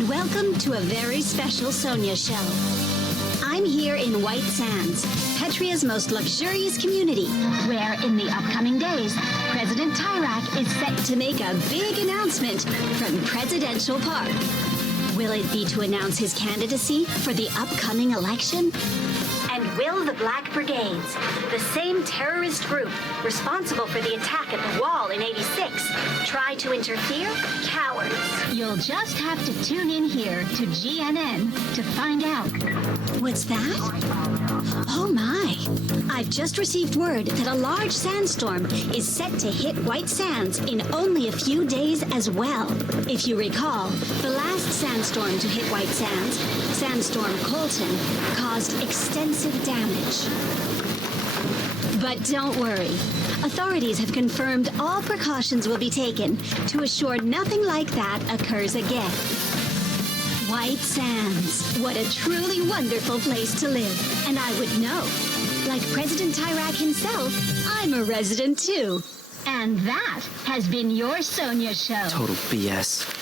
and welcome to a very special Sonia show. I'm here in White Sands, Petria's most luxurious community, where in the upcoming days, President Tyrak is set to make a big announcement from Presidential Park. Will it be to announce his candidacy for the upcoming election? And will the Black Brigades, the same terrorist group responsible for the attack at the wall in '86, try to interfere? Cowards. You'll just have to tune in here to GNN to find out. What's that? Oh my! I've just received word that a large sandstorm is set to hit White Sands in only a few days as well. If you recall, the last sandstorm to hit White Sands, Sandstorm Colton, caused extensive damage. But don't worry. Authorities have confirmed all precautions will be taken to assure nothing like that occurs again. White Sands. What a truly wonderful place to live. And I would know. Like President Tyrak himself, I'm a resident too. And that has been your Sonia show. Total BS.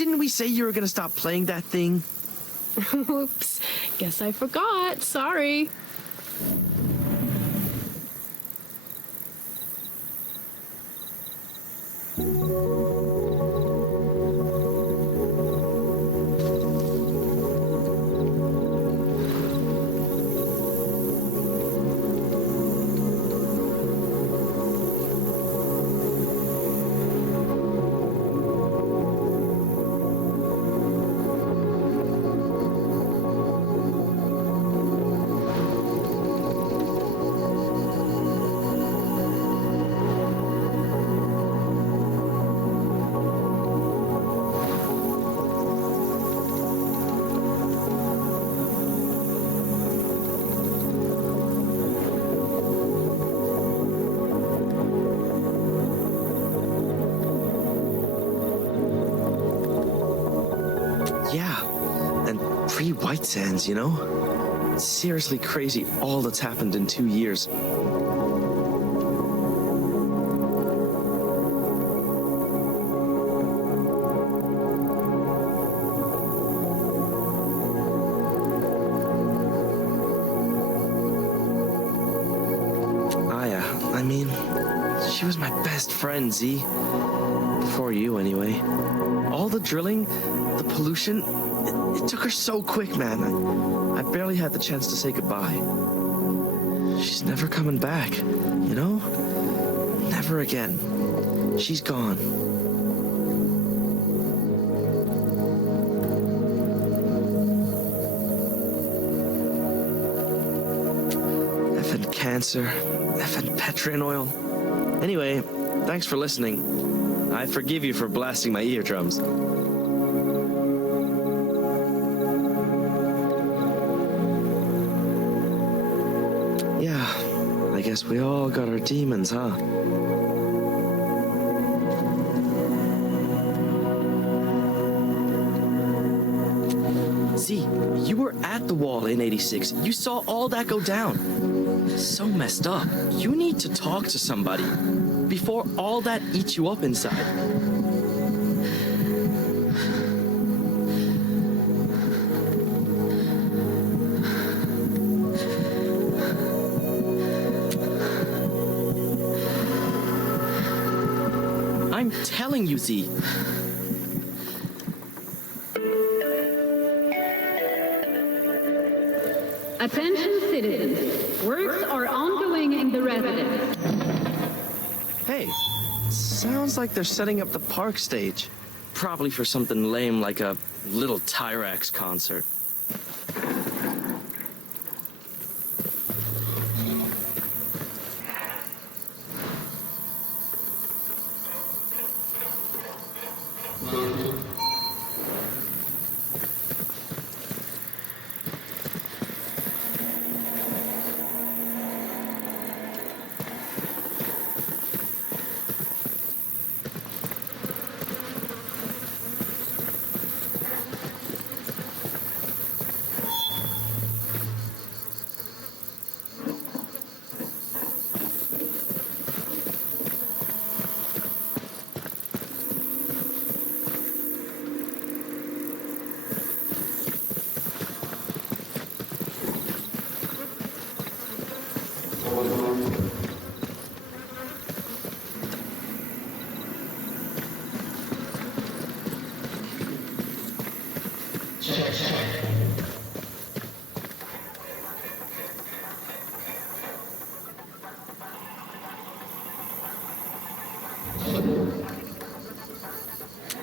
Didn't we say you were gonna stop playing that thing? Oops. Guess I forgot. Sorry. Yeah, and pre-White Sands, you know? Seriously crazy all that's happened in 2 years. I mean, she was my best friend, Z. Before you, anyway. All the drilling, the pollution, it took her so quick, man. I barely had the chance to say goodbye. She's never coming back, you know? Never again. She's gone. Effing cancer, effing petrine oil. Anyway, thanks for listening. I forgive you for blasting my eardrums. Yeah, I guess we all got our demons, huh? See, you were at the wall in '86. You saw all that go down. So messed up. You need to talk to somebody before all that eats you up inside. I'm telling you, Z. Attention citizens, works are ongoing in the residence. Hey, sounds like they're setting up the park stage. Probably for something lame like a Little Tyrax concert.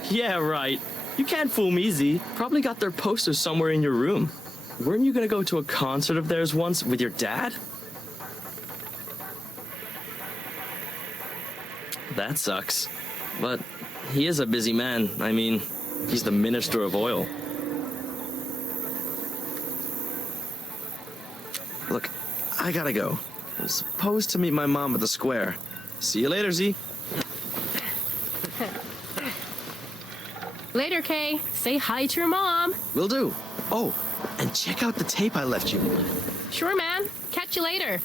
Yeah, right. You can't fool me, Z. Probably got their posters somewhere in your room. Weren't you gonna go to a concert of theirs once with your dad? That sucks. But he is a busy man. I mean, he's the Minister of Oil. Look, I gotta go. I'm supposed to meet my mom at the square. See you later, Z. Later, Kay. Say hi to your mom. Will do. Oh, and check out the tape I left you. Sure, man. Catch you later.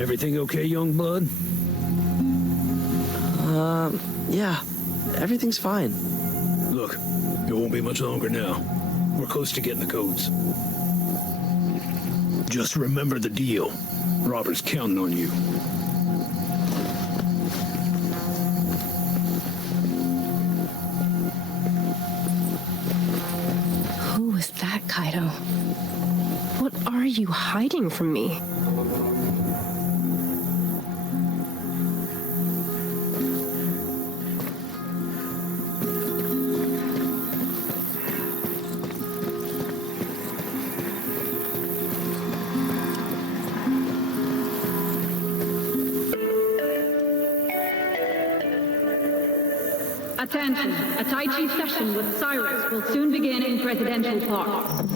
Everything okay, young blood? Yeah, everything's fine. Look, it won't be much longer now. We're close to getting the codes. Just remember the deal. Robert's counting on you. Who was that, Kaido? What are you hiding from me? Attention, a Tai Chi session with Cyrus will soon begin in Presidential Park.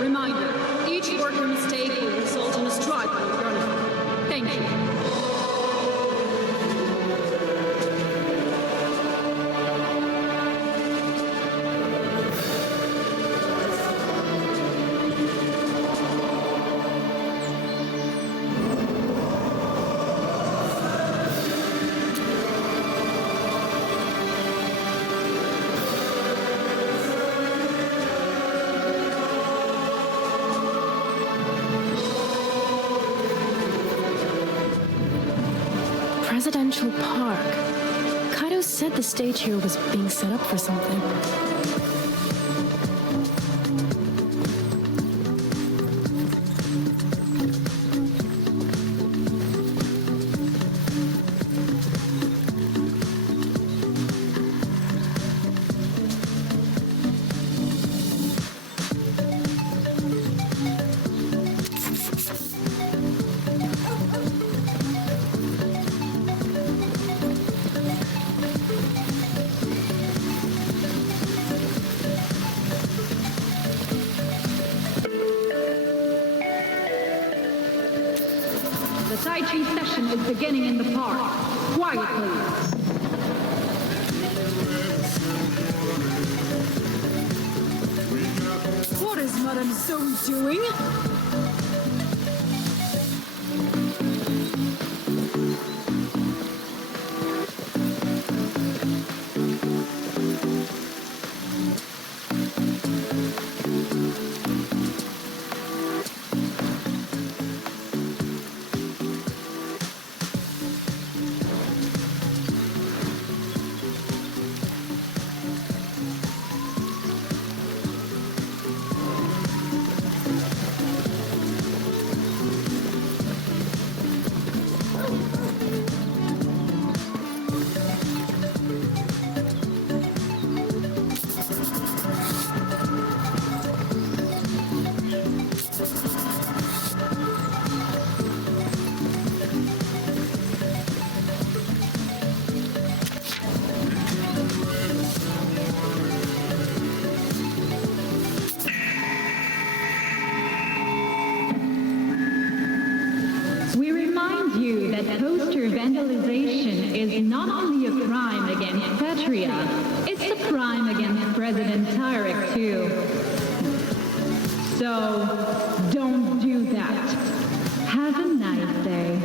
Reminder, each worker mistake will result in a strike on your uniform. Thank you. presidential park. Kaido said the stage here was being set up for something. The Tai Chi session is beginning in the park. Quiet, please. What is Madame Zoe doing? We remind you that poster vandalization is not only a crime against Petria, it's a crime against President Tyrek too. So, don't do that. Have a nice day.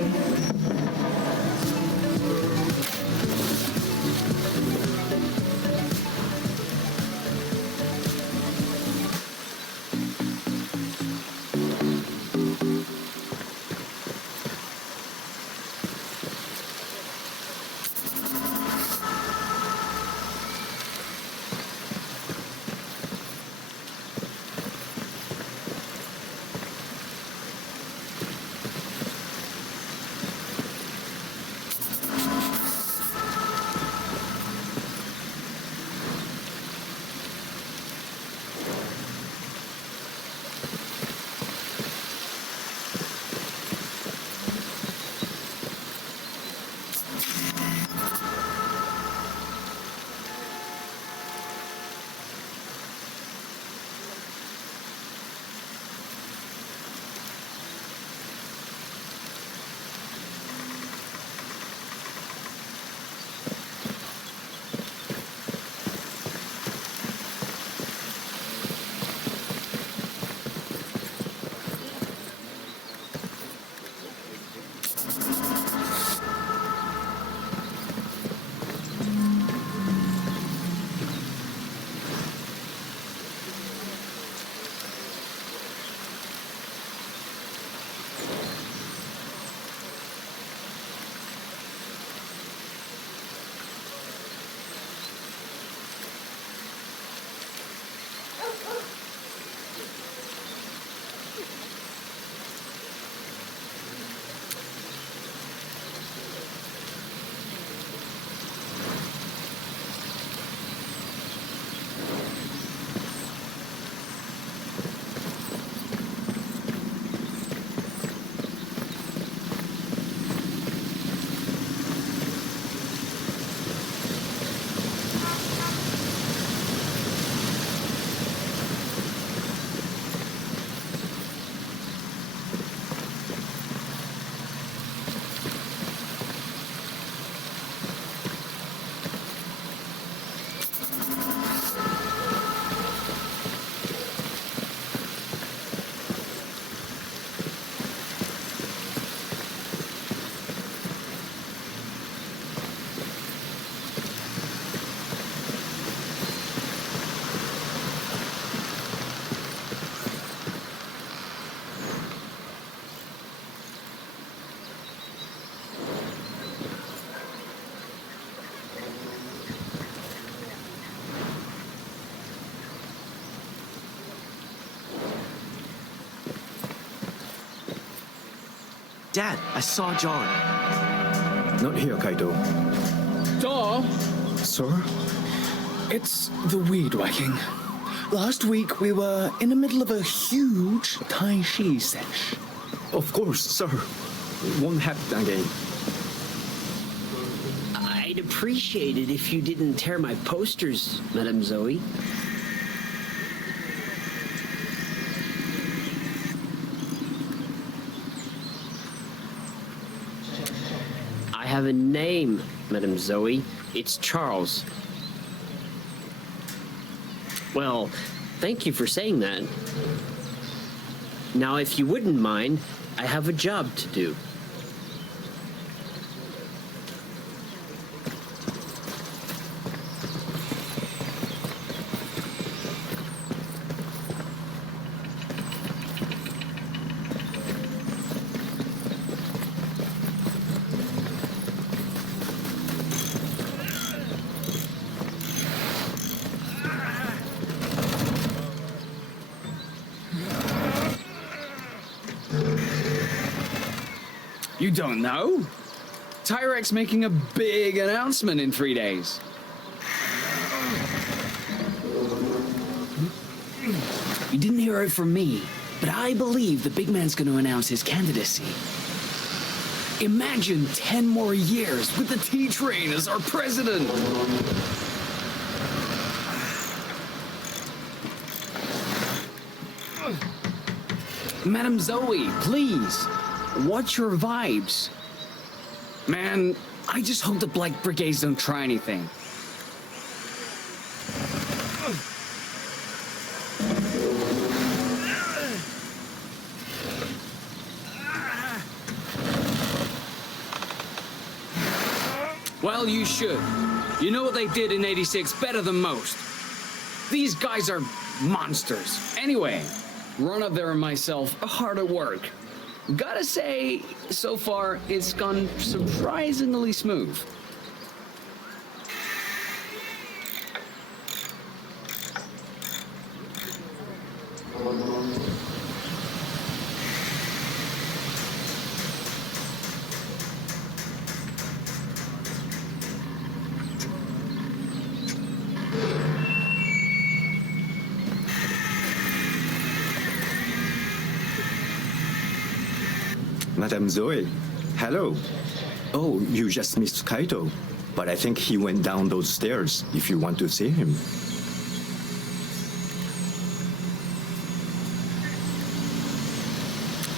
Dad, I saw John. Not here, Kaito. Daw, Sir? it's the weed whacking. Last week we were in the middle of a huge Tai Chi sesh. Of course, sir. Won't happen again. I'd appreciate it if you didn't tear my posters, Madame Zoe. I have a name, Madame Zoe. It's Charles. Well, thank you for saying that. Now, if you wouldn't mind, I have a job to do. You don't know? Tyrek's making a big announcement in 3 days. You didn't hear it from me, but I believe the big man's going to announce his candidacy. Imagine 10 more years with the T-Train as our president. Madame Zoe, please. Watch your vibes. Man, I just hope the Black Brigades don't try anything. Well, you should. You know what they did in 86 better than most. These guys are monsters. Anyway, Run Up There and myself are hard at work. Gotta say, so far, it's gone surprisingly smooth. Madame Zoe, hello. Oh, you just missed Kaito. But I think he went down those stairs if you want to see him.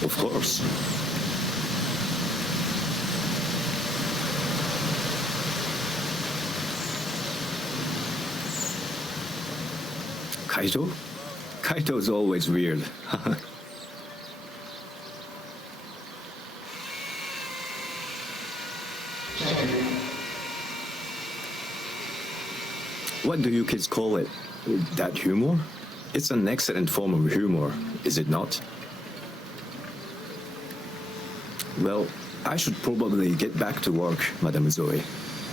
Of course. Kaito? Kaito's always weird. What do you kids call it? That humor? It's an excellent form of humor, is it not? Well, I should probably get back to work, Madame Zoe.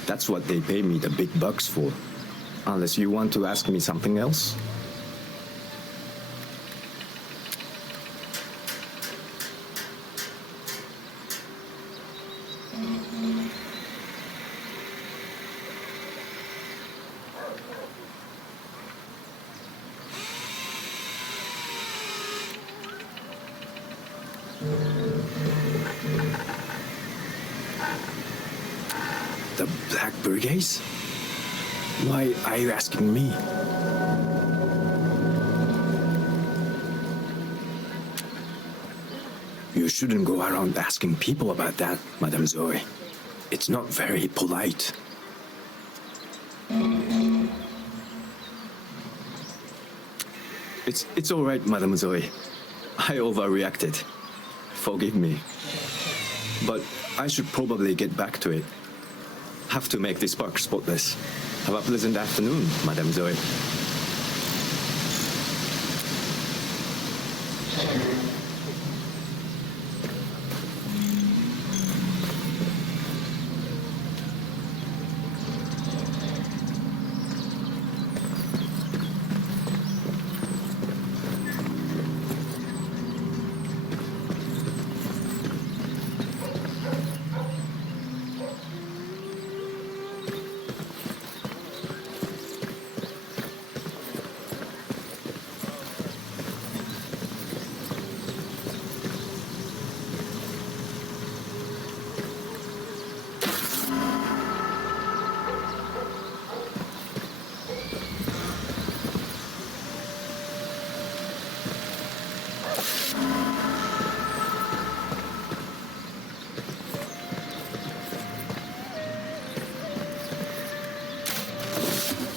That's what they pay me the big bucks for. Unless you want to ask me something else? The Black Brigades? Why are you asking me? You shouldn't go around asking people about that, Madame Zoe. It's not very polite. It's all right, Madame Zoe. I overreacted. Forgive me. But I should probably get back to it. Have to make this park spotless. Have a pleasant afternoon, Madame Zoe.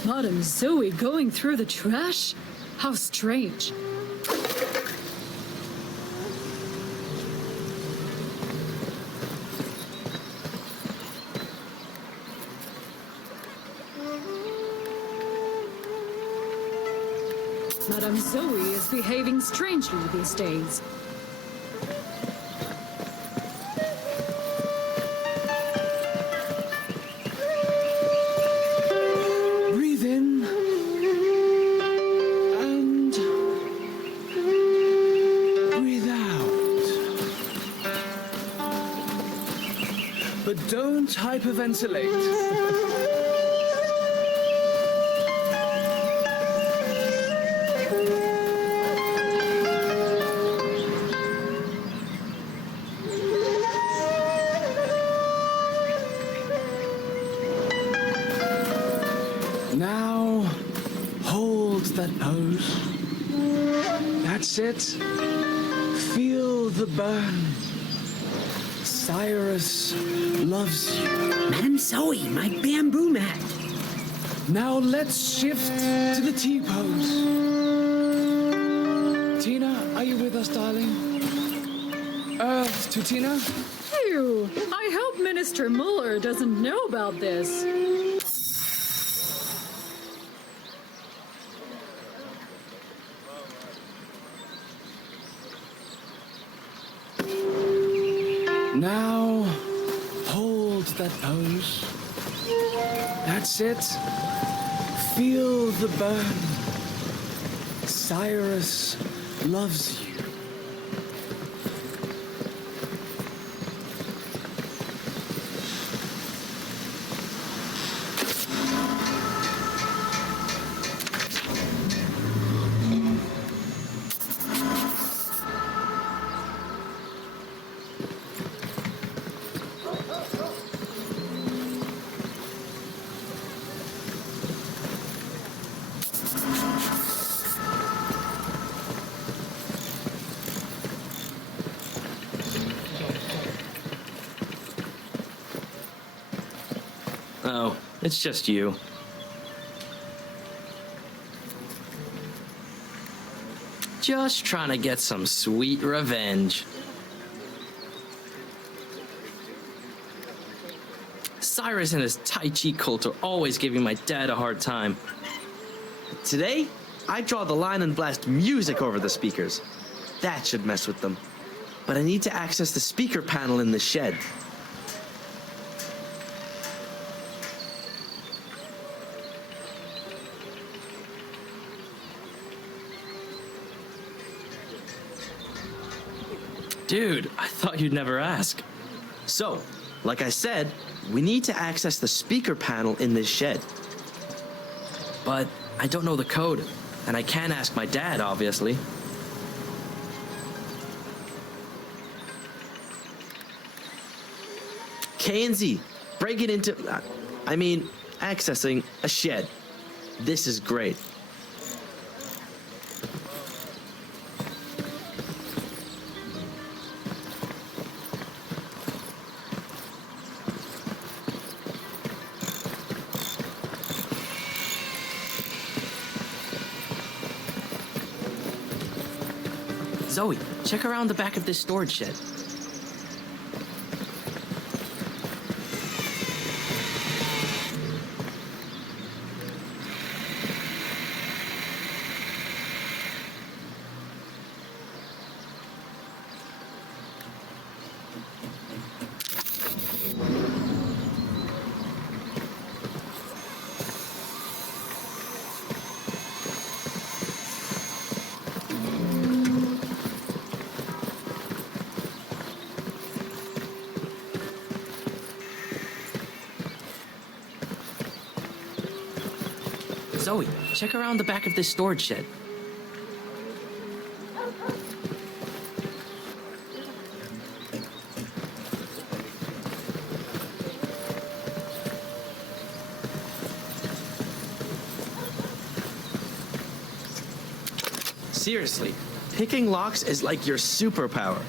Madame Zoe going through the trash? How strange. Madame Zoe is behaving strangely these days. Breathe in. And breathe out. But don't hyperventilate. Now, hold that pose. That's it. Feel the burn. Cyrus loves you. Madame Zoe, my bamboo mat. Now let's shift to the T-pose. Tina, are you with us, darling? Earth to Tina. Phew! I hope Minister Mueller doesn't know about this. Now, hold that pose. That's it. Feel the burn. Cyrus loves you. Oh, it's just you. Just trying to get some sweet revenge. Cyrus and his Tai Chi cult are always giving my dad a hard time. Today, I draw the line and blast music over the speakers. That should mess with them. But I need to access the speaker panel in the shed. Dude, I thought you'd never ask. So, like I said, we need to access the speaker panel in this shed. But I don't know the code, and I can't ask my dad, obviously. K and Z, break it into... accessing a shed. This is great. Zoe, check around the back of this storage shed. Zoe, check around the back of this storage shed. Seriously, picking locks is like your superpower.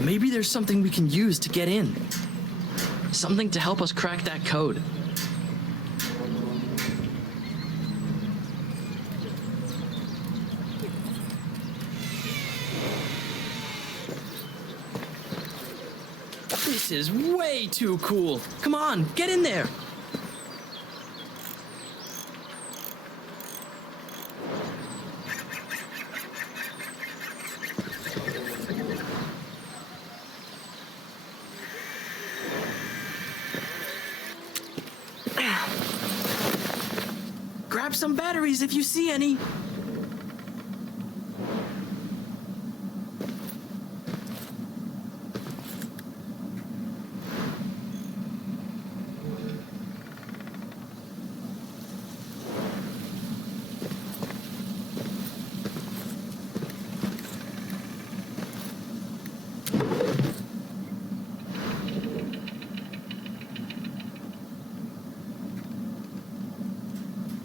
Maybe there's something we can use to get in. Something to help us crack that code. This is way too cool. Come on, get in there. Grab some batteries if you see any.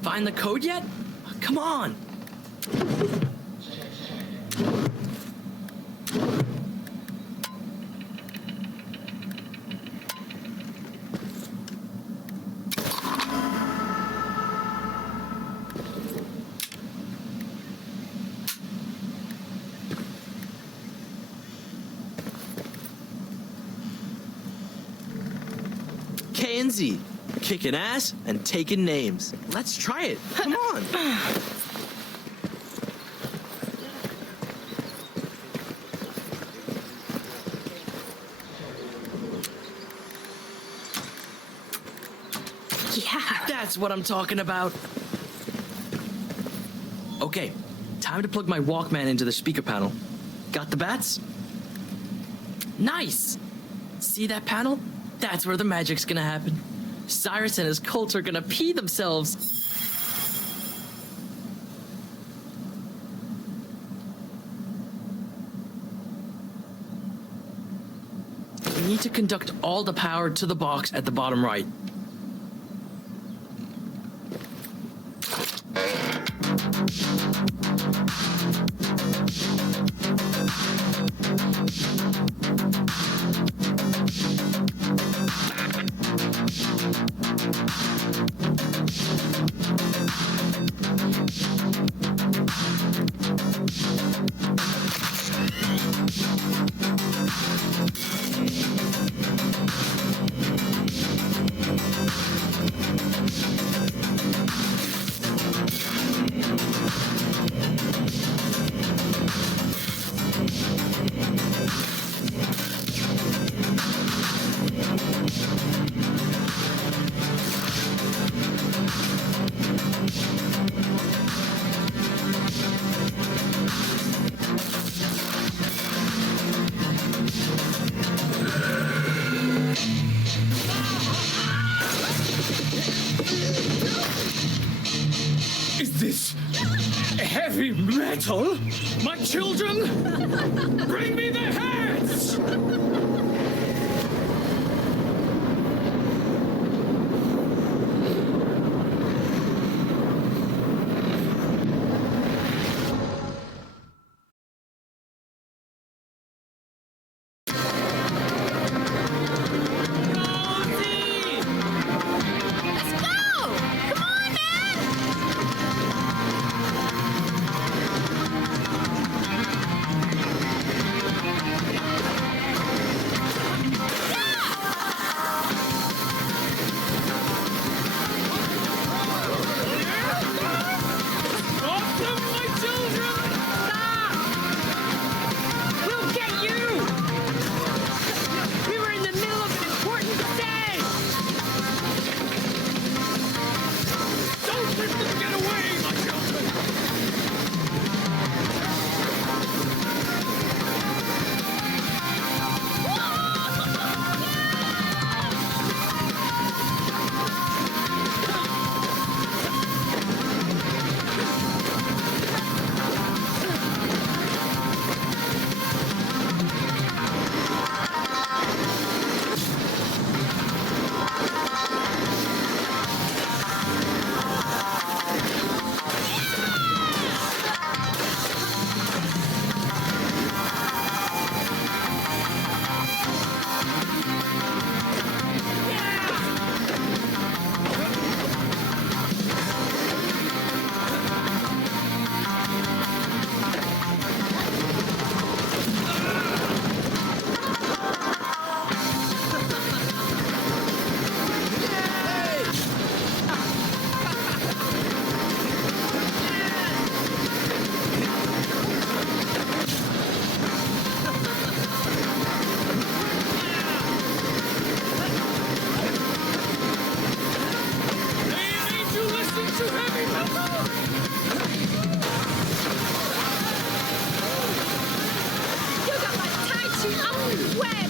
Find the code yet? Come on. K and Z. Kicking ass and taking names. Let's try it. Come on. Yeah. That's what I'm talking about. Okay, time to plug my Walkman into the speaker panel. Got the bats? Nice! See that panel? That's where the magic's gonna happen. Cyrus and his cult are gonna pee themselves. We need to conduct all the power to the box at the bottom right. Is this heavy metal? My children? Bring me the heads! You got my Tai Chi all wet!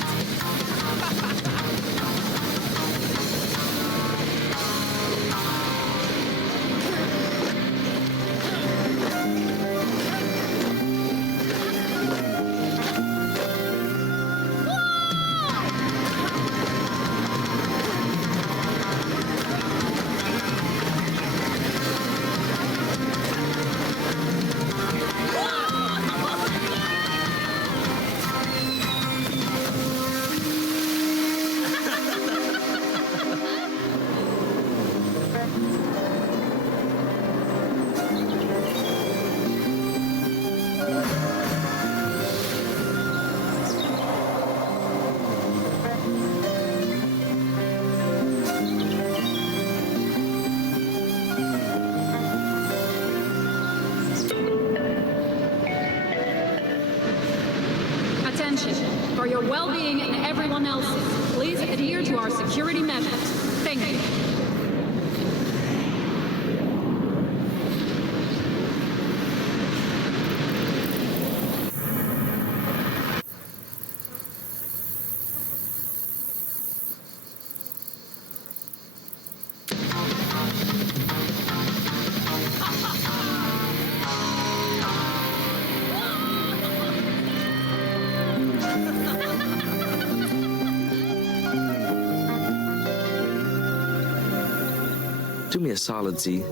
Attention. For your well-being and everyone else's, please adhere to our security measures. Thank you. Do me a solid, Z.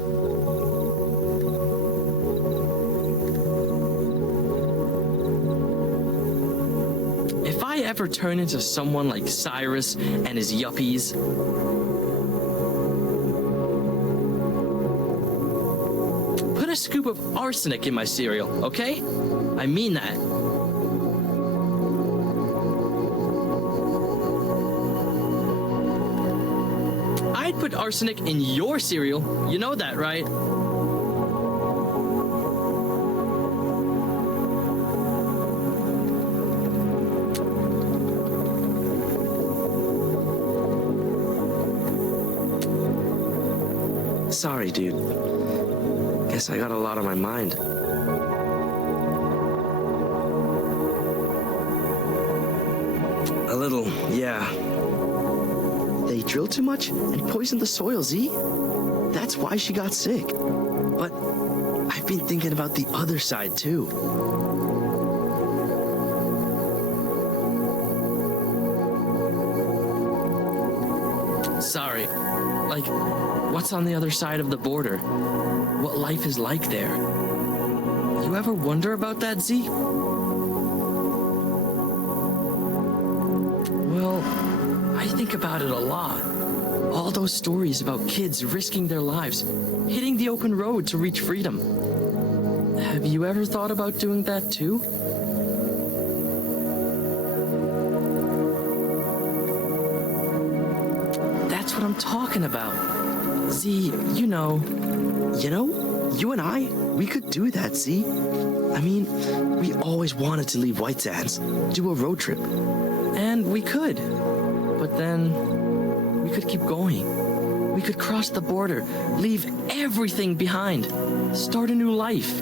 If I ever turn into someone like Cyrus and his yuppies, put a scoop of arsenic in my cereal, okay? I mean that. I'd put arsenic in your cereal. You know that, right? Sorry, dude. Guess I got a lot on my mind. A little, yeah. They drilled too much and poisoned the soil, Z. That's why she got sick. But I've been thinking about the other side, too. Sorry. Like, what's on the other side of the border? What life is like there? You ever wonder about that, Z? Well, I think about it a lot. All those stories about kids risking their lives, hitting the open road to reach freedom. Have you ever thought about doing that too? That's what I'm talking about. Z, you know. You know, you and I, we could do that, Z. I mean, we always wanted to leave White Sands, do a road trip. And we could. But then we could keep going. We could cross the border, leave everything behind, start a new life.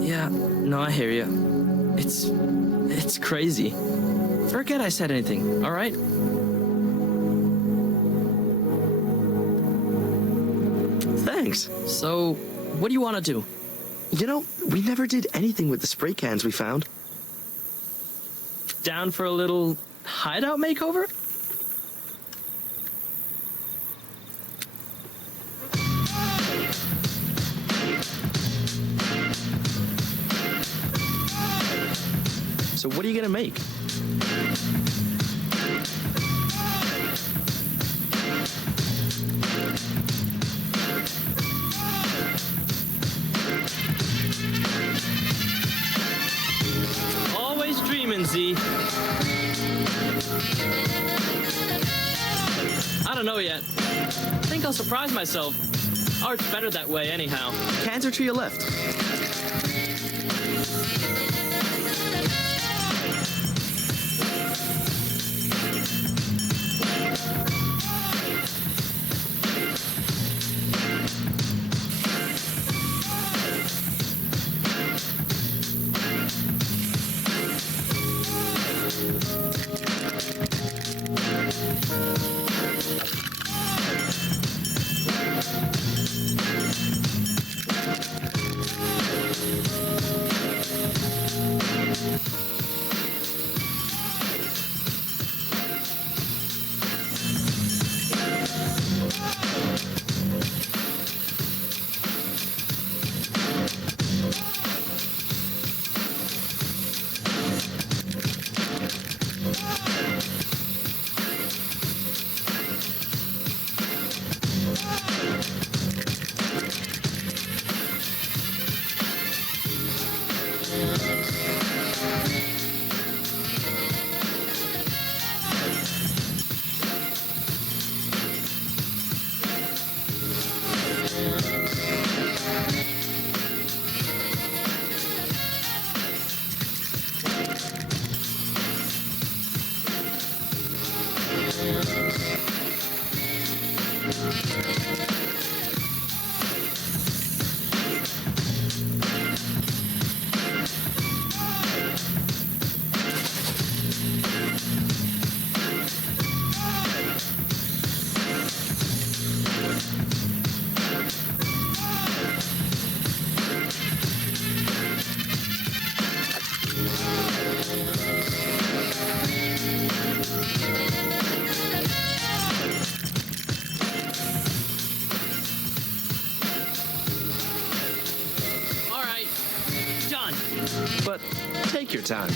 Yeah, no, I hear you. It's crazy. Forget I said anything, all right? Thanks. So, what do you want to do? You know, we never did anything with the spray cans we found. Down for a little hideout makeover? So what are you gonna make? Always dreaming, Z. I don't know yet. I think I'll surprise myself. Art's better that way anyhow. Cans are to your left. But take your time.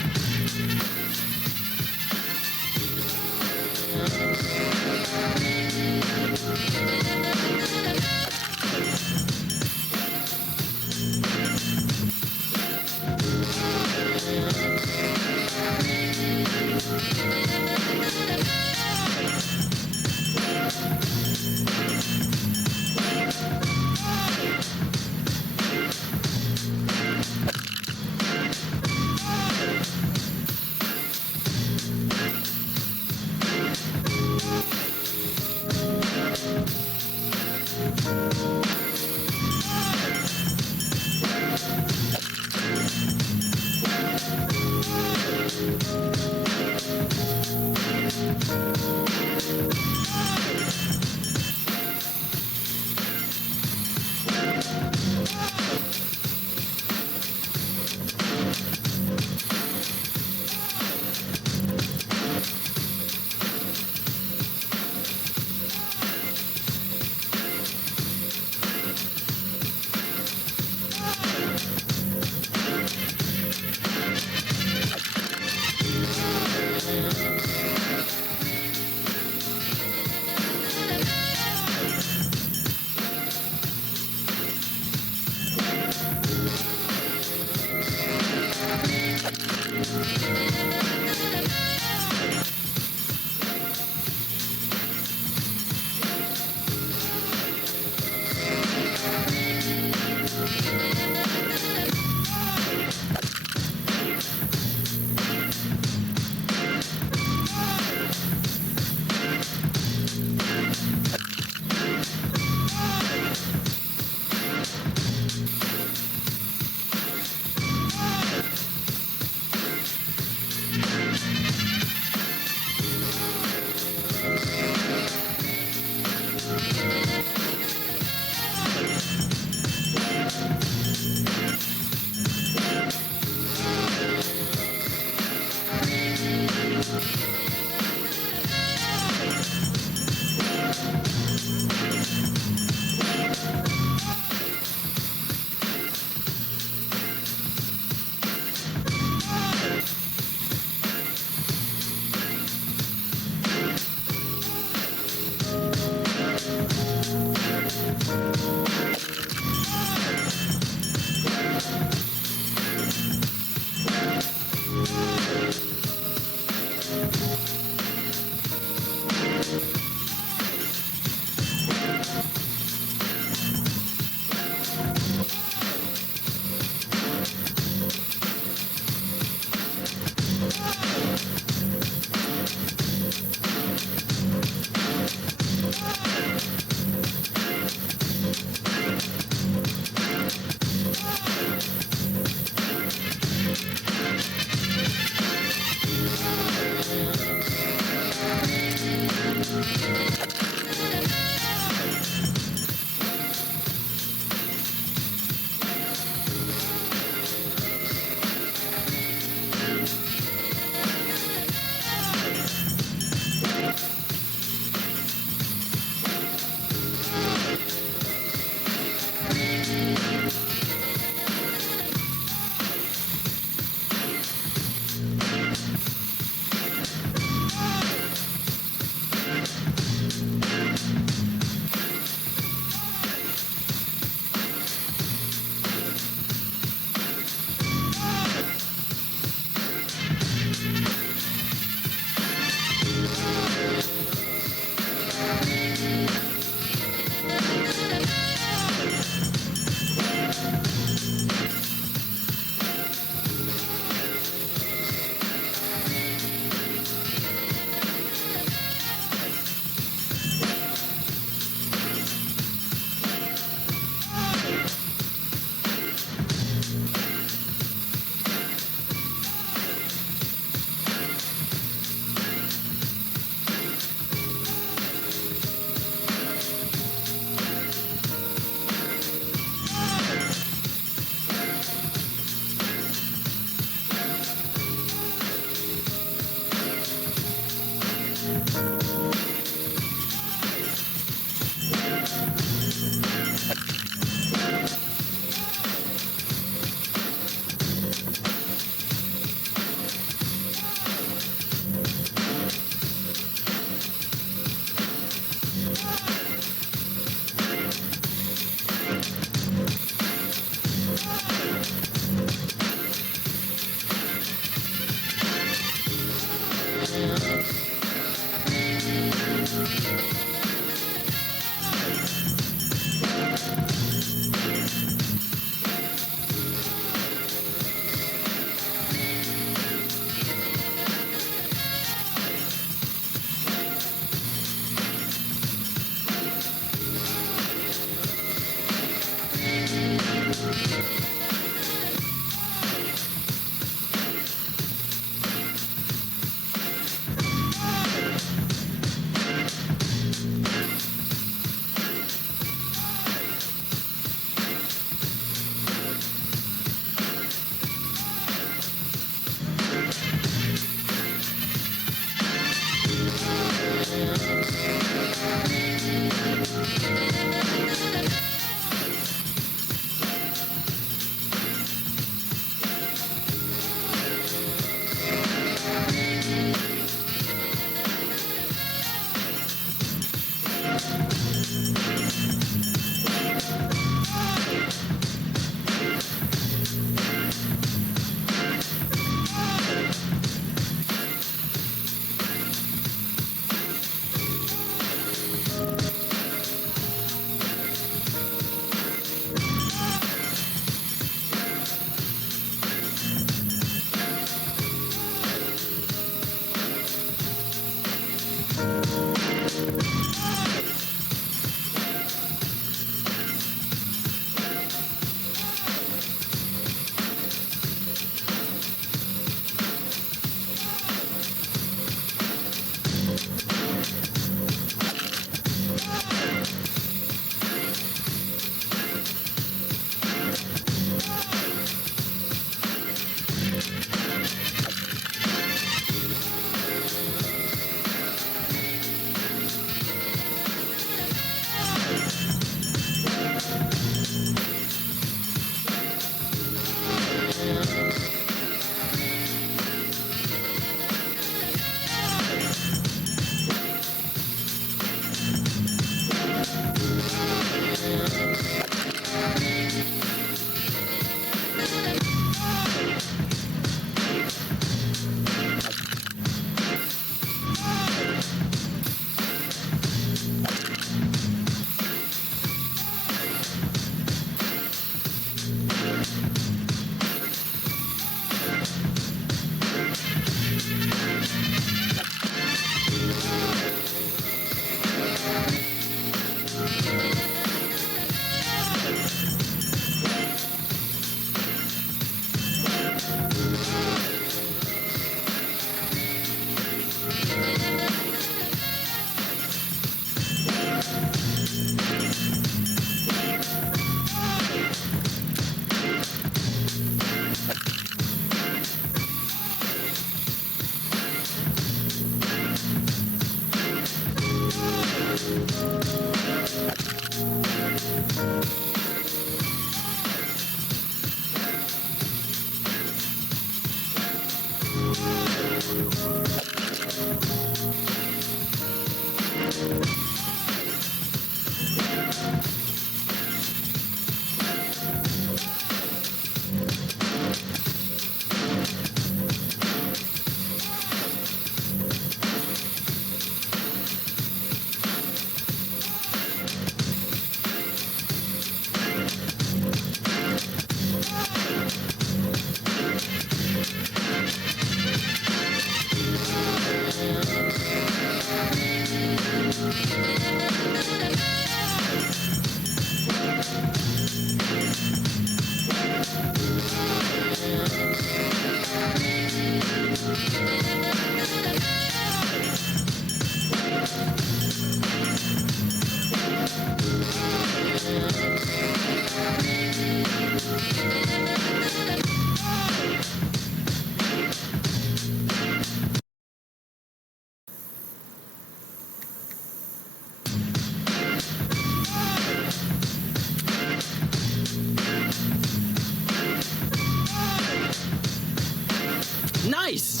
Nice!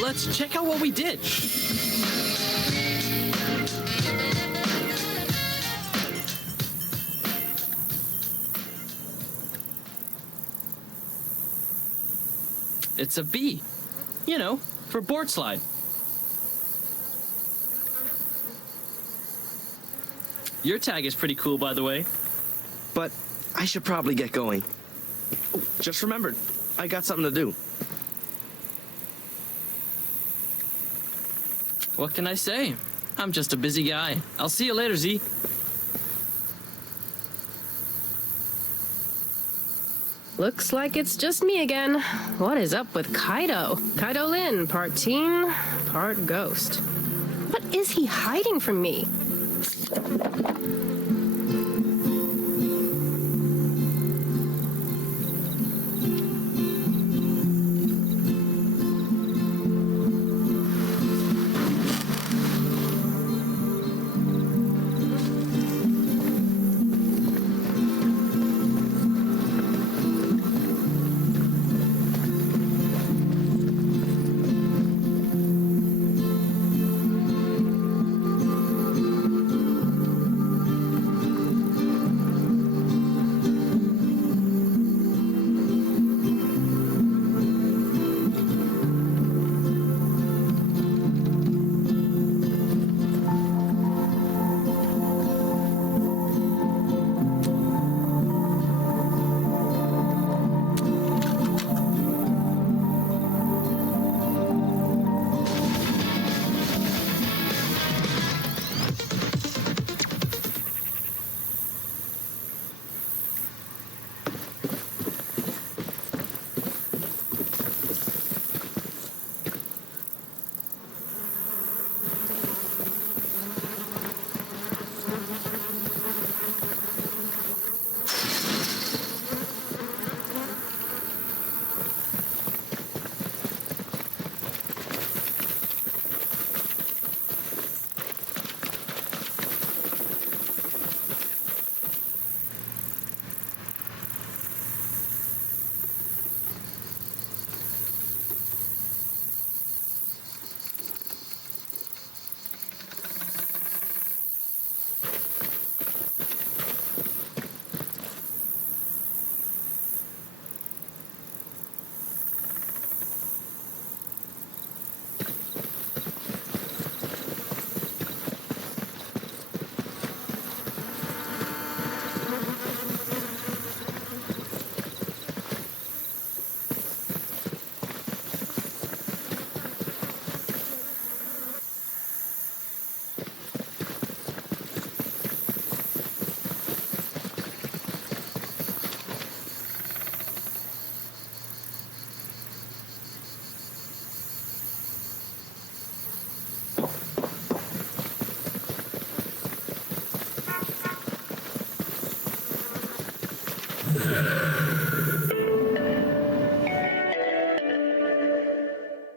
Let's check out what we did. It's a B. You know, for board slide. Your tag is pretty cool, by the way. But I should probably get going. Oh, just remembered, I got something to do. What can I say? I'm just a busy guy. I'll see you later, Z. Looks like it's just me again. What is up with Kaido? Kaido Lin, part teen, part ghost. What is he hiding from me?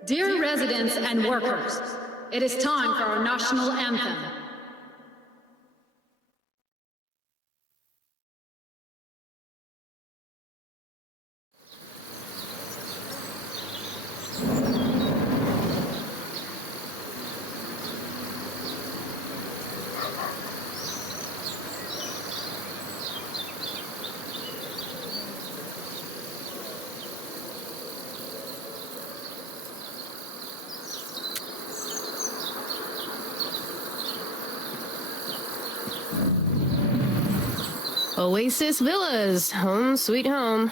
Dear residents and workers, it is time for our national anthem. Oasis Villas, home sweet home.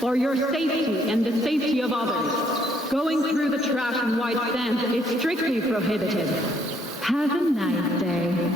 For your safety and the safety of others, going through the trash in White Sands is strictly prohibited. Have a nice day.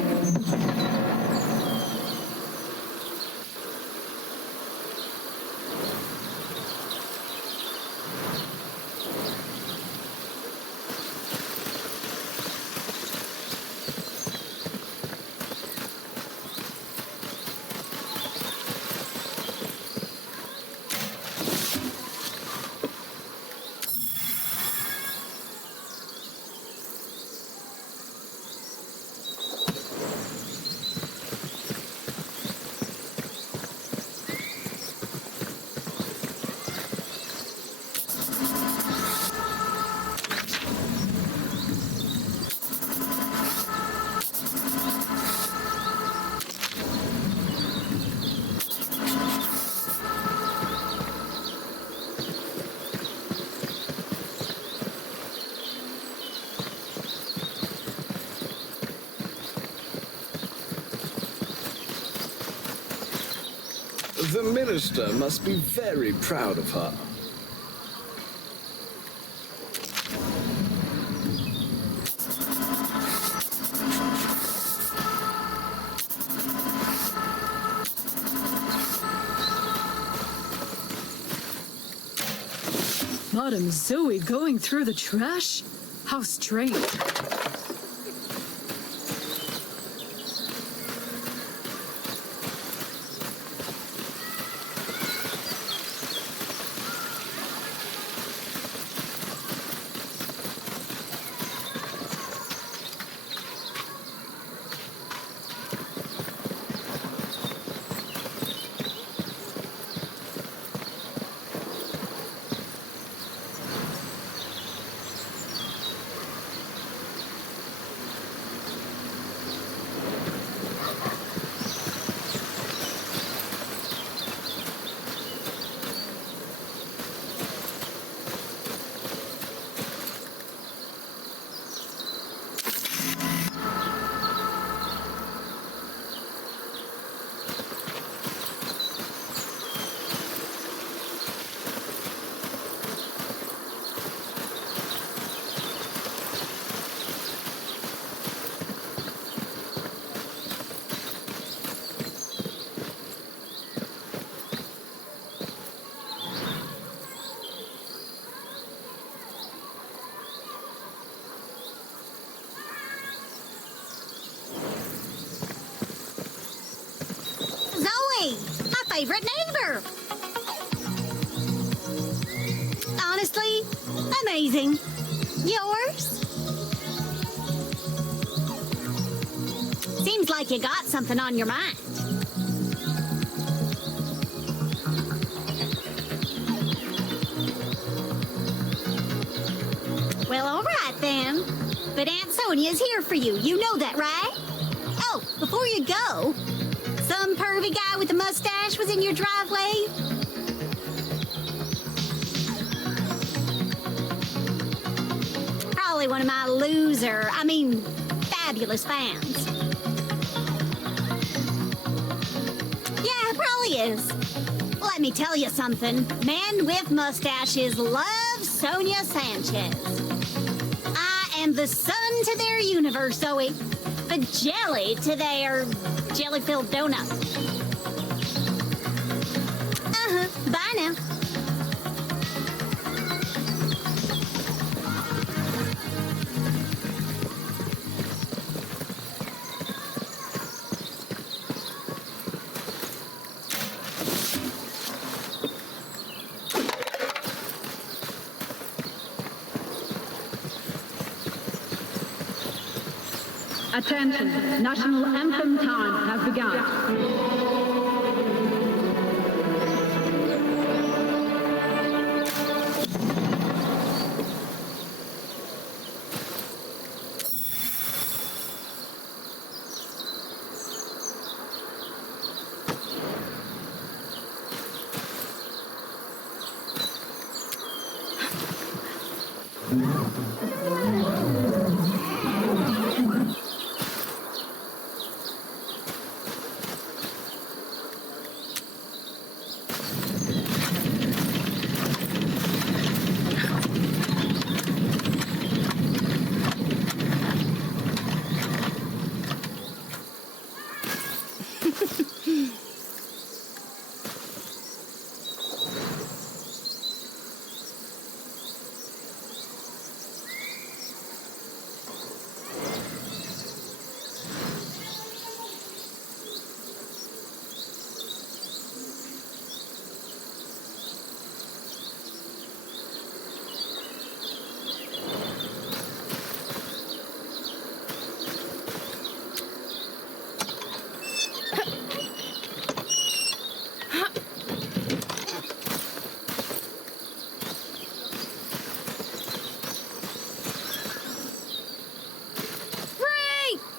The minister must be very proud of her. Madame Zoe going through the trash? How strange. favorite neighbor. Honestly, amazing. Yours? Seems like you got something on your mind. Well, all right then. But Aunt Sonia's here for you. You know that, right? Oh, before you go, some pervy guy with a mustache was in your driveway? Probably one of my fabulous fans. Yeah, probably is. Let me tell you something. Men with mustaches love Sonia Sanchez. I am the sun to their universe, Zoe. The jelly to their jelly-filled donut. Bye now. Attention, national anthem time has begun.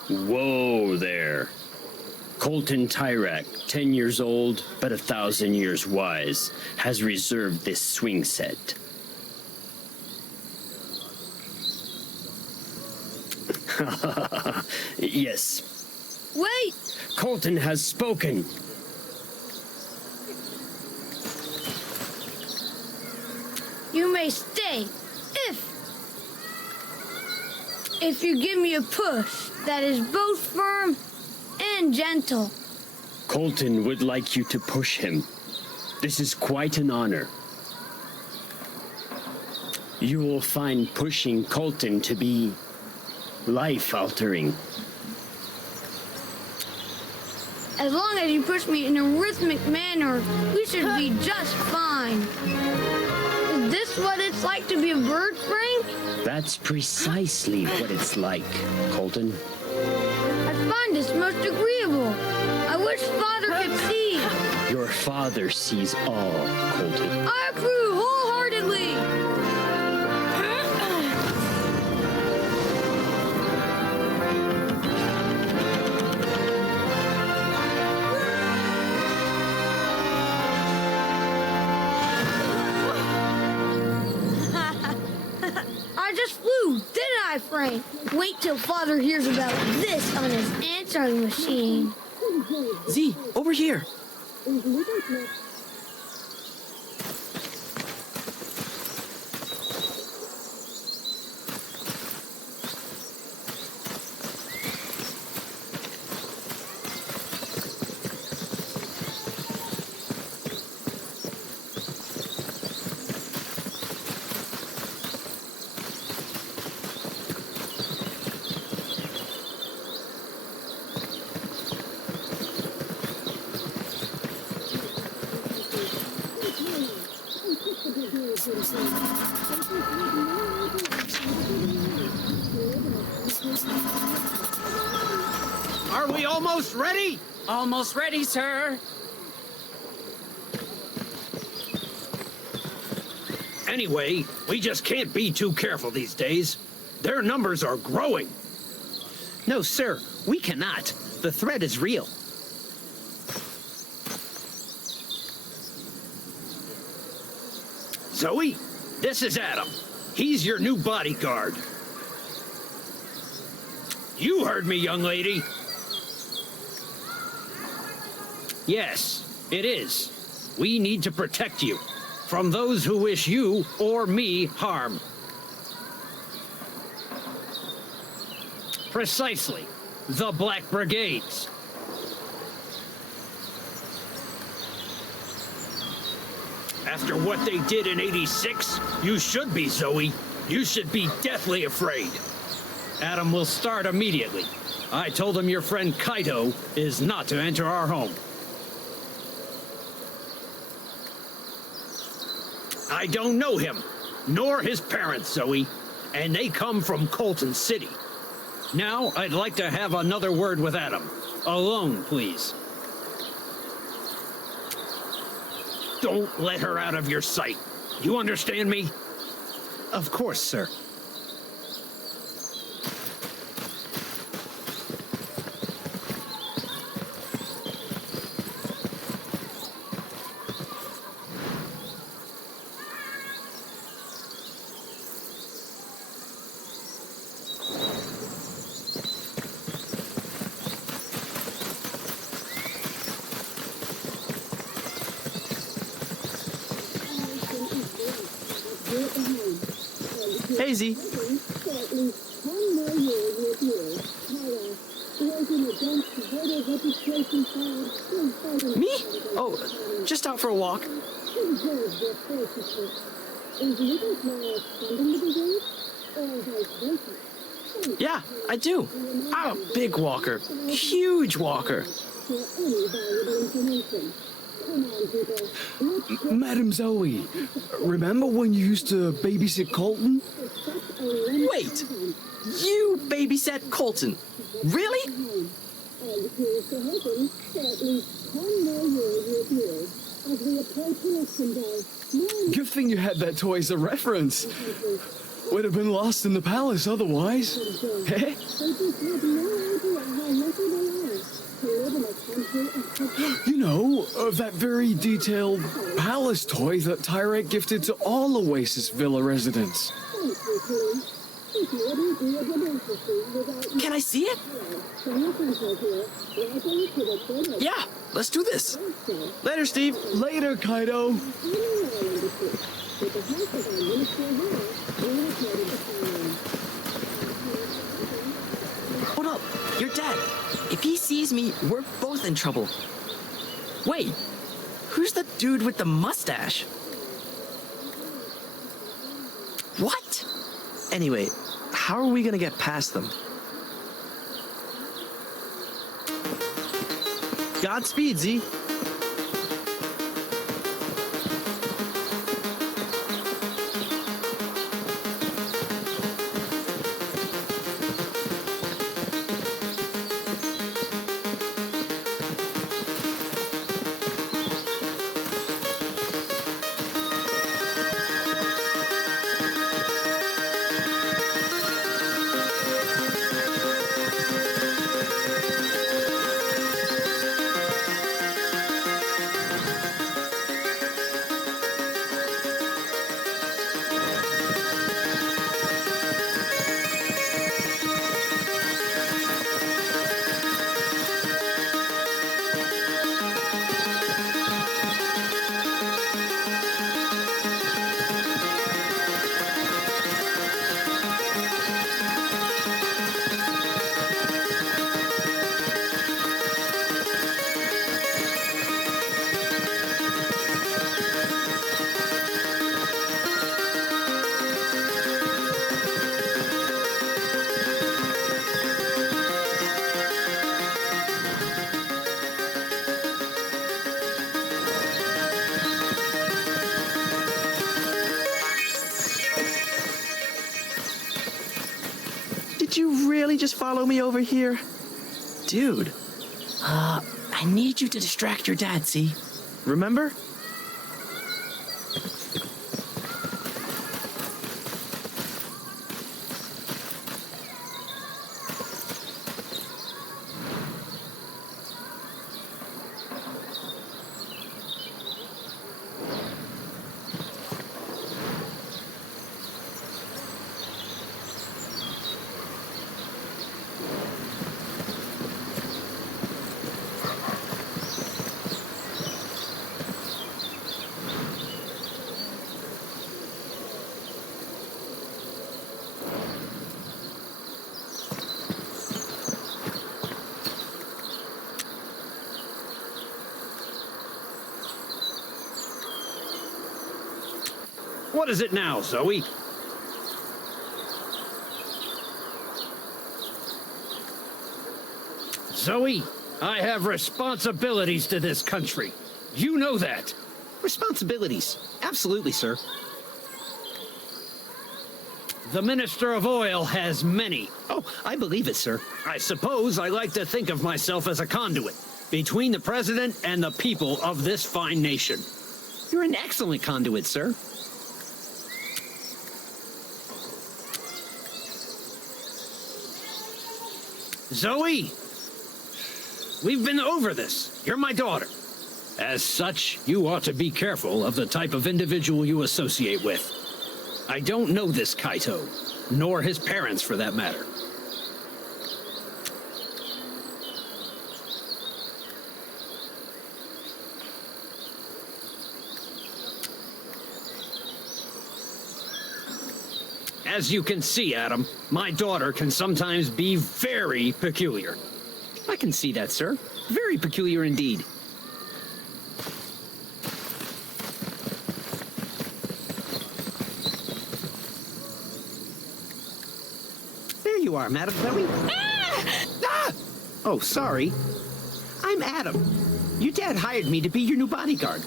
Whoa there. Colton Tyrak, 10 years old, but 1,000 years wise, has reserved this swing set. Yes. Wait! Colton has spoken. You may stay, if you give me a push that is both firm and gentle. Colton would like you to push him. This is quite an honor. You will find pushing Colton to be life-altering. As long as you push me in a rhythmic manner, we should be just fine. Is this what it's like to be a bird, Frank? That's precisely what it's like, Colton. I find this most agreeable. I wish Father could see. Your father sees all, Colton. I approve wholeheartedly. I just flew, didn't I, Frank? Wait till Father hears about this on his answering machine. Z, over here. Are we almost ready? Almost ready, sir. Anyway, we just can't be too careful these days. Their numbers are growing. No, sir, we cannot. The threat is real. Zoe, this is Adam. He's your new bodyguard. You heard me, young lady. Yes, it is. We need to protect you from those who wish you or me harm. Precisely. The Black Brigades. After what they did in '86, you should be, Zoe. You should be deathly afraid. Adam will start immediately. I told him your friend Kaito is not to enter our home. I don't know him, nor his parents, Zoe, and they come from Colton City. Now, I'd like to have another word with Adam. Alone, please. Don't let her out of your sight. You understand me? Of course, sir. Hey, Z. Me? Oh, just out for a walk. Yeah, I do. I'm a big walker. Huge walker. Madam Zoe, remember when you used to babysit Colton? Wait, you babysat Colton? Really? Good thing you had that toy as a reference. Would have been lost in the palace otherwise. Eh? You know, that very detailed palace toy that Tyrek gifted to all Oasis Villa residents. Can I see it? Yeah, let's do this. Later, Steve. Later, Kaito. Hold up, your dad. If he sees me, we're both in trouble. Wait, who's the dude with the mustache? What? Anyway, how are we gonna get past them? Godspeed, Z. just follow me over here? Dude, I need you to distract your dad, see? Remember? What is it now, Zoe? Zoe, I have responsibilities to this country. You know that. Responsibilities. Absolutely, sir. The Minister of Oil has many. Oh, I believe it, sir. I suppose I like to think of myself as a conduit between the President and the people of this fine nation. You're an excellent conduit, sir. Zoe, we've been over this. You're my daughter. As such, you ought to be careful of the type of individual you associate with. I don't know this Kaito, nor his parents for that matter. As you can see, Adam, my daughter can sometimes be very peculiar. I can see that, sir. Very peculiar indeed. There you are, Madam Zoe. Ah! Oh, sorry. I'm Adam. Your dad hired me to be your new bodyguard.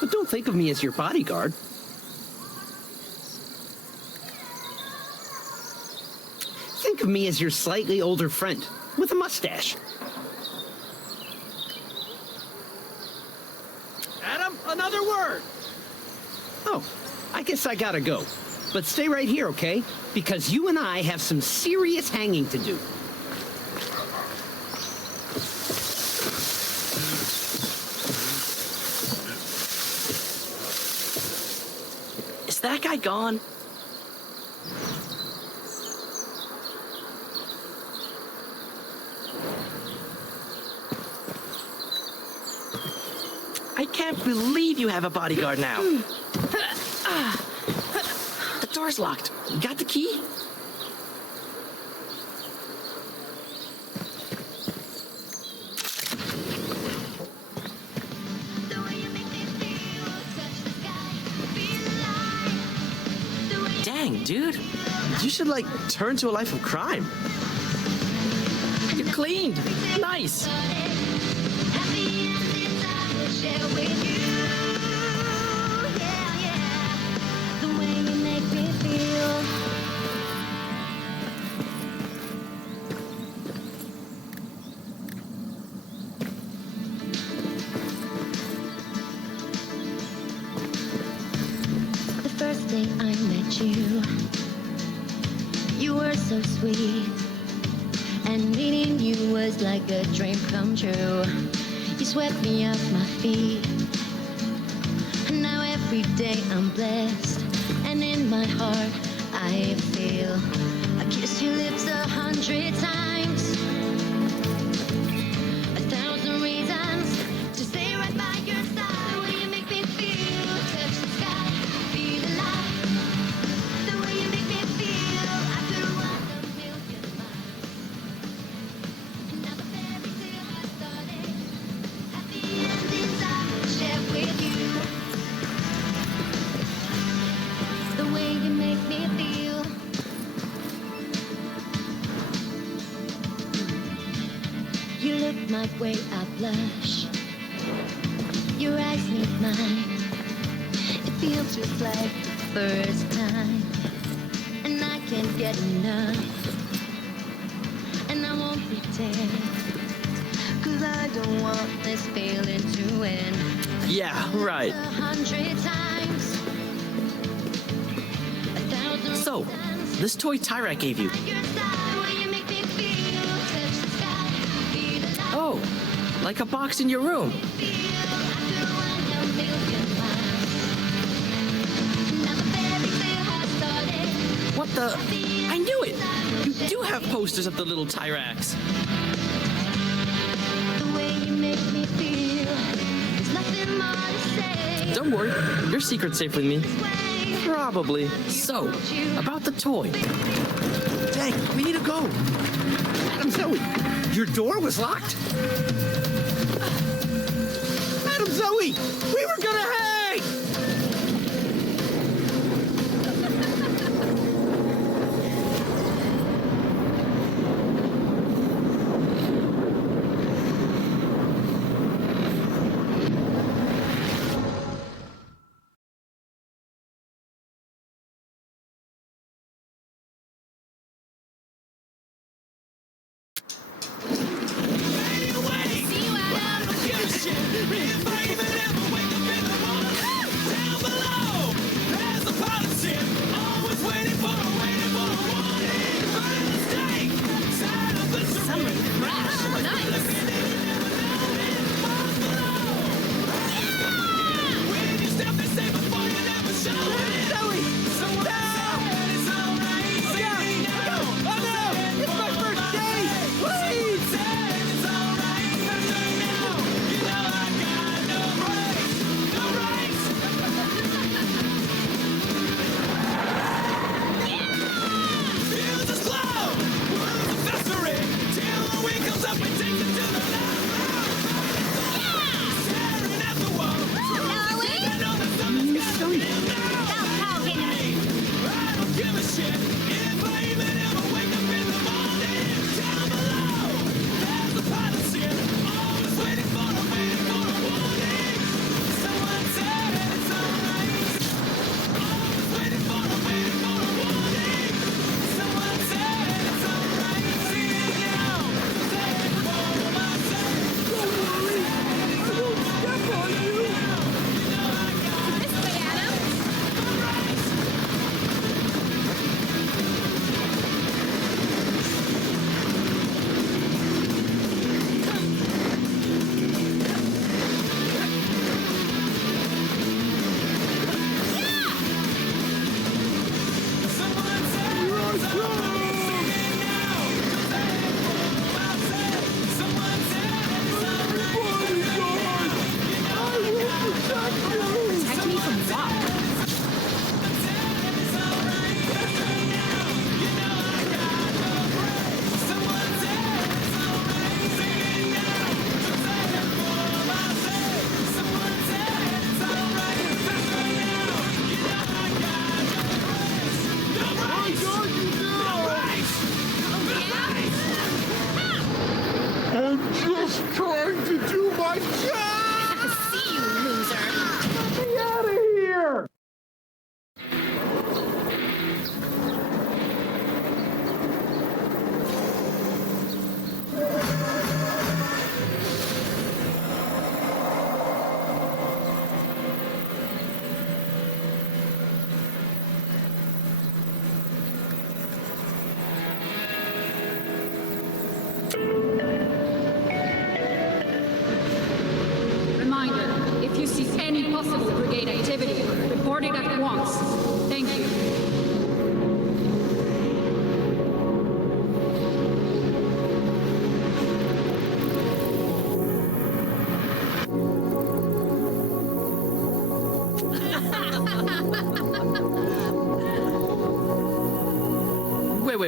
But don't think of me as your bodyguard. Think of me as your slightly older friend with a mustache. Adam, another word! Oh, I guess I gotta go. But stay right here, okay? Because you and I have some serious hanging to do. Is that guy gone? I can't believe you have a bodyguard now. The door's locked. You got the key? Dang, dude. You should, like, turn to a life of crime. You're cleaned. Nice. The first day I met you, you were so sweet, and meeting you was like a dream come true. You swept me off my feet, and now every day I'm blessed, and in my heart I feel I kiss your lips 100 times, 1,000 reasons to stay right by your side. The way you make me feel, touch the sky, feel alive. The way you make me feel, I could walk a million miles. And now the fairy tale has started. Happy endings I will share with you. The way you make me feel. You look my way, I blush. Your eyes meet mine. It feels just like the first time, and I can't get enough. And I won't pretend, 'cause I don't want this feeling to end. Yeah, right. 100 times, 1,000 So, this toy Tyrak gave you. Oh, like a box in your room. What the? I knew it! You do have posters of the little Tyraks. The way you make me feel, there's nothing more to say. Don't worry, your secret's safe with me. Probably. So, about the toy. Dang, we need to go. Madam Zoe, your door was locked? Madam Zoe, we were gonna hang!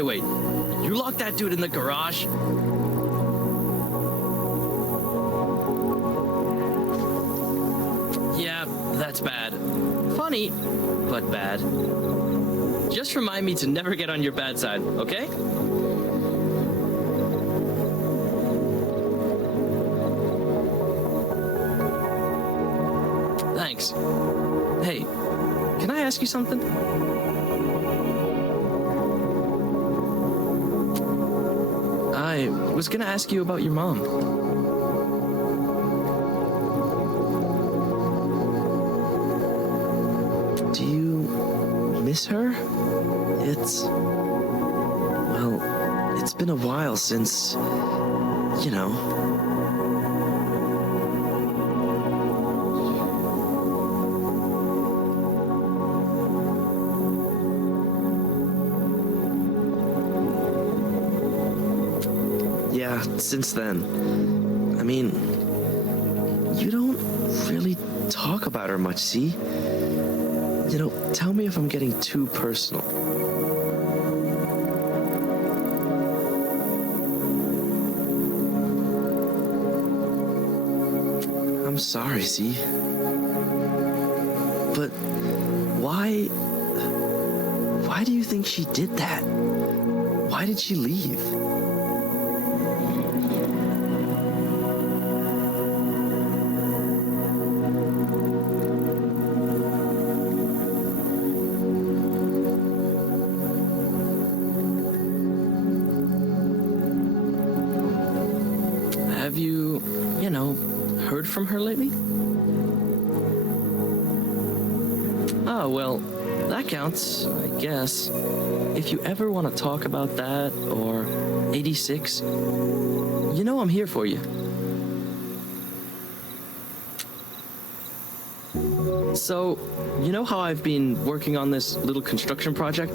Wait. You locked that dude in the garage? Yeah, that's bad. Funny, but bad. Just remind me to never get on your bad side, okay? Thanks. Hey, can I ask you something? I was gonna ask you about your mom. Do you miss her? Well, it's been a while since, you know. Yeah, since then. I mean, you don't really talk about her much, see? You know, tell me if I'm getting too personal. I'm sorry, Z. But why do you think she did that? Why did she leave? Have you, heard from her lately? Oh, well, that counts, I guess. If you ever want to talk about that, or 86, I'm here for you. So, you know how I've been working on this little construction project?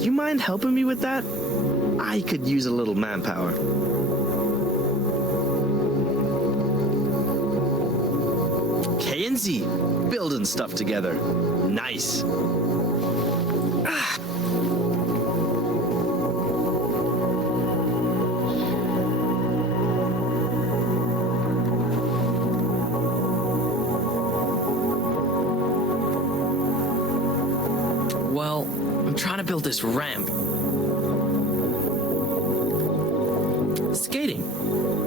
You mind helping me with that? I could use a little manpower. K and Z, building stuff together. Nice. Well, I'm trying to build this ramp. Skating.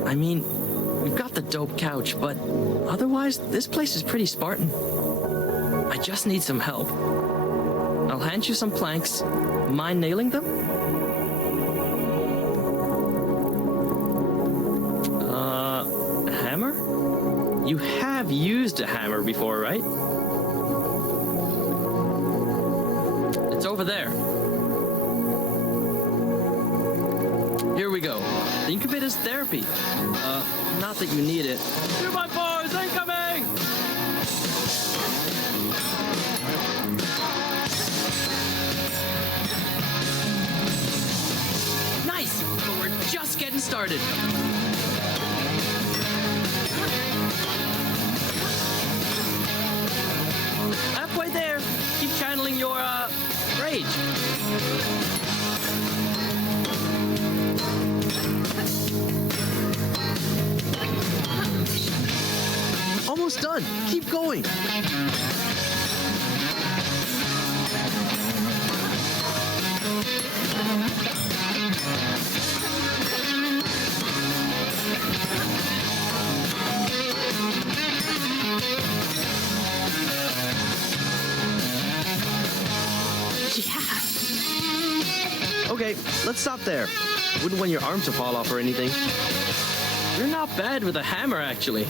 I mean, we've got the dope couch, but otherwise, this place is pretty Spartan. I just need some help. I'll hand you some planks. Mind nailing them? A hammer? You have used a hammer before, right? It's over there. Here we go. Think of it as therapy. Not that you need it. 2x4s incoming! Nice, but we're just getting started. Halfway there. Keep channeling your, rage. Almost done. Keep going. Yeah. Okay, let's stop there. Wouldn't want your arm to fall off or anything. You're not bad with a hammer, actually.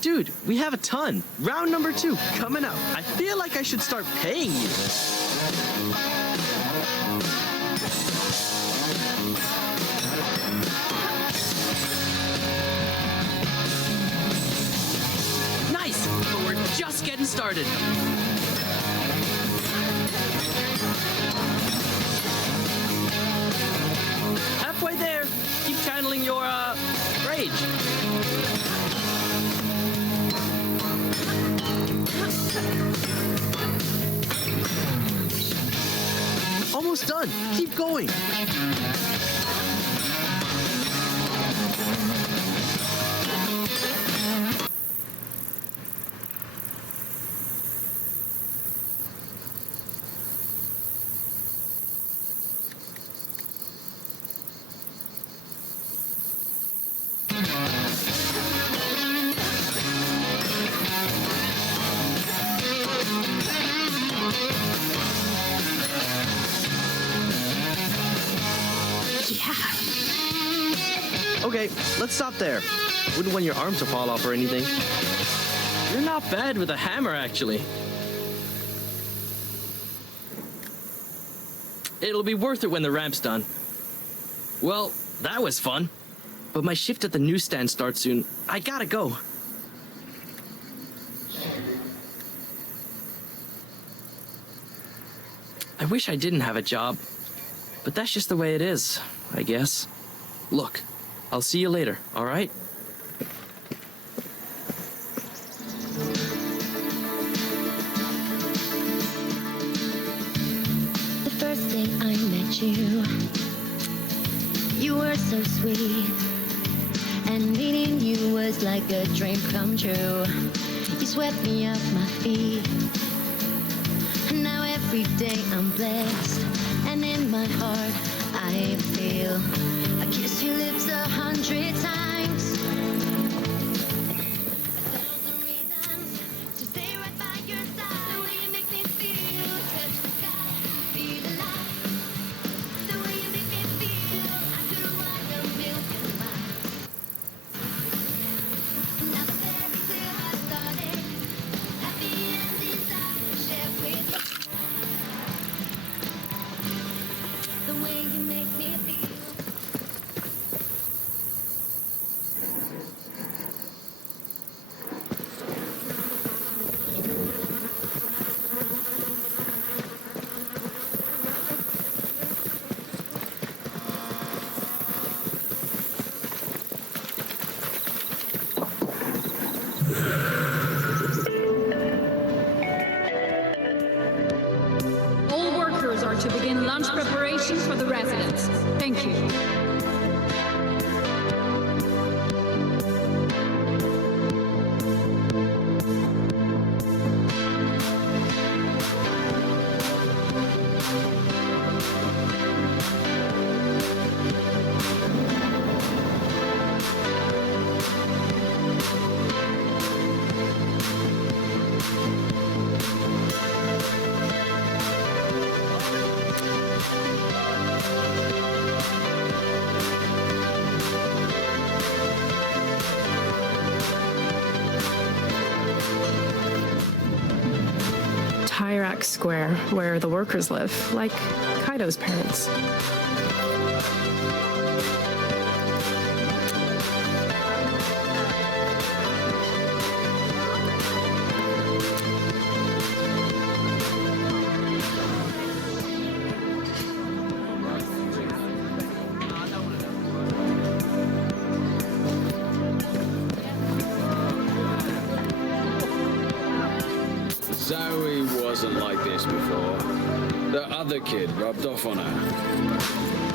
Dude, we have a ton. Round number 2 coming up. I feel like I should start paying you. Nice, but we're just getting started. Halfway there. Keep channeling your, rage. Almost done. Keep going. Okay, let's stop there. Wouldn't want your arm to fall off or anything. You're not bad with a hammer, actually. It'll be worth it when the ramp's done. Well, that was fun. But my shift at the newsstand starts soon. I gotta go. I wish I didn't have a job. But that's just the way it is, I guess. Look, I'll see you later, all right? The first day I met you, you were so sweet, and meeting you was like a dream come true. You swept me off my feet. Now every day I'm blessed, and in my heart I feel I kiss your lips 100 times. 1,000 reasons to stay right by your side. The way you make me feel, touch the sky, feel alive. The way you make me feel, I could walk a million miles. Now the fairy tale has started. Happy endings I will share with you. The way you make me feel. All workers are to begin lunch preparations for the residents. Thank you. Tyrak Square, where the workers live, like Kaido's parents. Zoe wasn't like this before. The other kid rubbed off on her.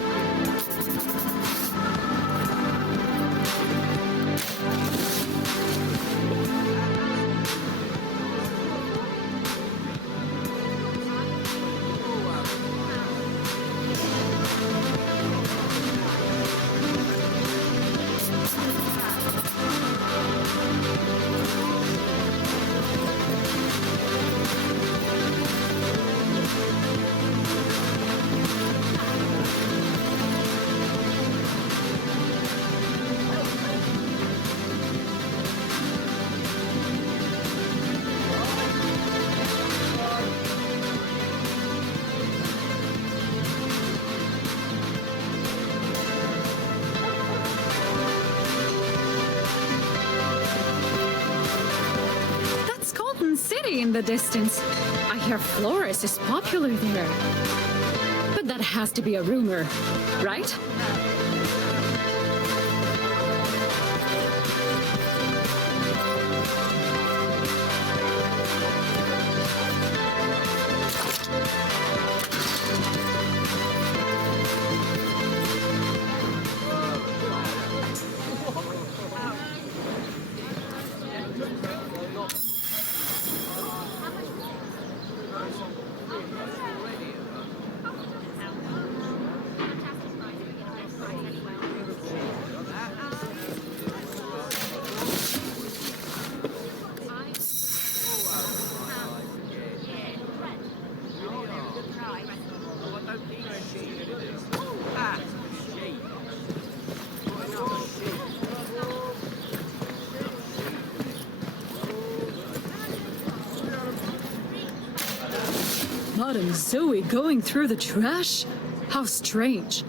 That's Colton City in the distance. I hear Flores is popular there. But that has to be a rumor, right? Madame Zoe going through the trash? How strange.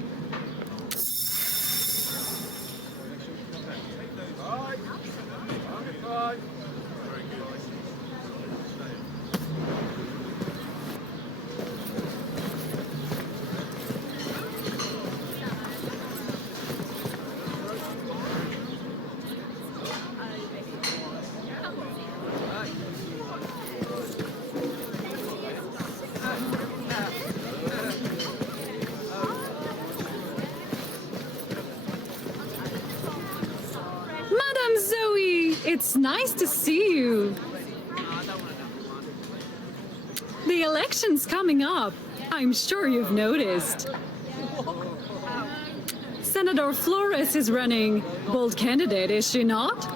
Madame Zoe, it's nice to see you. The election's coming up. I'm sure you've noticed. Senator Flores is running. Bold candidate, is she not?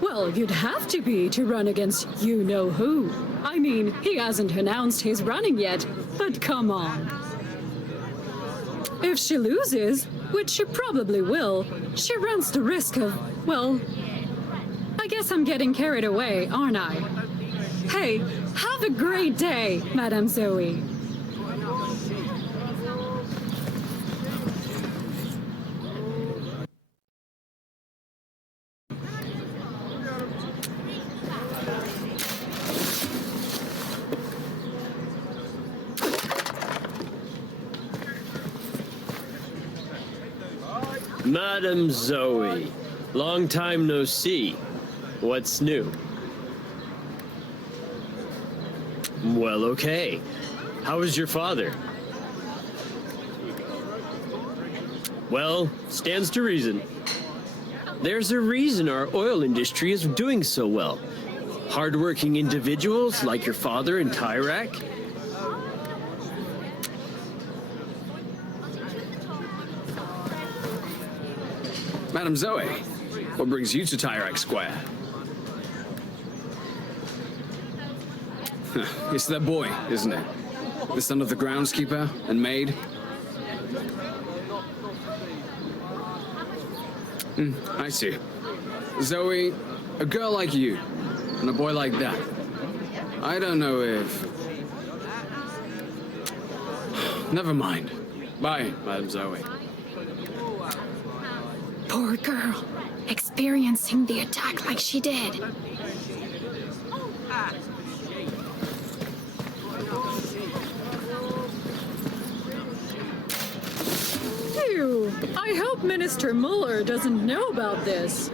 Well, you'd have to be to run against you-know-who. I mean, he hasn't announced he's running yet, but come on. If she loses, which she probably will, she runs the risk of, well, I guess I'm getting carried away, aren't I? Hey, have a great day, Madame Zoe. Madame Zoe, long time no see. What's new? Well, okay. How is your father? Well, stands to reason. There's a reason our oil industry is doing so well. Hardworking individuals like your father in Tyrak. Madame Zoe, what brings you to Tyrak Square? It's that boy, isn't it? The son of the groundskeeper and maid? I see. Zoe, a girl like you, and a boy like that. I don't know if... Never mind. Bye, Madame Zoe. Poor girl, experiencing the attack like she did. Phew, I hope Minister Mueller doesn't know about this.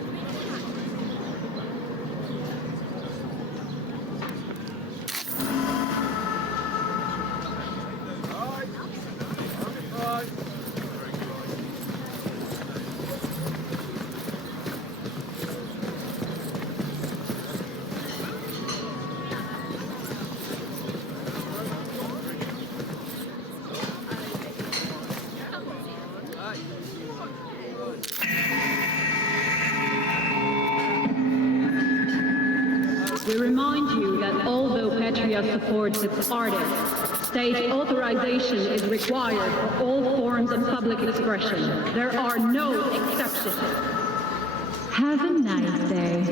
We remind you that although Petria supports its artists, state authorization is required for all forms of public expression. There are no exceptions. Have a nice day.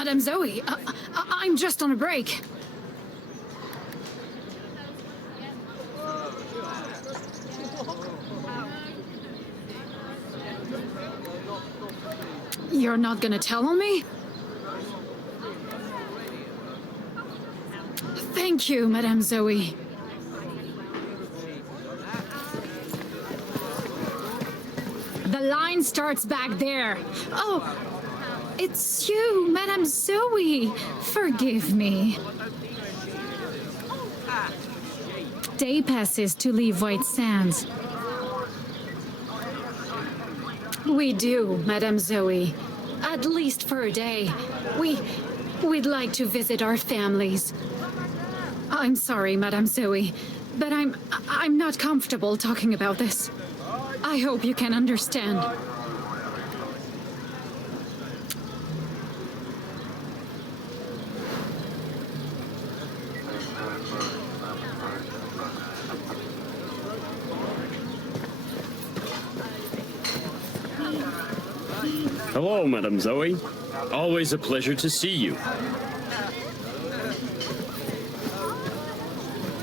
Madame Zoe, I'm just on a break. You're not gonna tell on me? Thank you, Madame Zoe. The line starts back there. Oh, it's you, Madame Zoe. Forgive me. Day passes to leave White Sands. We do, Madame Zoe. At least for a day. We'd like to visit our families. I'm sorry, Madame Zoe, but I'm not comfortable talking about this. I hope you can understand. Hello, Madame Zoe. Always a pleasure to see you.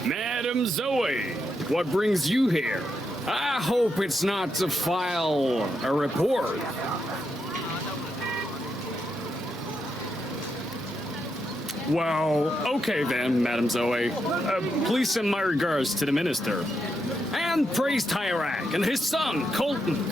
Madame Zoe, what brings you here? I hope it's not to file a report. Well, okay then, Madame Zoe. Please send my regards to the minister. And praise Tyrak and his son, Colton.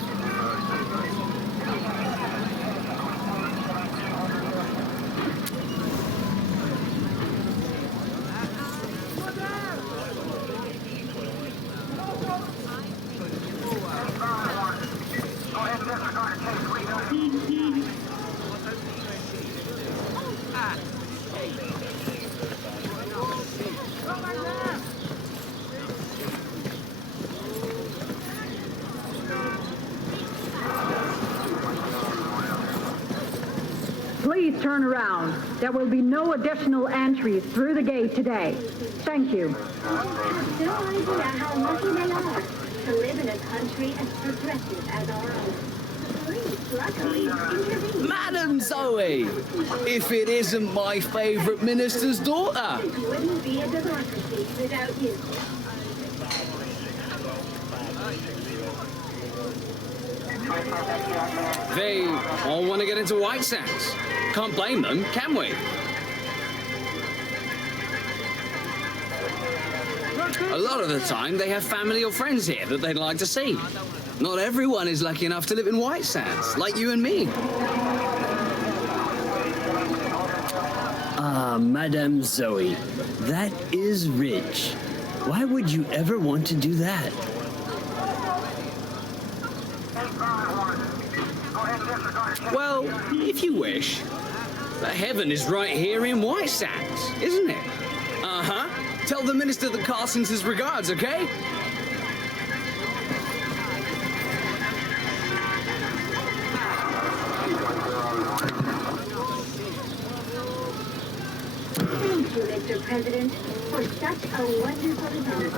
Please turn around. There will be no additional entries through the gate today. Thank you. No idea how lucky they are to live in a country as progressive as our own. Police, luckily, intervened. Madam Zoe, if it isn't my favorite minister's daughter. It wouldn't be a democracy without you. They all want to get into White Sands. Can't blame them, can we? A lot of the time, they have family or friends here that they'd like to see. Not everyone is lucky enough to live in White Sands, like you and me. Ah, Madame Zoe, that is rich. Why would you ever want to do that? Well, if you wish. But heaven is right here in White Sands, isn't it? Uh-huh. Tell the minister that Carl sends his regards, okay? Thank you, Mr. President, for such a wonderful event.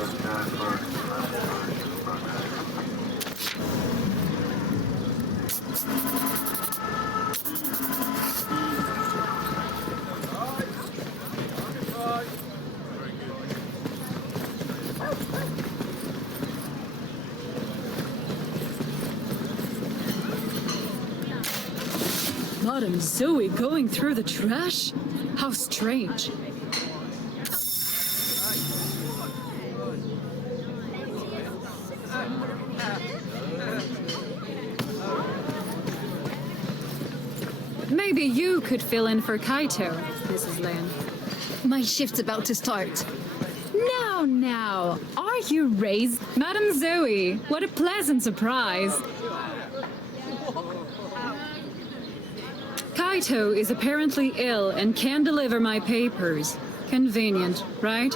Madame Zoe going through the trash? How strange. Maybe you could fill in for Kaito, Mrs. Lin. My shift's about to start. Now, are you raised? Madame Zoe, what a pleasant surprise. Kaito is apparently ill and can deliver my papers. Convenient, right?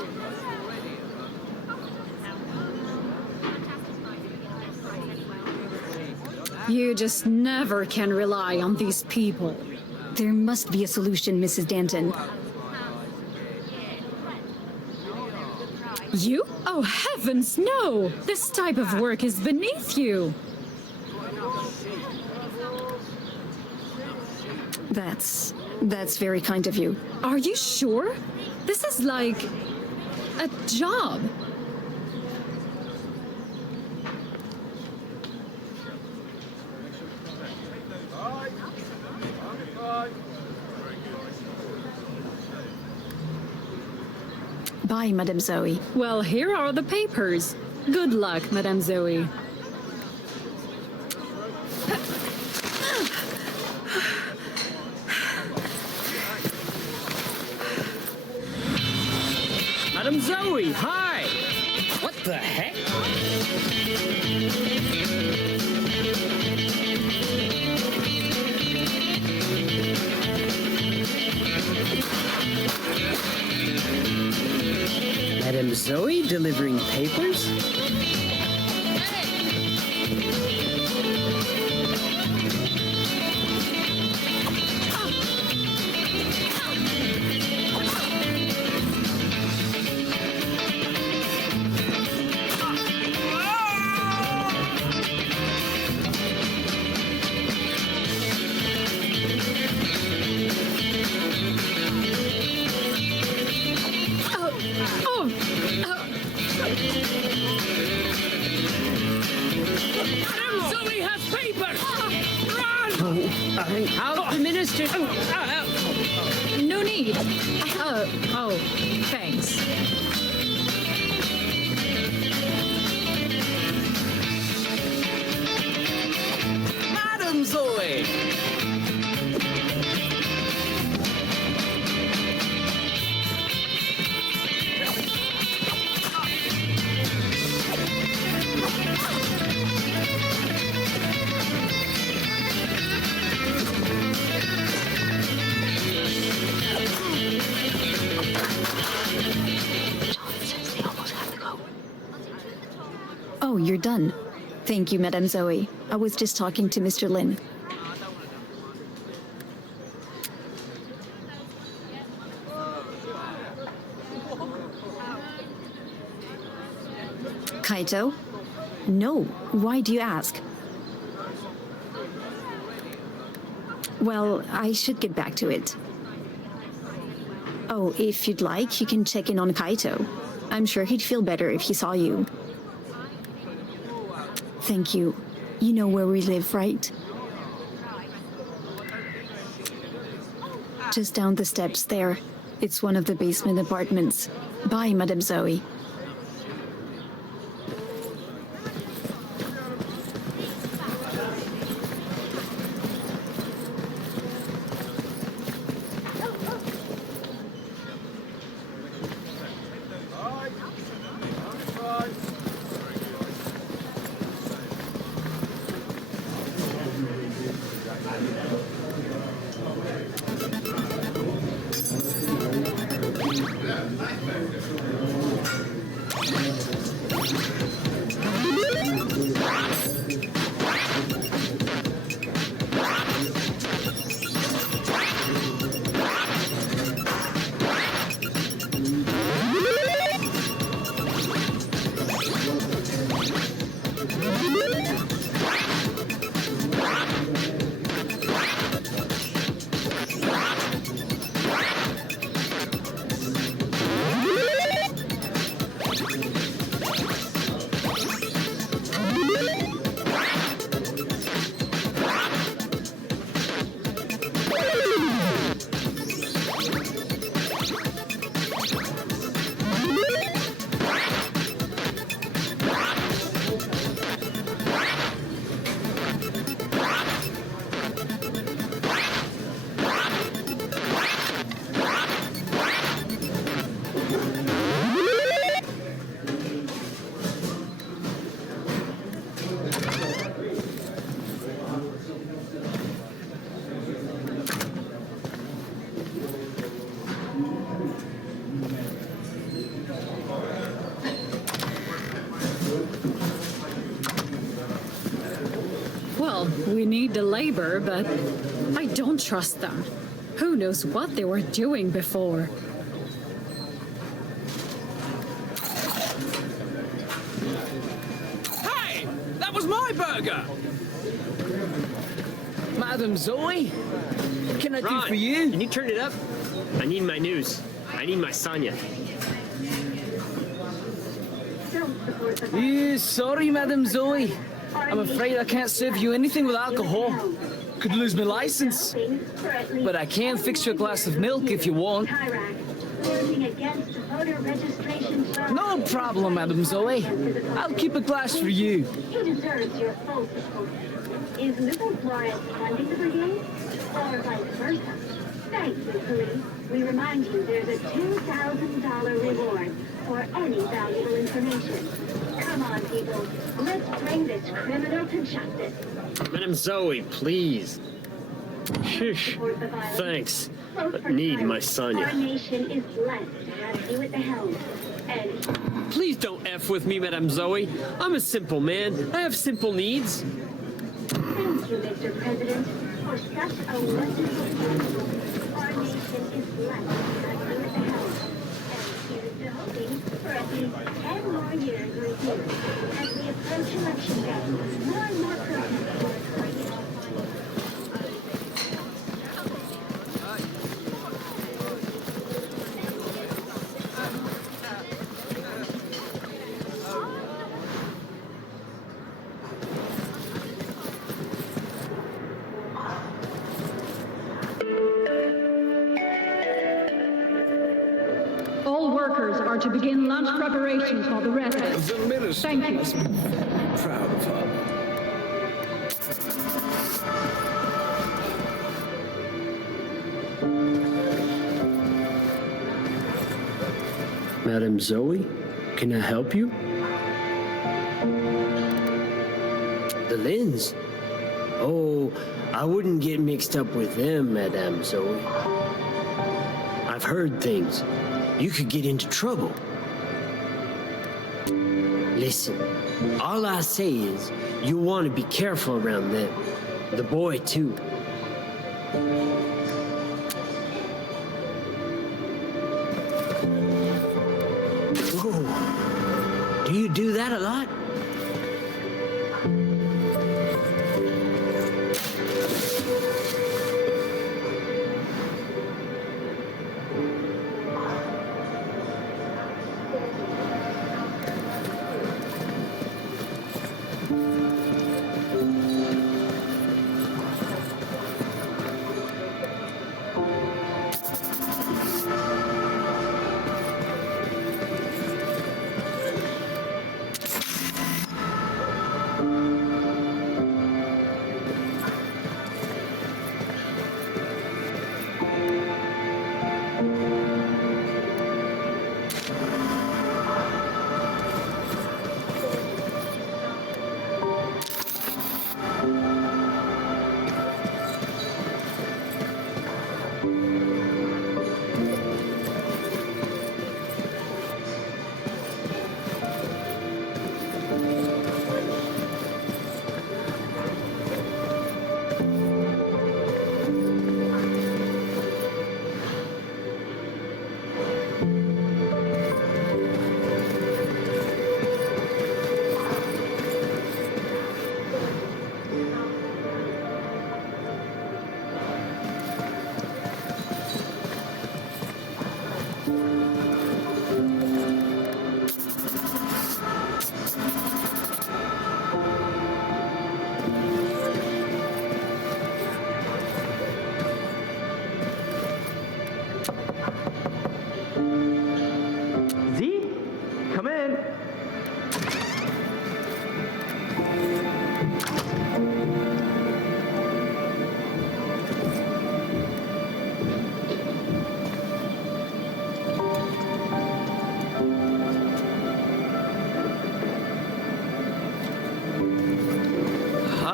You just never can rely on these people. There must be a solution, Mrs. Danton. You? Oh, heavens, no! This type of work is beneath you. That's That's very kind of you. Are you sure? This is like a job. Bye, Madame Zoe. Well, here are the papers. Good luck, Madame Zoe. Madam Zoe, hi! What the heck? Madam Zoe delivering papers? Zoe has papers! Run! Out the minister. No need. Oh, thanks. Madam Zoe! Oh, you're done. Thank you, Madame Zoe. I was just talking to Mr. Lin. Kaito? No. Why do you ask? Well, I should get back to it. Oh, if you'd like, you can check in on Kaito. I'm sure he'd feel better if he saw you. Thank you. You know where we live, right? Just down the steps there. It's one of the basement apartments. Bye, Madame Zoe. Well, we need the labor, but I don't trust them. Who knows what they were doing before? Hey! That was my burger! Madam Zoe. What can I do Ron, for you? Can you turn it up? I need my news. I need my Sonya. Sorry, Madam Zoe. I'm afraid I can't serve you anything with alcohol. Could lose my license. But I can fix you a glass of milk if you want. No problem, Madam Zoe. I'll keep a glass for you. He deserves your full support. Is Mrs. Flores funding the brigade? Or vice versa? Thank you, police. We remind you there's a $2,000 reward for any valuable information. Come on, people. Let's bring this criminal to justice. Madam Zoe, please. Shush. Thanks. But need my Sonya. Our nation is blessed to have you at the helm. And Please don't F with me, Madam Zoe. I'm a simple man. I have simple needs. thank you, Mr. President, for such a wonderful proposal. Our nation is blessed to have you at the helm. And here's to hoping for at least 10 more years with you. As we approach election day, more and more protests are occurring in our All workers are to begin lunch preparations for the residents. The minister Thank you. must be proud of her. Madam Zoe, can I help you? The Lins? Oh, I wouldn't get mixed up with them, Madame Zoe. I've heard things. You could get into trouble. Listen, all I say is you want to be careful around them. The boy, too. Whoa. Do you do that a lot?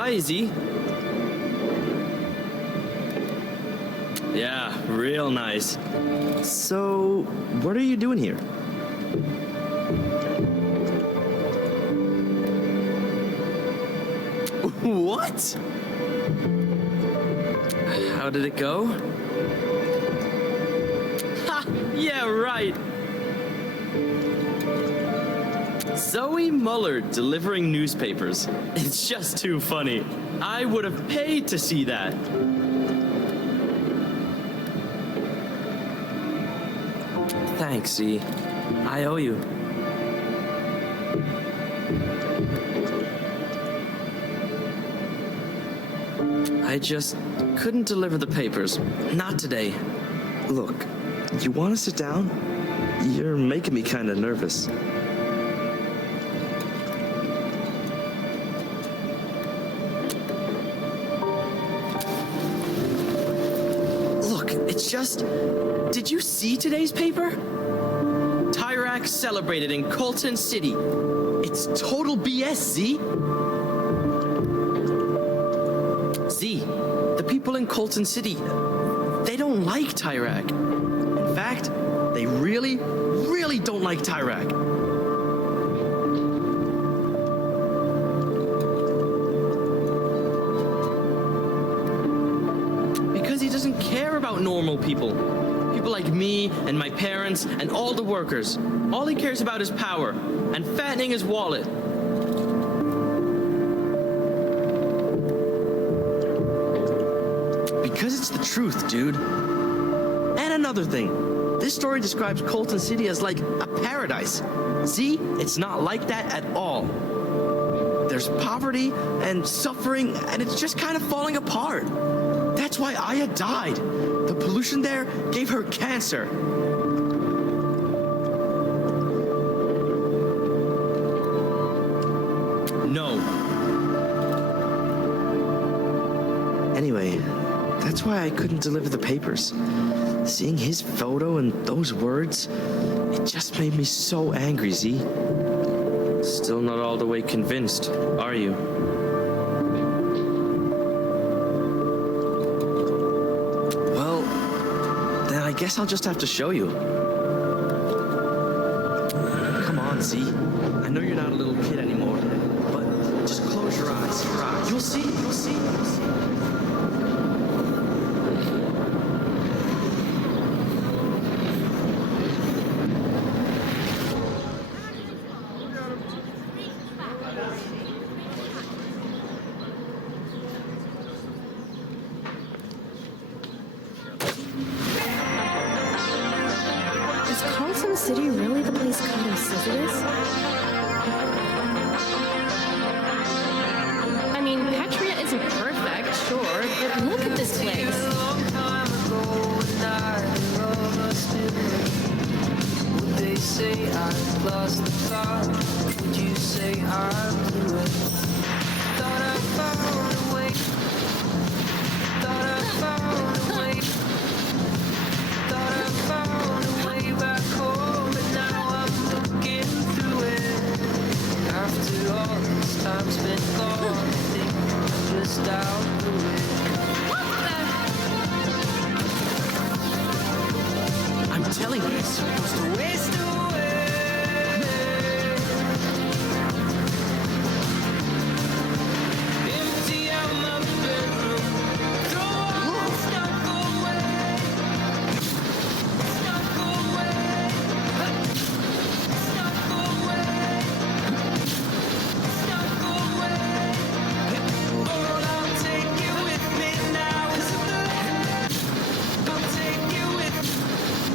Hi, Z. Yeah, real nice. So, what are you doing here? What? How did it go? Ha! Yeah, right. Zoe Muller delivering newspapers. It's just too funny. I would have paid to see that. Thanks, Z. I owe you. I just couldn't deliver the papers. Not today. Look, you want to sit down? You're making me kind of nervous. Look, it's just... Did you see today's paper? Tyrak celebrated in Colton City. It's total BS, Z. Z, the people in Colton City, they don't like Tyrak. In fact, they really, really don't like Tyrak. Because he doesn't care about normal people. People like me and my parents and all the workers. All he cares about is power and fattening his wallet. Because it's the truth, dude. And another thing, this story describes Colton City as like a paradise. See, it's not like that at all. There's poverty and suffering, and it's just kind of falling apart. That's why Aya died. The pollution there gave her cancer. No. Anyway, that's why I couldn't deliver the papers. Seeing his photo and those words, it just made me so angry, Z. Still not all the way convinced, are you? Well, then I guess I'll just have to show you. Come on, Z. I know you're not a little kid anymore, but just close your eyes. You'll see, you'll see, you'll see. Is Colton City really the place Kaito says it is? I mean, Petria isn't perfect, sure, but look at this place. Would they say I lost the plot? Would you say I blew it? Thought I found a way. Thought I found a way. Thought I found a way back home, but now I'm looking through it. After all this time spent gone, I think I'm just outgrew it. I'm telling you, it's supposed to waste away. Empty out my bedroom. Throw all the stuff away. Stuff away. Stuff away. Stuff away. All I'll take you with me now is a blend. I'll take you with me.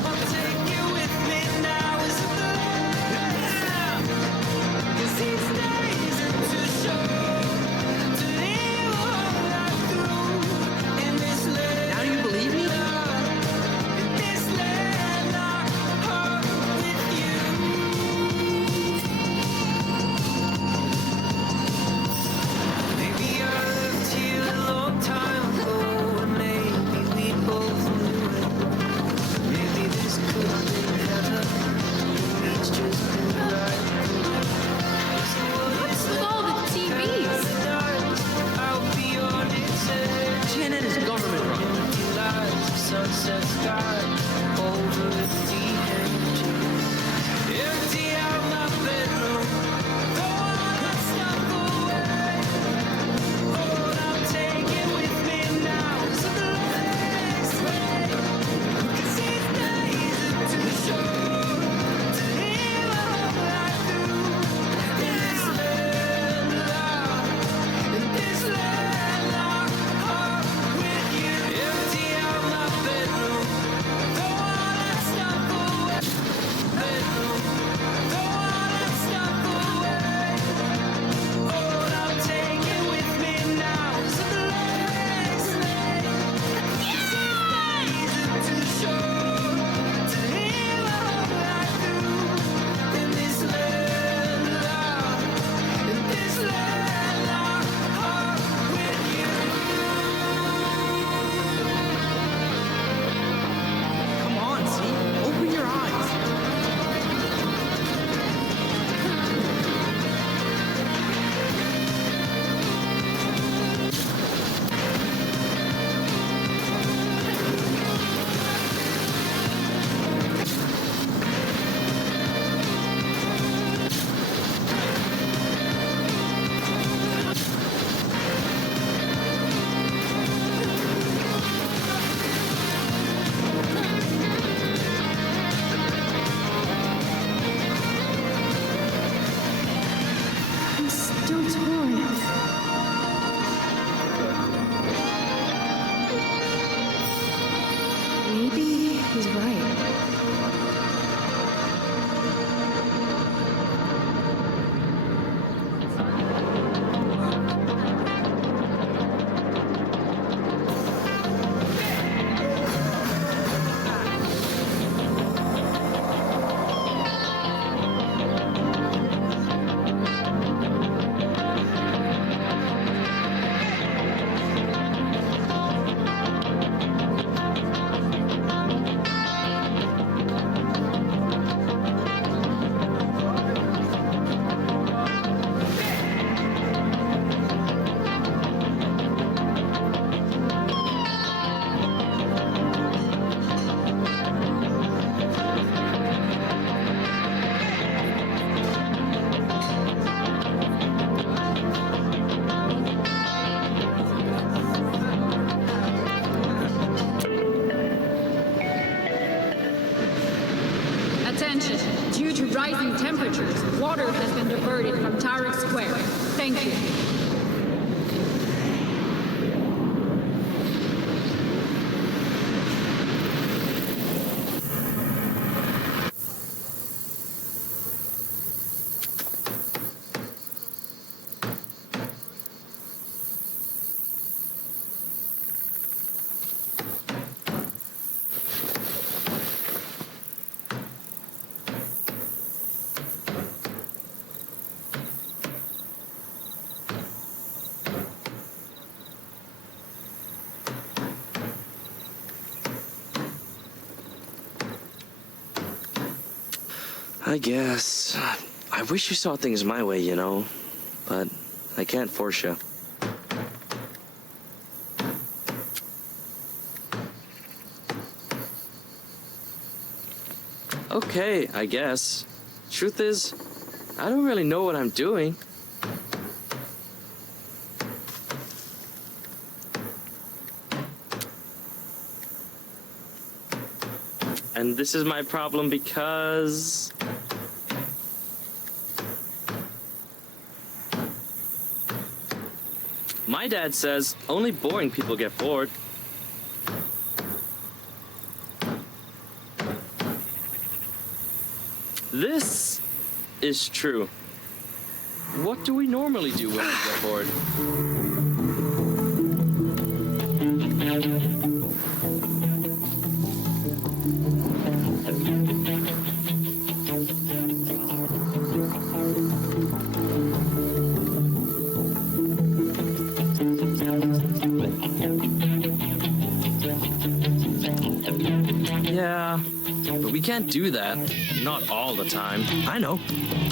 I'll take you with me now is a blend. 'Cause these days are too short to live all life through in this land. Now you believe me? In this land, our heart with you. Maybe I left here a long time ago, and maybe we both knew it. Maybe this could have been heaven. Maybe it's just been right. What's with all the TVs? I'll be on its edge. CNN is government run. Empty lights, sunset sky, over the edge. Empty out my bedroom. Throw all that stuff away. All I'm taking with me now is a blessing. 'Cause these days are too short to live all life through. In this land, in this land. Attention! Due to rising temperatures, water has been diverted from Tyrek Square. Thank you. I guess. I wish you saw things my way, you know. But I can't force you. Okay, I guess. Truth is, I don't really know what I'm doing. And this is my problem because... my dad says only boring people get bored. This is true. What do we normally do when we get bored? Yeah, but we can't do that. Not all the time. I know.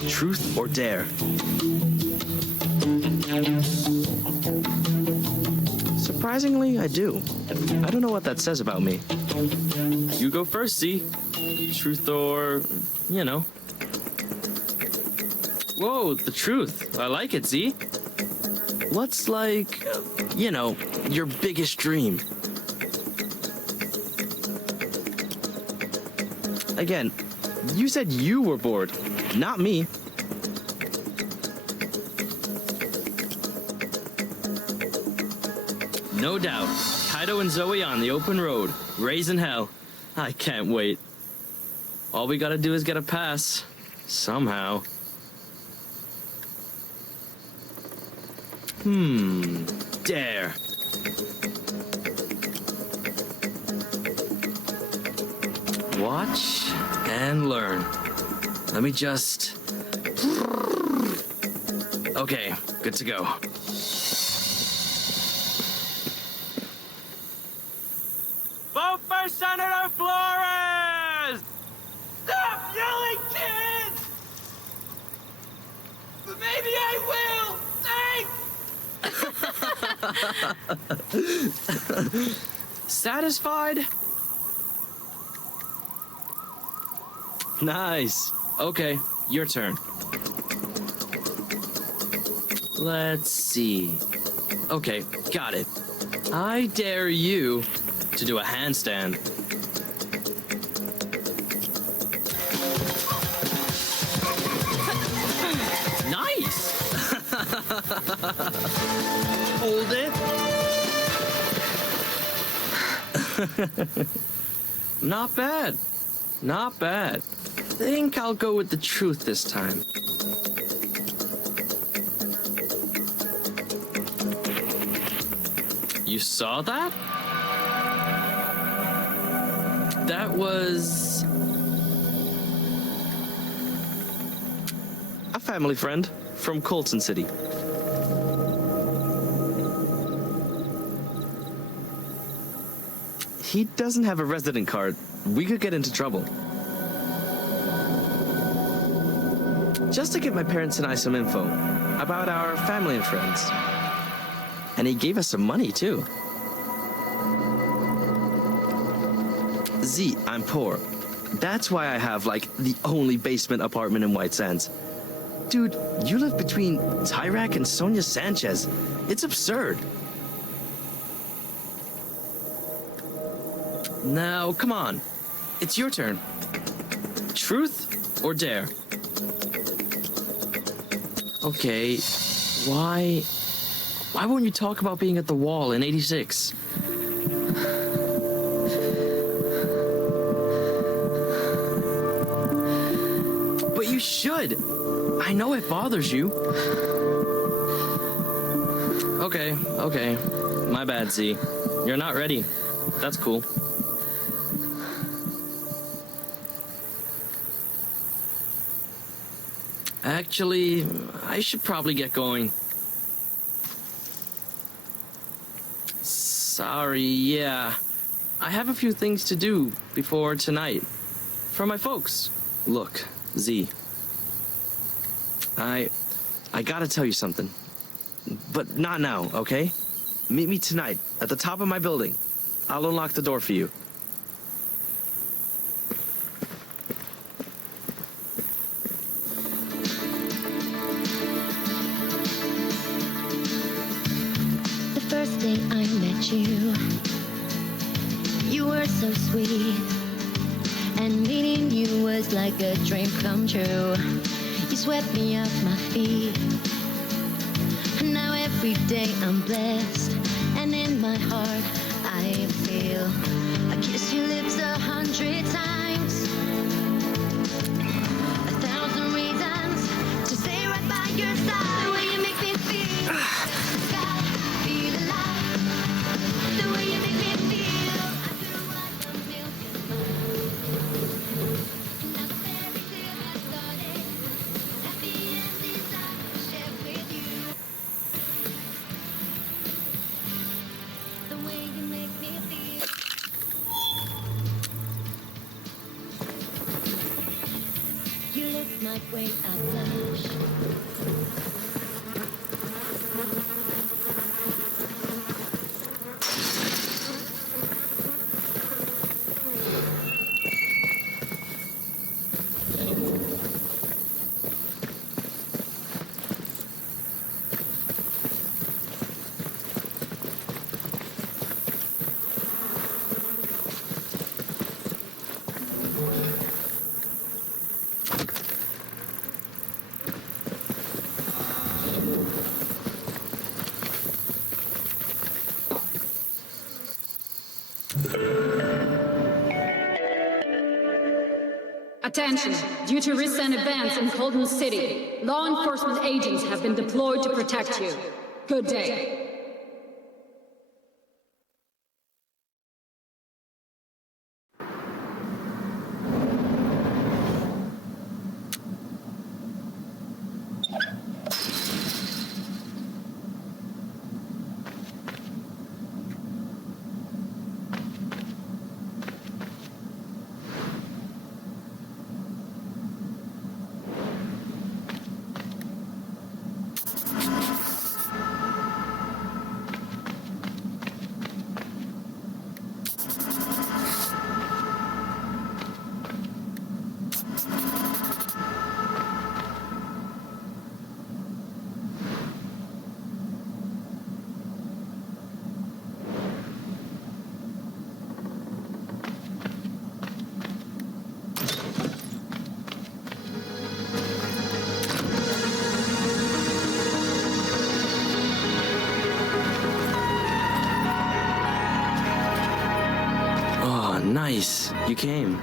Truth or dare. Surprisingly, I do. I don't know what that says about me. You go first, Z. Truth or, you know. Whoa, the truth. I like it, Z. What's like, you know, your biggest dream? Again, you said you were bored, not me. No doubt. Kaido and Zoe on the open road, raising hell. I can't wait. All we gotta do is get a pass. Somehow. Dare. Watch and learn. Let me just... Okay, good to go. Vote for Senator Flores! Stop yelling, kids! Maybe I will! Thanks! Satisfied? Nice. Okay, your turn. Let's see. Okay, got it. I dare you to do a handstand. Nice! Hold it. Not bad. Not bad. Think I'll go with the truth this time. You saw that? That was... a family friend from Colton City. He doesn't have a resident card. We could get into trouble. Just to give my parents and I some info about our family and friends. And he gave us some money, too. Z, I'm poor. That's why I have, like, the only basement apartment in White Sands. Dude, you live between Tyrek and Sonia Sanchez. It's absurd. Now, come on. It's your turn. Truth or dare? Okay, why won't you talk about being at the wall in 86? But you should. I know it bothers you. Okay. My bad, Z. You're not ready. That's cool. Actually, I should probably get going. Sorry, yeah. I have a few things to do before tonight. For my folks. Look, Z. I gotta tell you something. But not now, okay? Meet me tonight at the top of my building. I'll unlock the door for you. The first day I met you, you were so sweet, and meeting you was like a dream come true. You swept me off my feet. Now every day I'm blessed, and in my heart I feel I kiss your lips 100 times. 1,000 reasons to stay right by your side. The way you make me feel, the sky, feel alive. The way you make me feel, I could watch a million miles. Now the fairy tale has started. Happy endings I share with you. The way you make me feel. You lift my weight, I blush. Attention! Due to recent events in Colton City, law enforcement agents have been deployed to protect you. Good day. Nice. You came.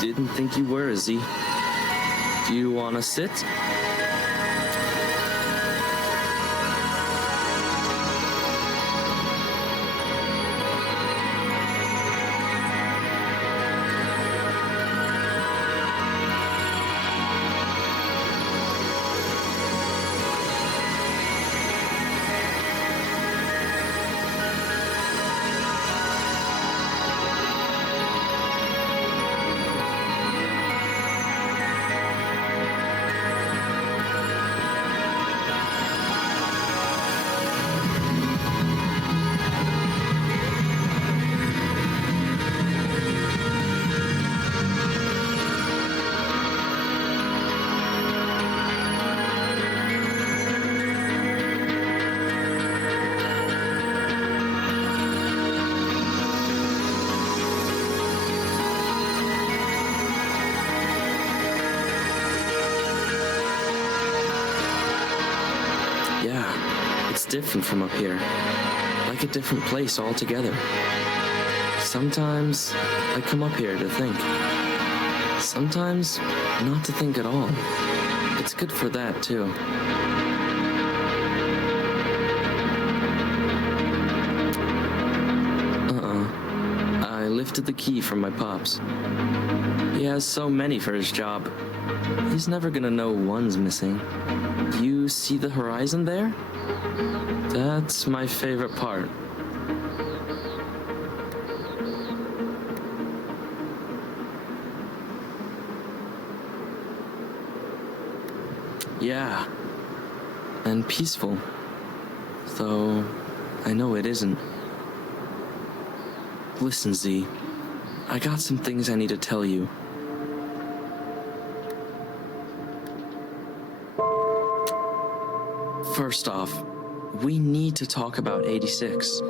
Didn't think you were, Z. Do you want to sit? different from up here, like a different place altogether. Sometimes I come up here to think. Sometimes not to think at all. It's good for that, too. I lifted the key from my pops. He has so many for his job. He's never gonna know one's missing. You see the horizon there? That's my favorite part. Yeah. And peaceful. Though I know it isn't. Listen, Z. I got some things I need to tell you. First off, we need to talk about 86.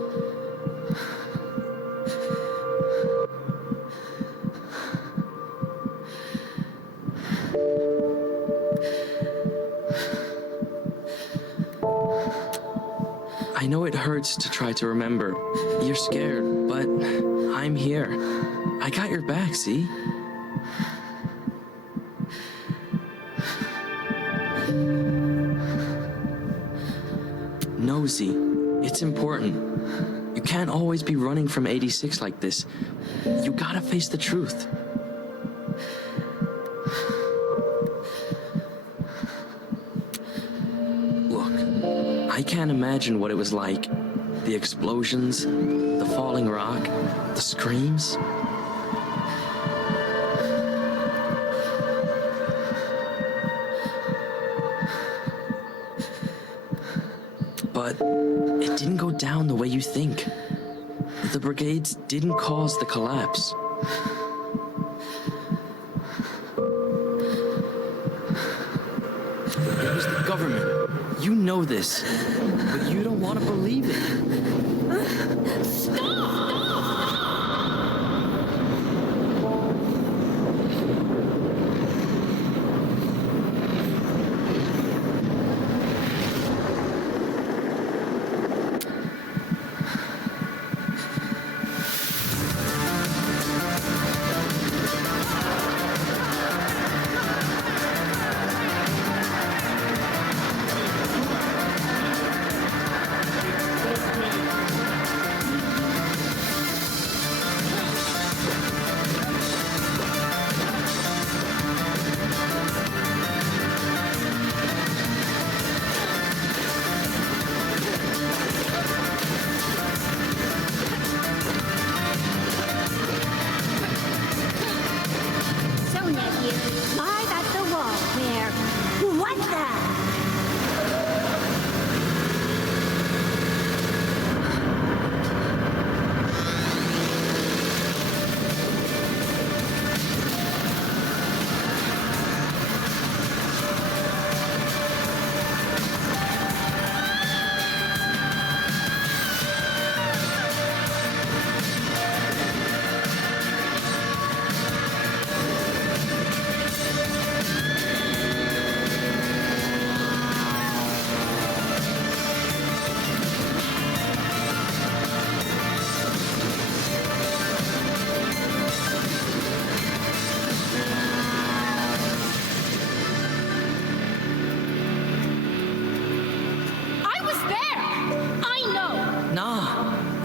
I know it hurts to try to remember. You're scared, but I'm here. I got your back, see? No, Z. It's important. You can't always be running from 86 like this. You gotta face the truth. I can't imagine what it was like. The explosions, the falling rock, the screams. But it didn't go down the way you think. The brigades didn't cause the collapse. It was the government. You know this, but you don't want to believe it. Stop!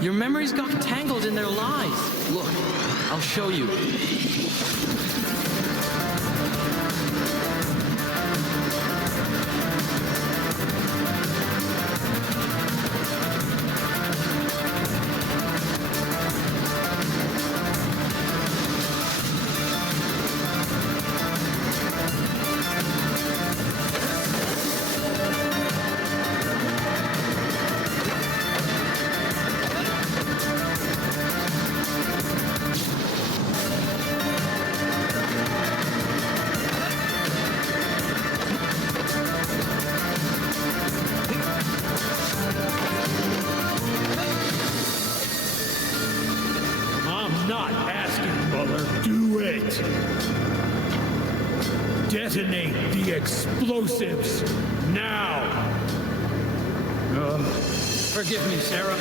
Your memories got tangled in their lies. Look, I'll show you. Detonate the explosives now! Forgive me, Sarah.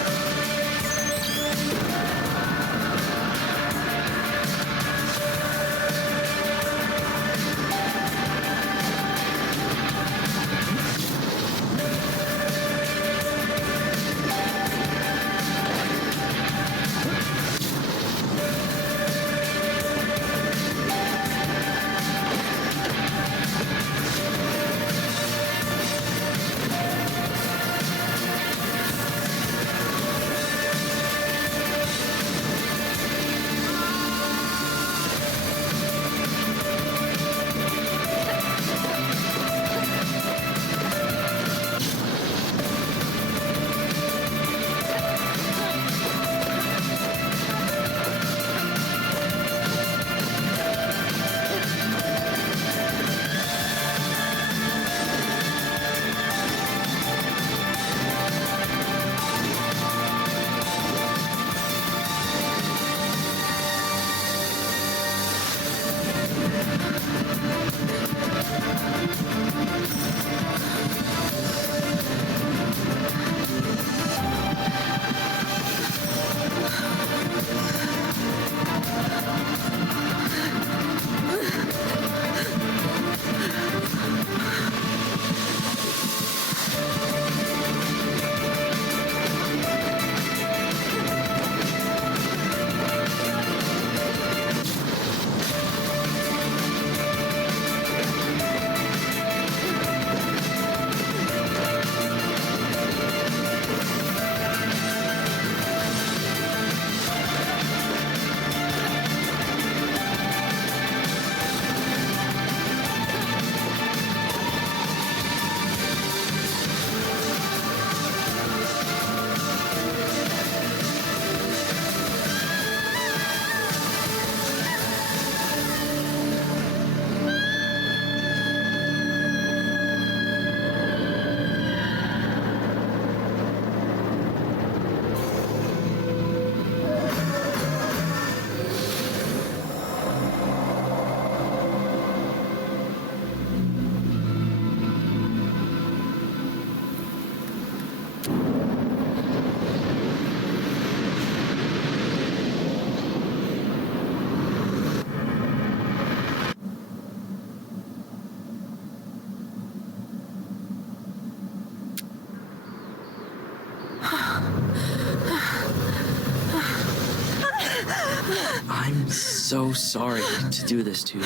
I'm so sorry to do this to you.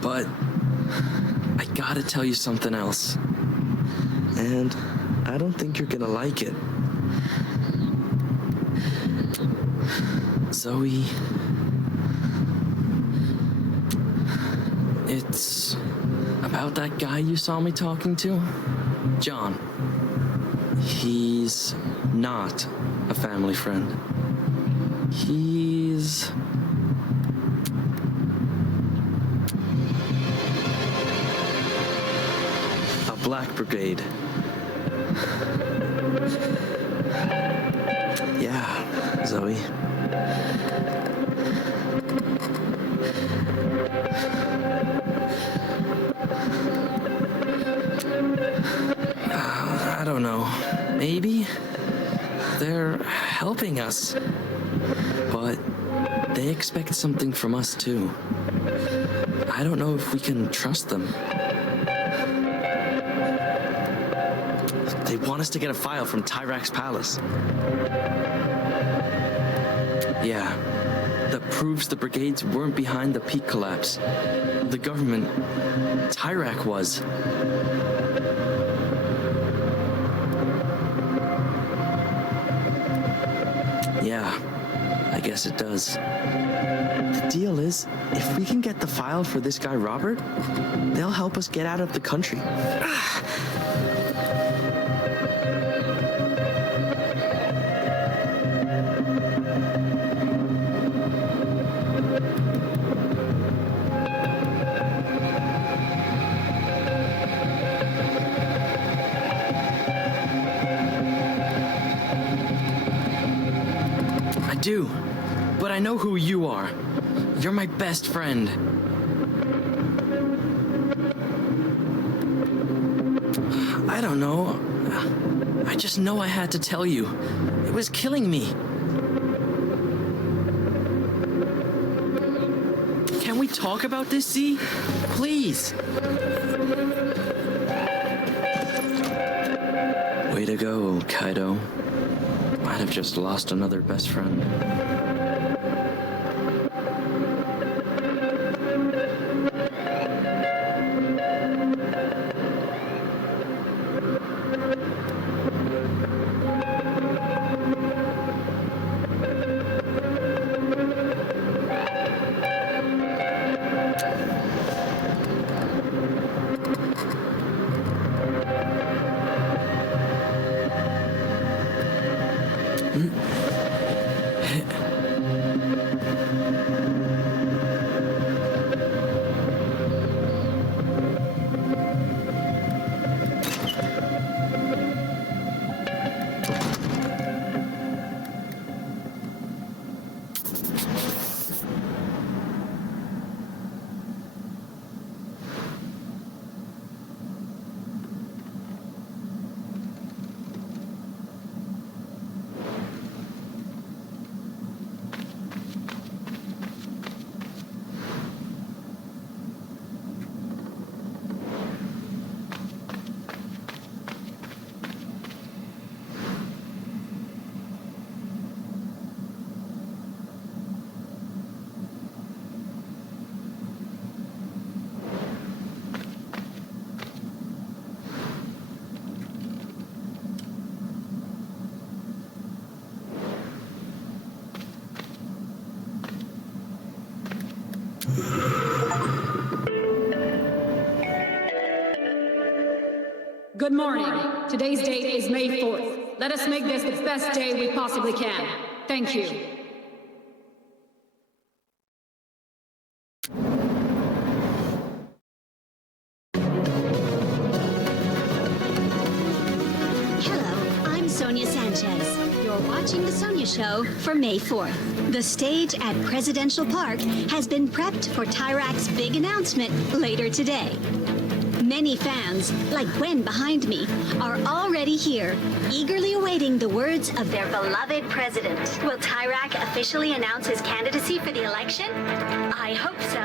But I gotta tell you something else. And I don't think you're gonna like it. Zoe, it's about that guy you saw me talking to, John. He's not a family friend. He's... a Black Brigade. Yeah, Zoe. I don't know. Maybe they're helping us. But they expect something from us too. I don't know if we can trust them. They want us to get a file from Tyrak's palace. Yeah, that proves the brigades weren't behind the peak collapse. The government, Tyrak was. Yeah, I guess it does. The deal is, if we can get the file for this guy Robert, they'll help us get out of the country. I do, but I know who you are. You're my best friend. I don't know. I just know I had to tell you. It was killing me. Can we talk about this, Z? Please. Way to go, Kaido. Might have just lost another best friend. Good morning. Today's date is May 4th. Let us make this the best day we possibly can. Thank you. Hello, I'm Sonia Sanchez. You're watching The Sonia Show for May 4th. The stage at Presidential Park has been prepped for Tyrak's big announcement later today. Many fans, like Gwen behind me, are already here, eagerly awaiting the words of their beloved president. Will Tyrak officially announce his candidacy for the election? I hope so.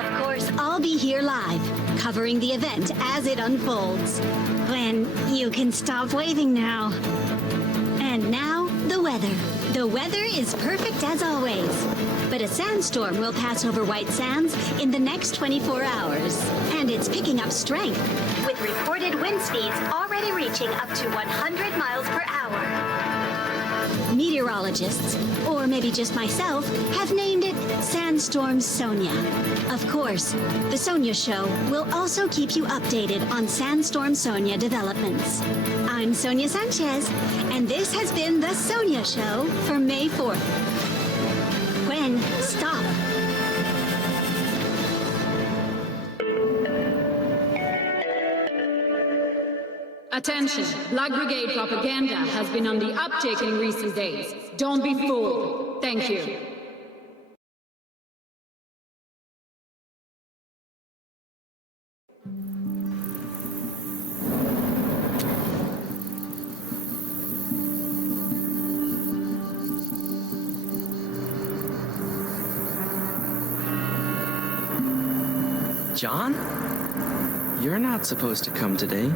Of course, I'll be here live, covering the event as it unfolds. Gwen, you can stop waving now. And now, the weather. The weather is perfect as always, but a sandstorm will pass over White Sands in the next 24 hours, and it's picking up strength, with reported wind speeds already reaching up to 100 miles per hour. Meteorologists, or maybe just myself, have named it Sandstorm Sonia. Of course, The Sonia Show will also keep you updated on Sandstorm Sonia developments. I'm Sonia Sanchez, and this has been The Sonia Show for May 4th. Gwen, stop. Attention, Black Brigade propaganda has been on the uptick in recent days. Don't be fooled. Thank you. John? You're not supposed to come today.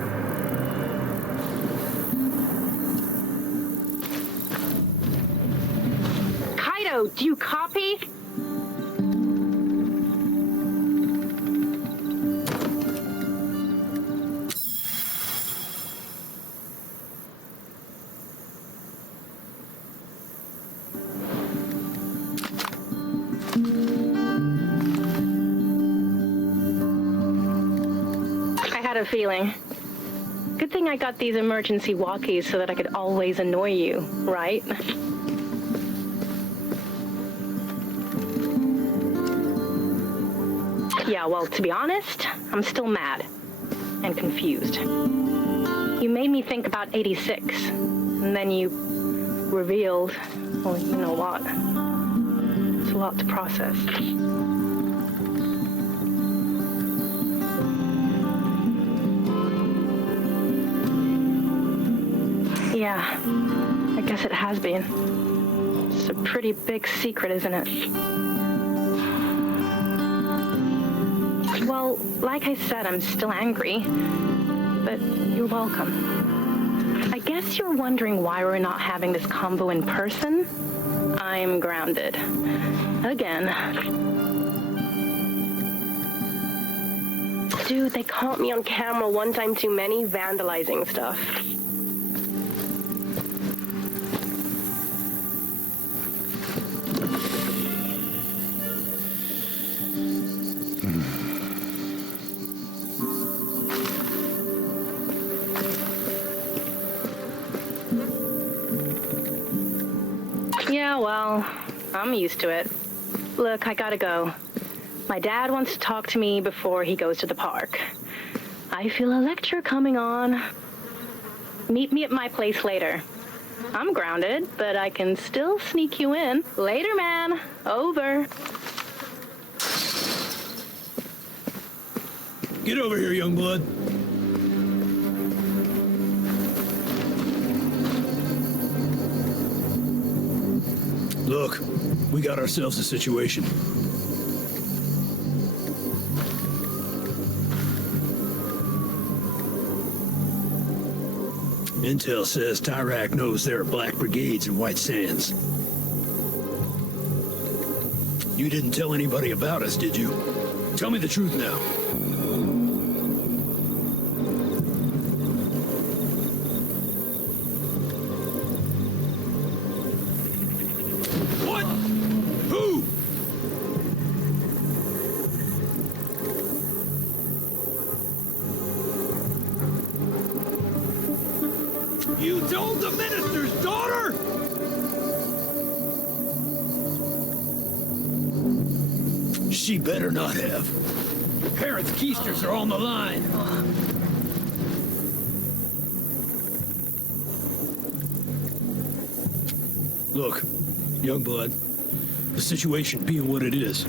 Kaido, do you copy? A feeling. Good thing I got these emergency walkies so that I could always annoy you, right? Yeah, well, to be honest, I'm still mad and confused. You made me think about 86, and then you revealed, well, you know what? It's a lot to process. it has been. It's a pretty big secret, isn't it? Well, like I said, I'm still angry, but you're welcome. I guess you're wondering why we're not having this combo in person? I'm grounded. Again. Dude, they caught me on camera one time too many vandalizing stuff. Yeah, well, I'm used to it. Look, I gotta go. My dad wants to talk to me before he goes to the park. I feel a lecture coming on. Meet me at my place later. I'm grounded, but I can still sneak you in. Later, man. Over. Get over here, young blood. Look, we got ourselves a situation. Intel says Tyrak knows there are black brigades in White Sands. You didn't tell anybody about us, did you? Tell me the truth now. What? Who? You told the minister's daughter? She better not have. Your parents' keisters are on the line. Look, youngblood, the situation being what it is,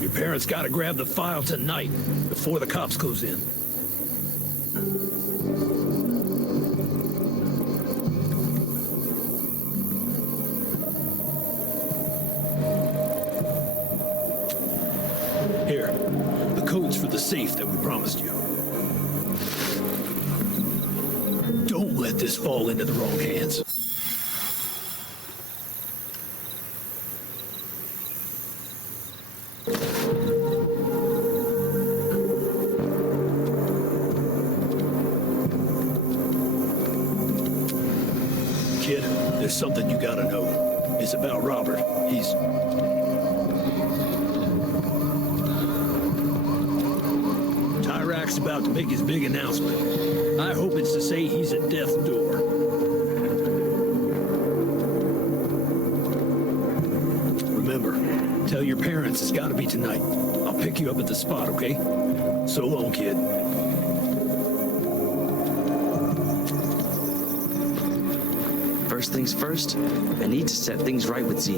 your parents gotta grab the file tonight before the cops goes in. Here, the codes for the safe that we promised you. Don't let this fall into the wrong hands. Kid, there's something you gotta know. It's about Robert. He's... Tyrak's about to make his big announcement. I hope it's to say he's at death's door. Remember, tell your parents it's gotta be tonight. I'll pick you up at the spot, okay? So long, kid. First things first, I need to set things right with Z.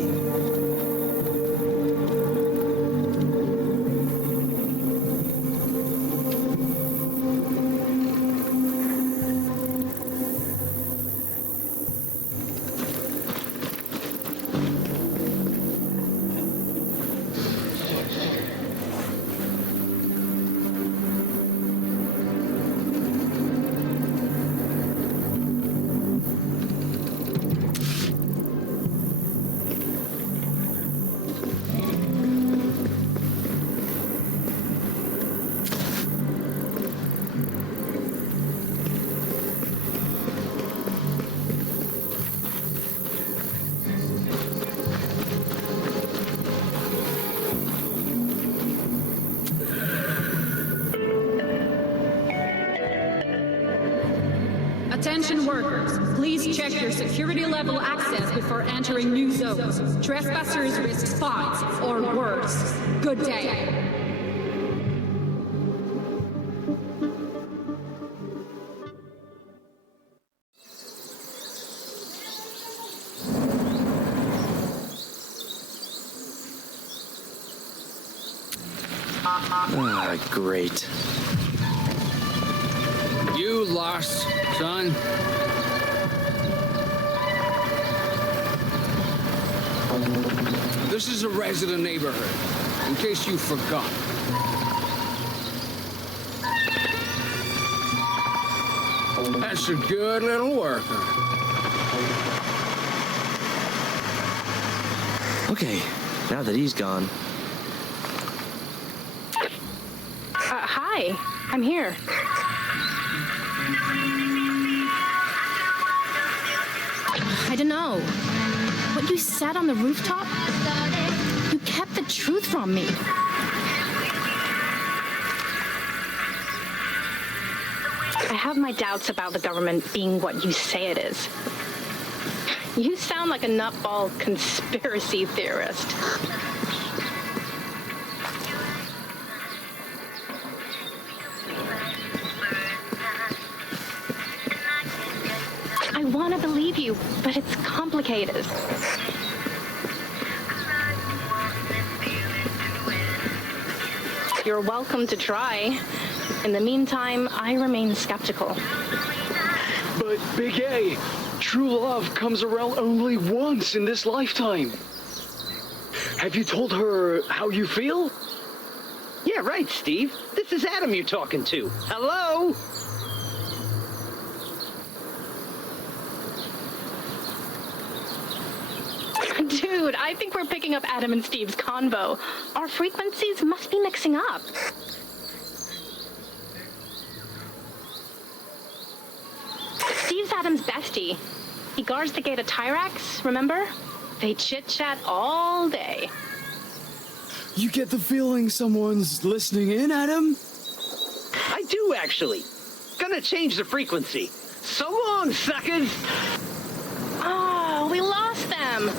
Attention workers, please check your security level access before entering new zones. Trespassers risk fines or worse. Good day. Ah, great. You lost, son. this is a resident neighborhood, in case you forgot. That's a good little worker. Okay, now that he's gone. Hi, I'm here. I don't know. What you said on the rooftop? You kept the truth from me. I have my doubts about the government being what you say it is. You sound like a nutball conspiracy theorist. I want to believe you, but it's complicated. You're welcome to try. In the meantime, I remain skeptical. But Big A, true love comes around only once in this lifetime. Have you told her how you feel? Yeah, right, Steve. This is Adam you're talking to. Hello? Dude, I think we're picking up Adam and Steve's convo. Our frequencies must be mixing up. Steve's Adam's bestie. He guards the gate of Tyrax, remember? They chit-chat all day. You get the feeling someone's listening in, Adam? I do, actually. Gonna change the frequency. So long, suckers! Oh, we lost them.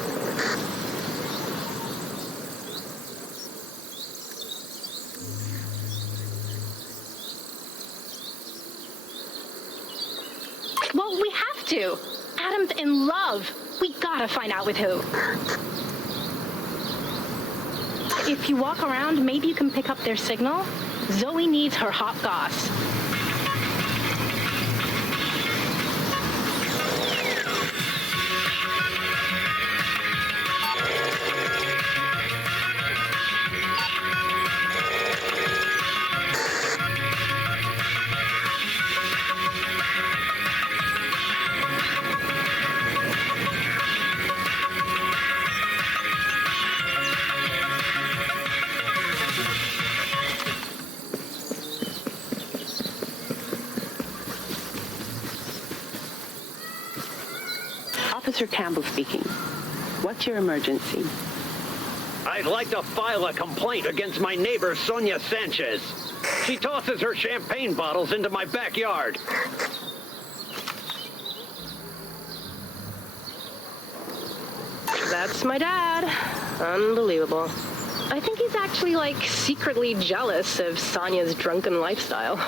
Well, we have to. Adam's in love. We gotta find out with who. If you walk around, maybe you can pick up their signal. Zoe needs her hot goss. Officer Campbell speaking. What's your emergency? I'd like to file a complaint against my neighbor, Sonia Sanchez. She tosses her champagne bottles into my backyard. That's my dad. Unbelievable. I think he's actually, like, secretly jealous of Sonia's drunken lifestyle.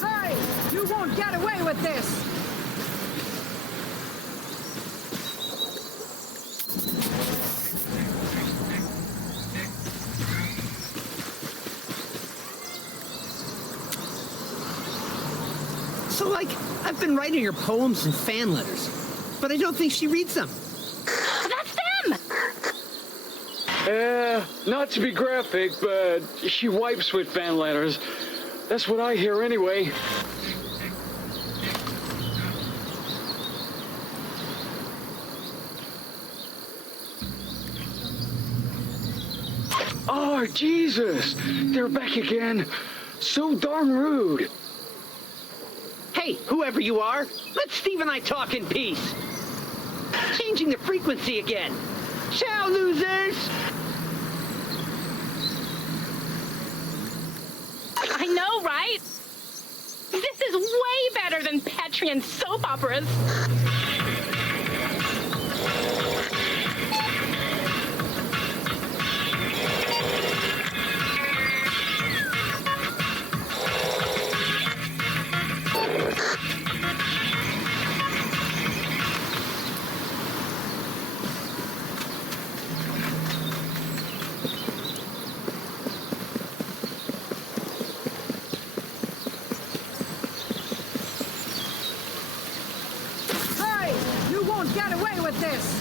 Hey! You won't get away with this! So, like, I've been writing her poems and fan letters, but I don't think she reads them. That's them! Not to be graphic, but she wipes with fan letters. That's what I hear anyway. Oh, Jesus! They're back again. So darn rude. Hey, whoever you are, let Steve and I talk in peace. Changing the frequency again. Ciao, losers! way better than Petrian soap operas. Hey, you won't get away with this.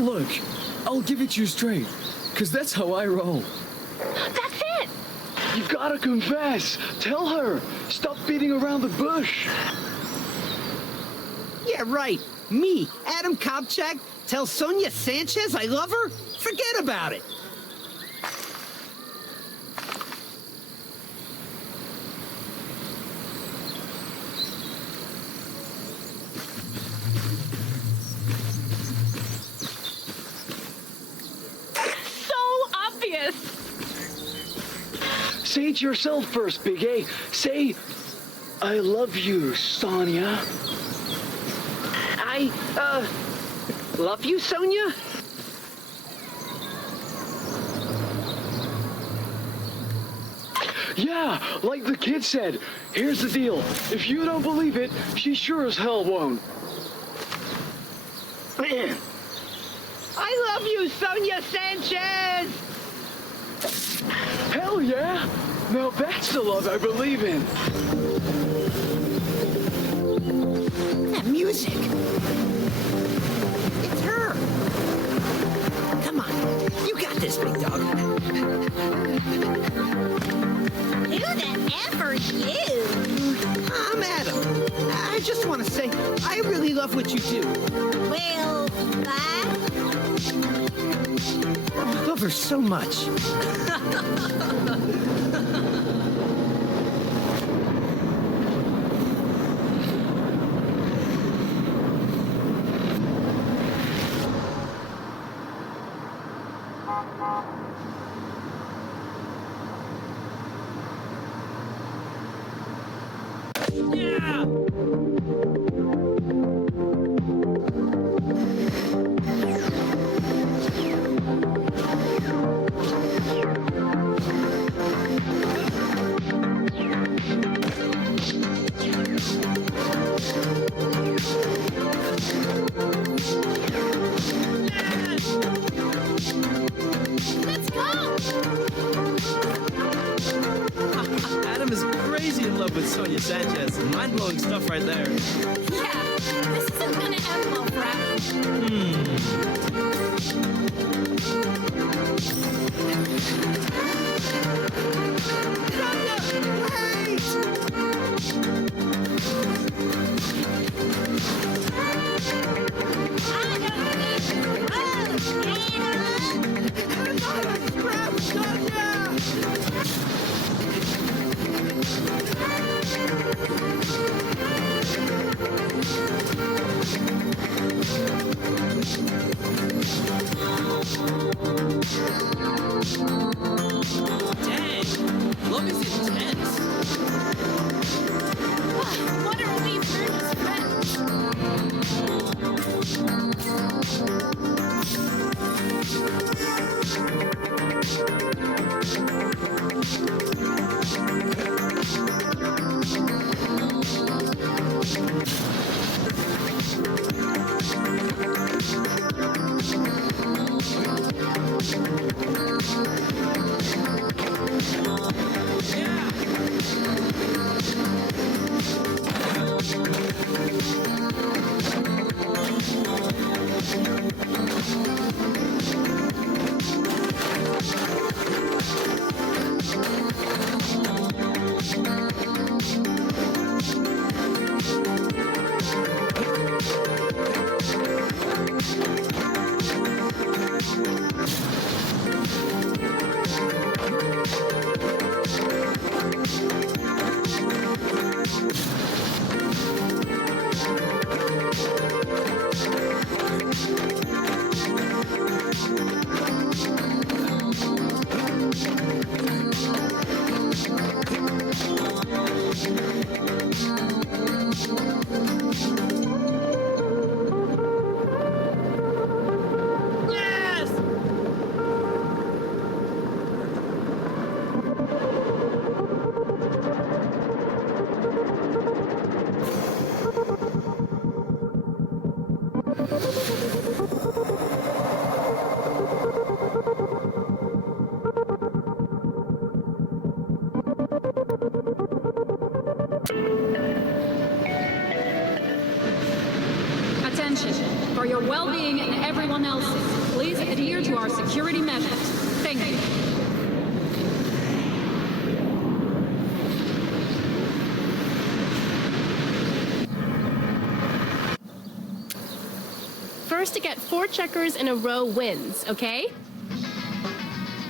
Look, I'll give it to you straight, because that's how I roll. That's it! You gotta confess. Tell her. Stop beating around the bush. Yeah, right. Me, Adam Kopchak, tell Sonia Sanchez I love her? Forget about it. So obvious! Say it yourself first, Big A. Say, I love you, Sonia. Love you, Sonia? Yeah, like the kid said. Here's the deal. If you don't believe it, she sure as hell won't. I love you, Sonia Sanchez! Hell yeah! Now that's the love I believe in. That music! It's her! Come on, you got this, big dog. Who the F are you? I'm Adam. I just want to say, I really love what you do. Well, bye. I love her so much. Let's go! Adam is crazy in love with Sonia Sanchez. Mind-blowing stuff right there. Yeah, this isn't gonna end well for Adam. Dang, love is intense. for your well-being and everyone else's, please adhere to our security measures. Thank you. First to get 4 checkers in a row wins, okay?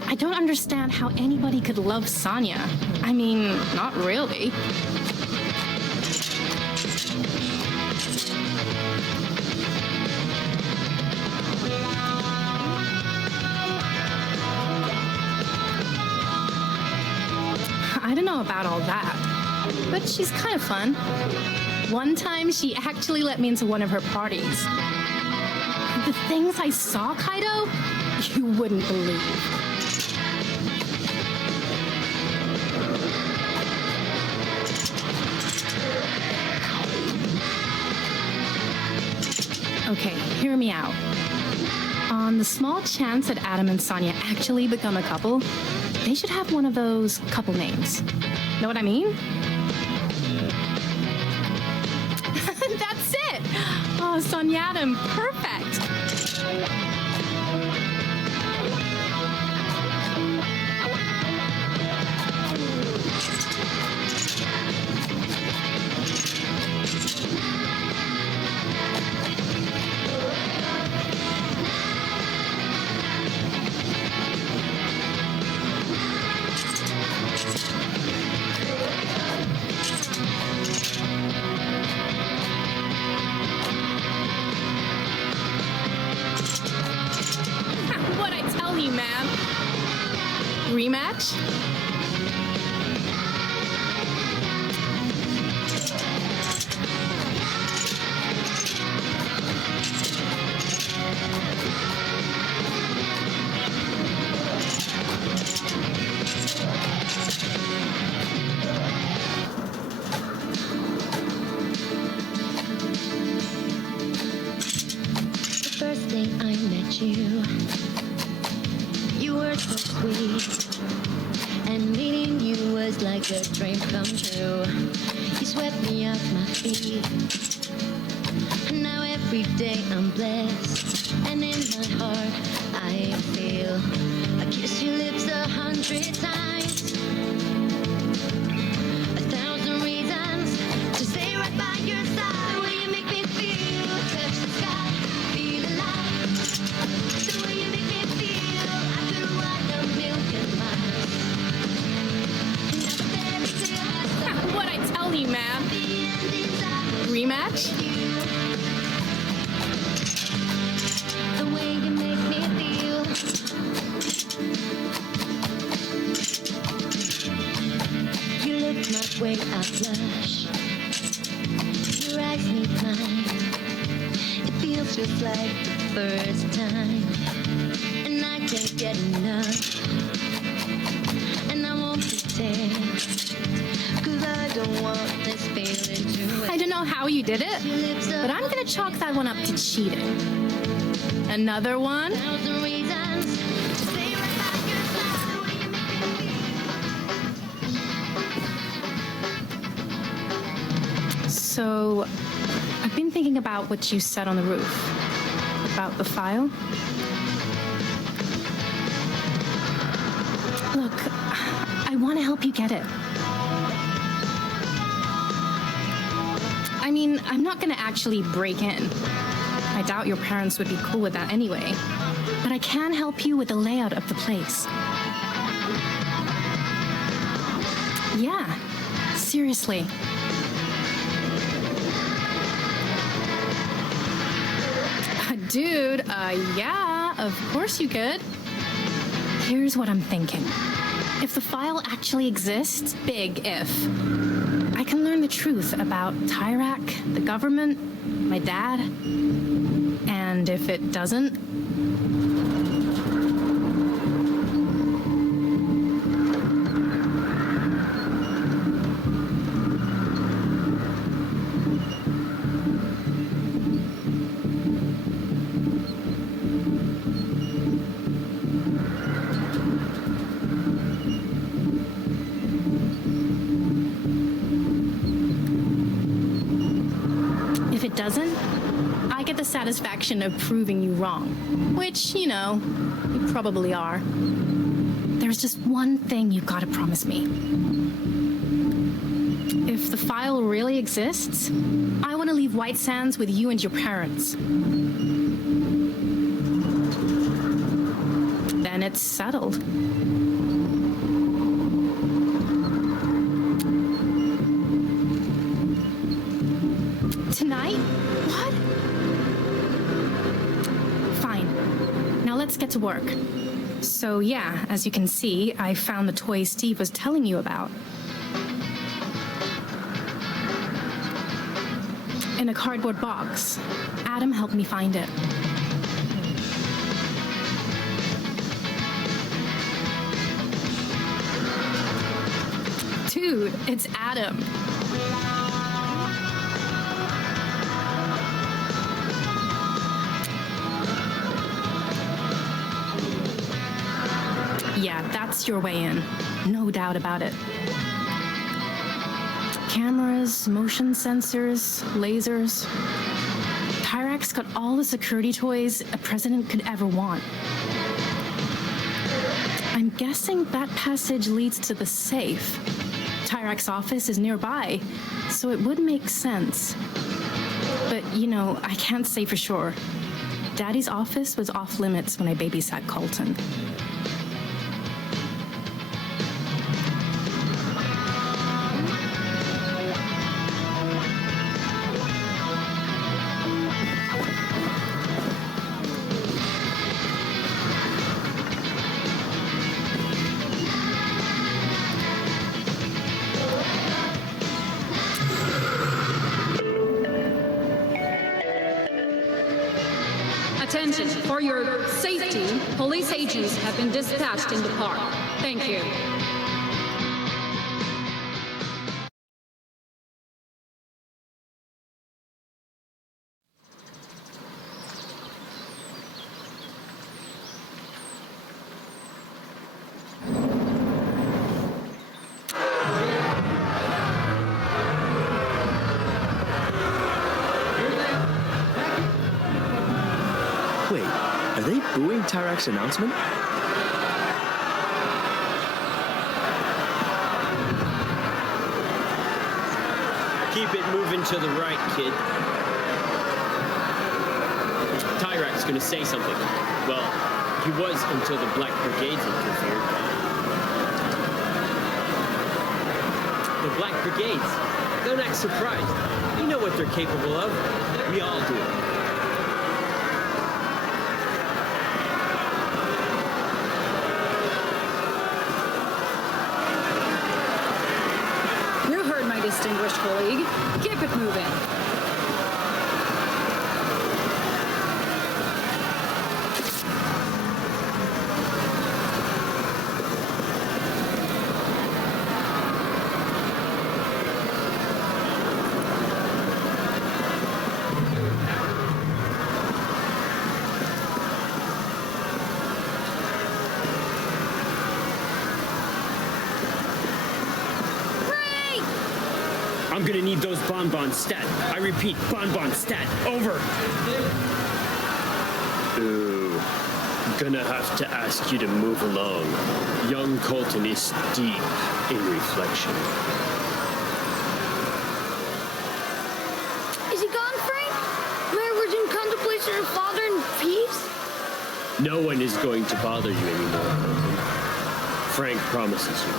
I don't understand how anybody could love Sonya. I mean, not really. I don't know about all that, but she's kind of fun. One time, she actually let me into one of her parties. The things I saw, Kaido, you wouldn't believe. Okay, hear me out. On the small chance that Adam and Sonya actually become a couple, they should have one of those couple names. Know what I mean? That's it! Oh, Sonya Adam, perfect! What'd I tell you, man? Rematch? The first day I met you, you were so sweet, and meeting you was like a dream come true. You swept me off my feet, and now every day I'm blessed, and in my heart I feel I kiss your lips 100 times, 1,000 reasons to stay right by your side. The way you make me feel, touch the sky, feel alive. The way you make me feel, I could run 1,000,000 miles. What'd I tell you, man? Rematch? The way you make me feel. You look my way, I blush. Your eyes meet mine. It feels just like the first time. And I can't get enough. And I won't pretend. 'Cause I don't want this feeling to end. I don't know how you did it, but I'm gonna chalk that one up to cheating. Another one? 1,000 reasons to stay right by your side. So, I've been thinking about what you said on the roof. About the file. Look, I want to help you get it. I mean, I'm not gonna actually break in. I doubt your parents would be cool with that anyway. But I can help you with the layout of the place. Yeah, seriously. Dude, yeah, of course you could. Here's what I'm thinking. If the file actually exists, big if, I can learn the truth about Tyrak, the government, my dad, and if it doesn't, the satisfaction of proving you wrong. Which, you know, you probably are. There's just one thing you've got to promise me. If the file really exists, I want to leave White Sands with you and your parents. Then it's settled. Tonight? What? Fine. Now let's get to work. So yeah, as you can see, I found the toy Steve was telling you about. In a cardboard box. Adam helped me find it. Dude, it's Adam. Yeah, that's your way in. No doubt about it. Cameras, motion sensors, lasers. Tyrak's got all the security toys a president could ever want. I'm guessing that passage leads to the safe. Tyrak's office is nearby, so it would make sense. But, you know, I can't say for sure. Daddy's office was off limits when I babysat Colton. Attention, for your safety, police agents have been dispatched in the park. Thank you. Wait, are they booing Tyrak's announcement? Keep it moving to the right, kid. Tyrak's gonna say something. Well, he was until the Black Brigades interfered. The Black Brigades, don't act surprised. You know what they're capable of. We all do. You heard my distinguished colleague. Keep it moving. I'm gonna need those bonbons stat. I repeat, bonbons stat. Over. Ooh. Gonna have to ask you to move along. Young Colton is deep in reflection. Is he gone, Frank? Where in contemplation of father and peace? No one is going to bother you anymore, Colton. Frank promises you.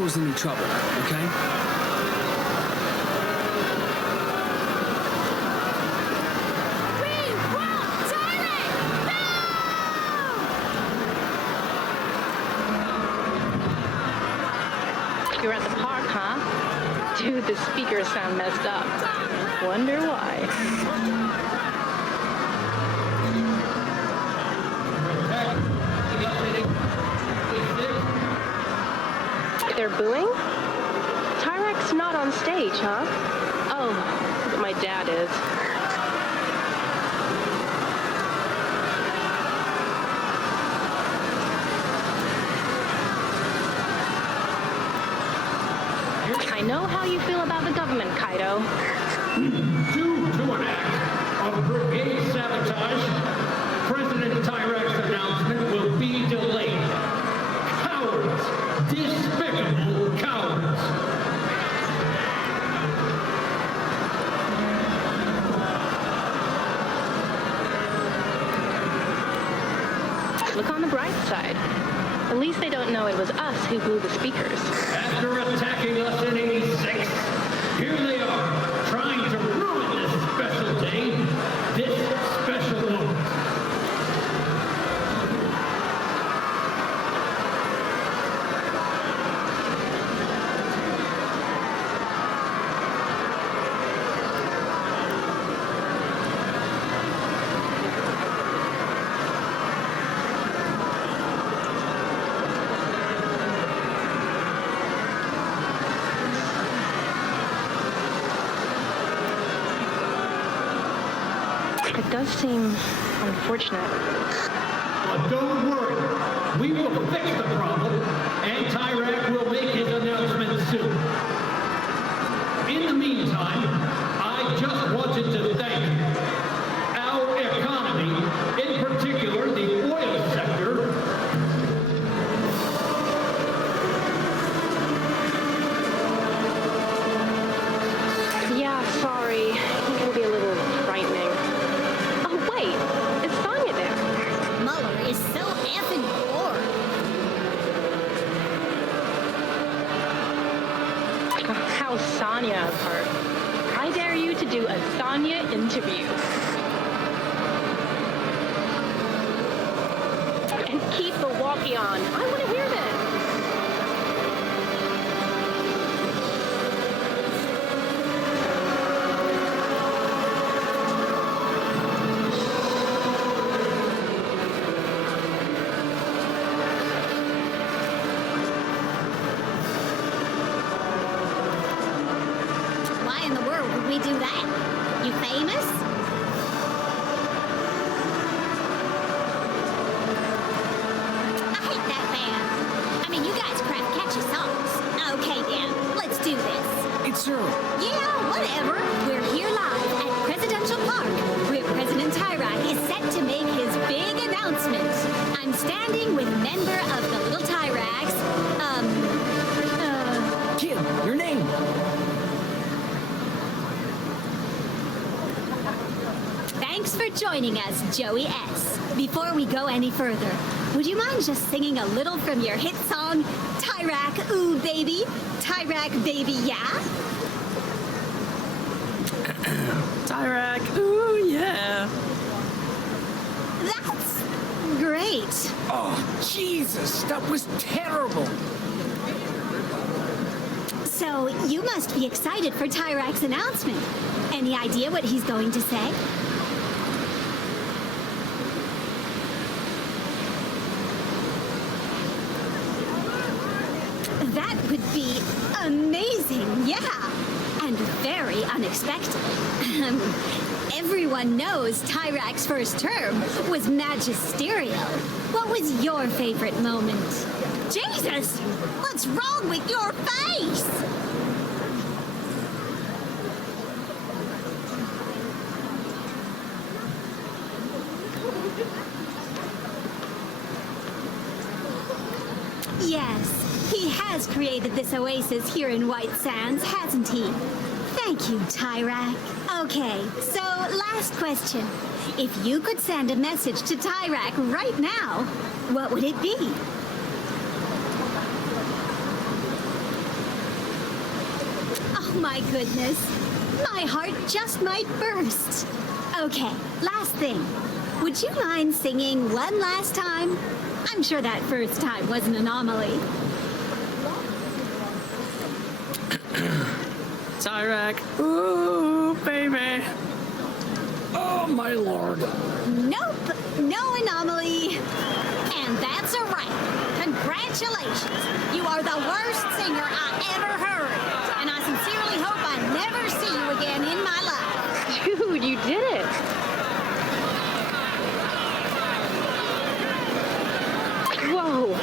cause any trouble, okay? You're at the park, huh? Dude, the speakers sound messed up. Wonder why. They're booing? Tyrak's not on stage, huh? Oh, but my dad is. I know how you feel about the government, Kaido. Due to an act of brigade sabotage, President Tyrak's announcement will be delayed. Cowards! Despicable cowards! Look on the bright side. At least they don't know it was us who blew the speakers. After attacking us in 86, here they are, trying to ruin this special day, this special moment. It does seem unfortunate. But don't worry, we will fix the problem, and Tyrak will make his announcement soon. In the meantime, I just wanted to thank our economy, in particular the oil sector, Yeah, sorry. It can be a little frightening. Oh, wait. Is Sonya there? Muller is so effing bored. How Sonya of her. I dare you to do a Sonya interview. And keep the walkie on. I want to hear this. Why in the world would we do that? You famous? I hate that band. I mean, you guys craft catchy songs. Okay, Dan, let's do this. It's her. Yeah, whatever. We're here live at Presidential Park, where President Tyrak is set to make his big announcement. I'm standing with member of the Little Tyraks, Kid, your name. Thanks for joining us, Joey S. Before we go any further, would you mind just singing a little from your hit song, Tyrak, Ooh Baby, Tyrak Baby, yeah? Tyrak, ooh yeah. That's great. Oh, Jesus, that was terrible. So you must be excited for Tyrak's announcement. Any idea what he's going to say? That would be amazing, yeah. And very unexpected. Everyone knows Tyrak's first term was magisterial. What was your favorite moment? Jesus! What's wrong with your face? Yes, he has created this oasis here in White Sands, hasn't he? Thank you, Tyrak. Okay, so last question. If you could send a message to Tyrak right now, what would it be? my goodness. My heart just might burst. Okay, last thing. Would you mind singing one last time? I'm sure that first time was an anomaly. Tyrak. Ooh, baby. Oh, my lord. Nope, no anomaly. And that's a wrap. Congratulations. You are the worst singer I ever heard. And I sincerely hope I never see you again in my life. Dude, you did it. Whoa.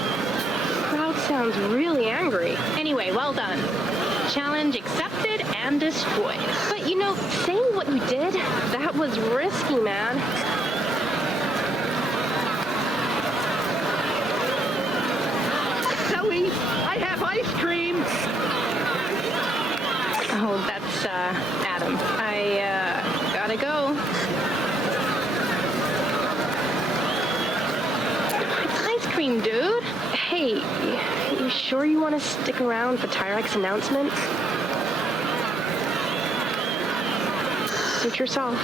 Crowd sounds really angry. Anyway, well done. Challenge accepted and destroyed. But you know, saying what you did, that was risky, man. Zoe, I have ice cream. Oh, that's, Adam. I, gotta go. It's ice cream, dude. Hey, you sure you want to stick around for Tyrak's announcement? Suit yourself.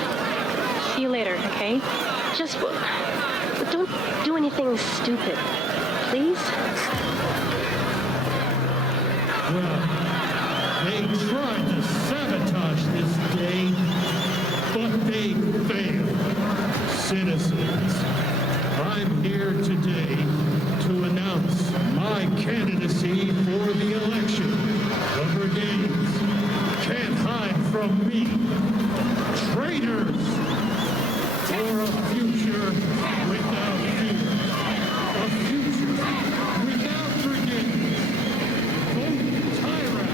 See you later, okay? Just don't do anything stupid, please? Well, they tried to sabotage this day, but they failed. Citizens, I'm here today to announce my candidacy for the election. The brigades can't hide from me. Traitors for a future without fear. A future without forgiveness. Vote Tyrak.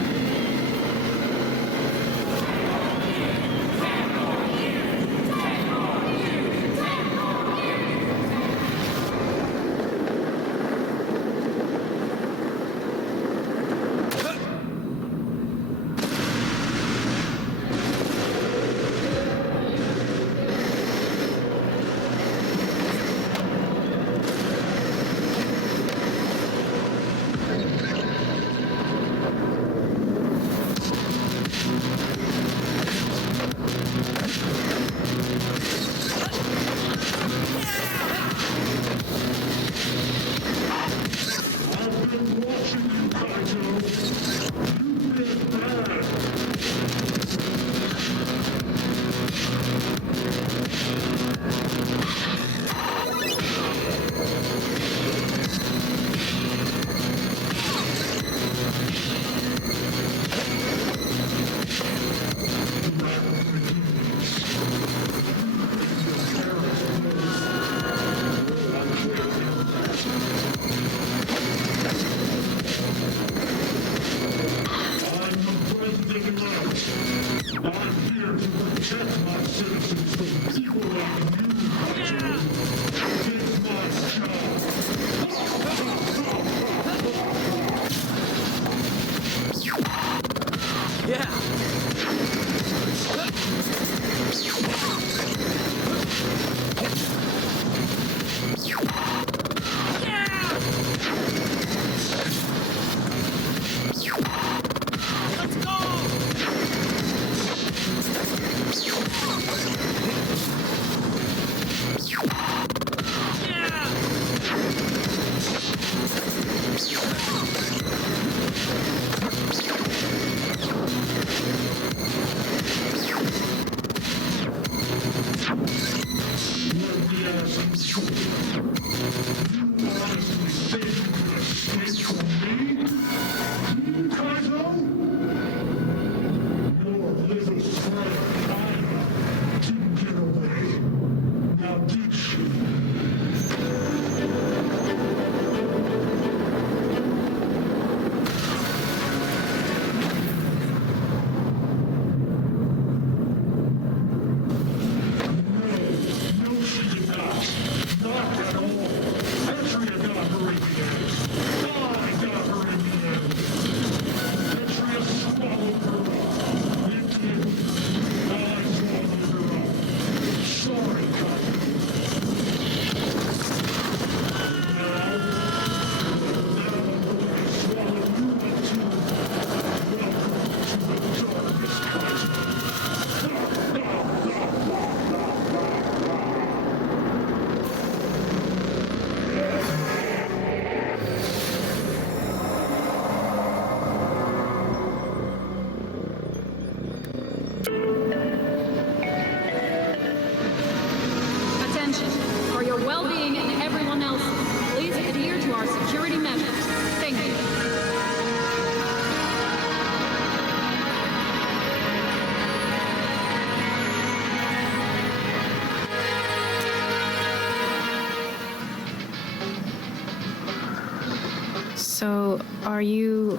So, are you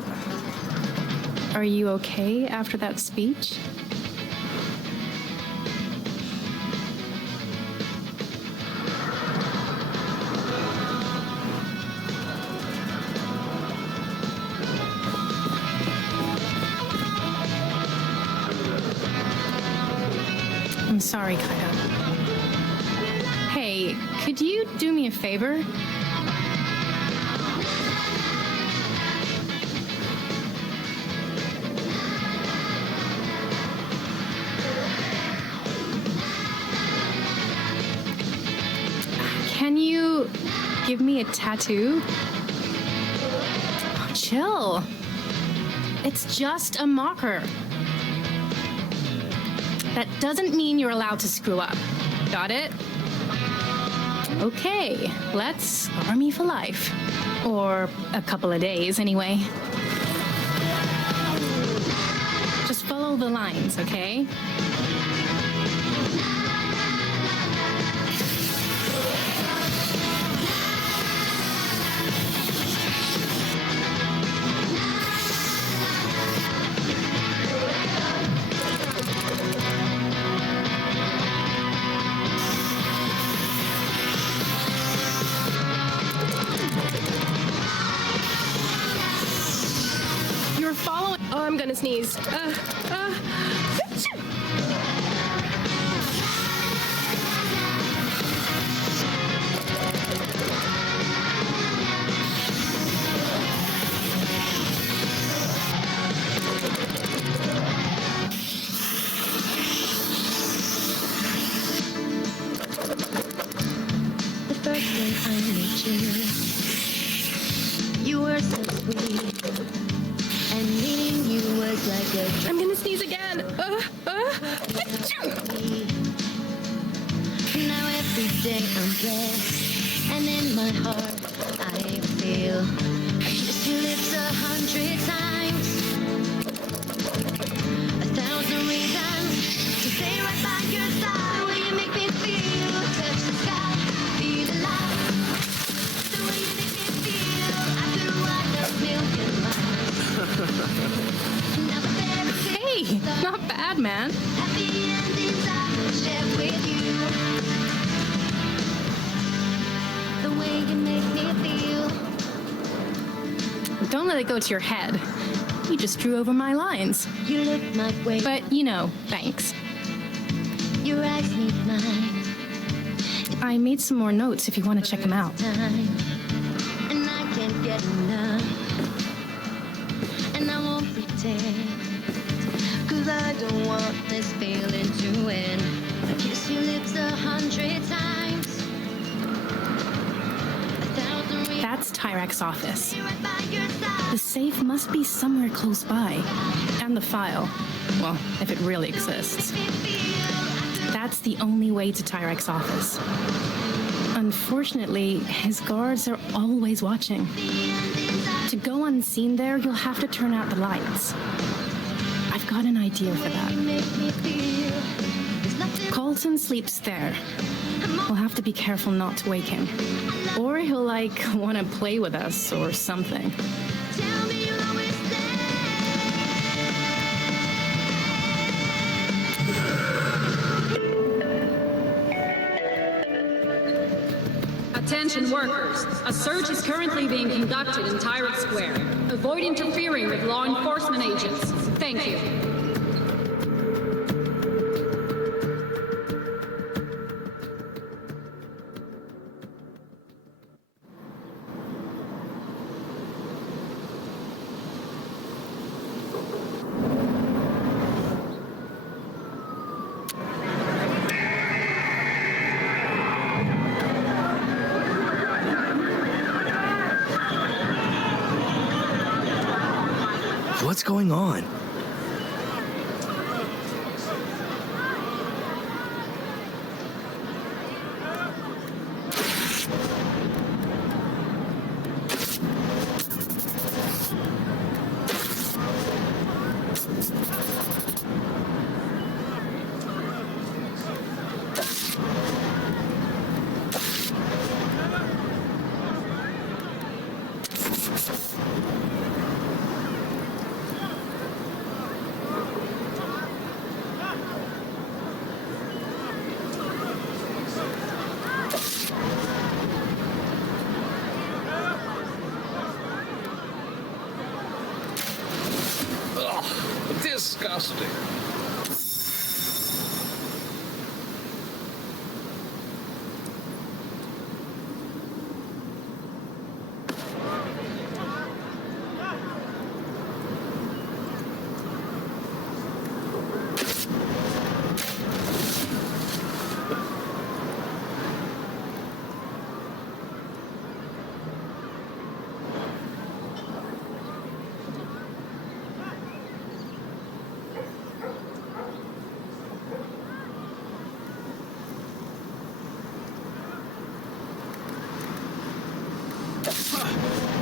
okay after that speech? I'm sorry, Kaido. Hey, could you do me a favor? Can you give me a tattoo? Oh, chill. It's just a marker. That doesn't mean you're allowed to screw up. Got it? Okay, let's army for life. Or a couple of days, anyway. Just follow the lines, okay? You're following. Oh, I'm gonna sneeze. The first day I met you, you were so sweet, and meeting you was like a I'm gonna sneeze again. Now every day I'm blessed, and in my heart I feel I kiss your lips 100 times, 1,000 reasons to stay right by your side. The way you make me feel, touch the sky, feel alive. The way you make me feel, I could run a million miles. Now the very Hey, not bad, man. happy endings I will share with you. The way you make me feel. Don't let it go to your head. You just drew over my lines. You look my way. But, you know, thanks. Your eyes meet mine. I made some more notes if you want to check them out. Time. And I can't get enough. And I won't pretend. 'Cause I don't want this feeling to end. I kiss your lips 100 times. 1,000 reasons That's Tyrak's office. right by your side. The safe must be somewhere close by. And the file. Well, if it really exists. That's the only way to Tyrak's office. Unfortunately, his guards are always watching. To go unseen there, you'll have to turn out the lights. I've got an idea for that. Colton sleeps there. We'll have to be careful not to wake him. Or he'll, like, want to play with us or something. Tell me you'll always Attention workers, a search is currently being conducted in Tyrant Square. Avoid interfering with law enforcement agents. Thank you. What's going on? curiosity.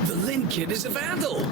The Lin kid is a vandal!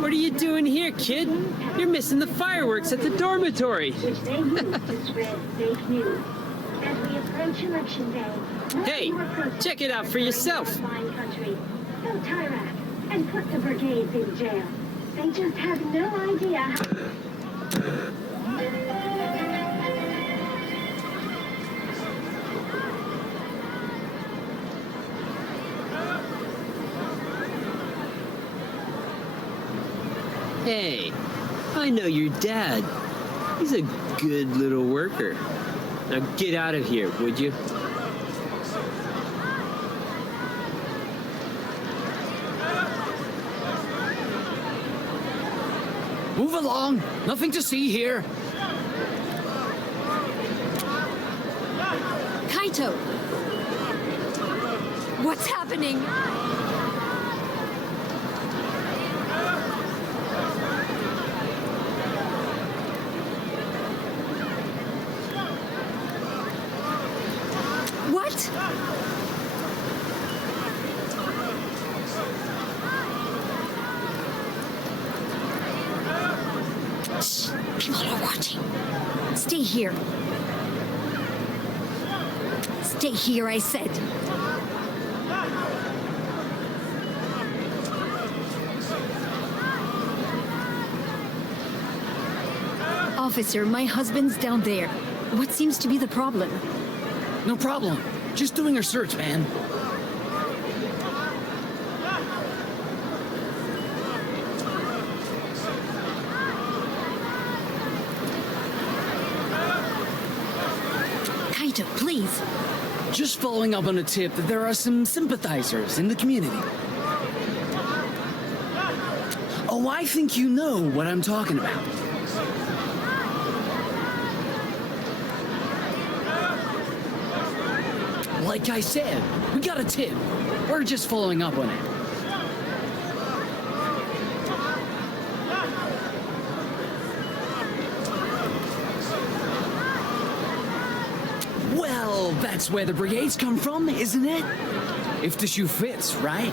What are you doing here, kid? You're missing the fireworks at the dormitory. Which they use to spread fake news. As we approach Election Day, Hey, check it out for yourself. fine country, go Tyrak and put the brigades in jail. They just have no idea how... Hey, I know your dad. He's a good little worker. Now get out of here, would you? Move along. Nothing to see here. Kaito! What's happening? What? Shh, people are watching. Stay here. Stay here, I said. Officer, my husband's down there. What seems to be the problem? No problem. Just doing our search, man. Kaito, please. Just following up on a tip that there are some sympathizers in the community. Oh, I think you know what I'm talking about. Like I said, we got a tip. We're just following up on it. Well, that's where the brigades come from, isn't it? If the shoe fits, right?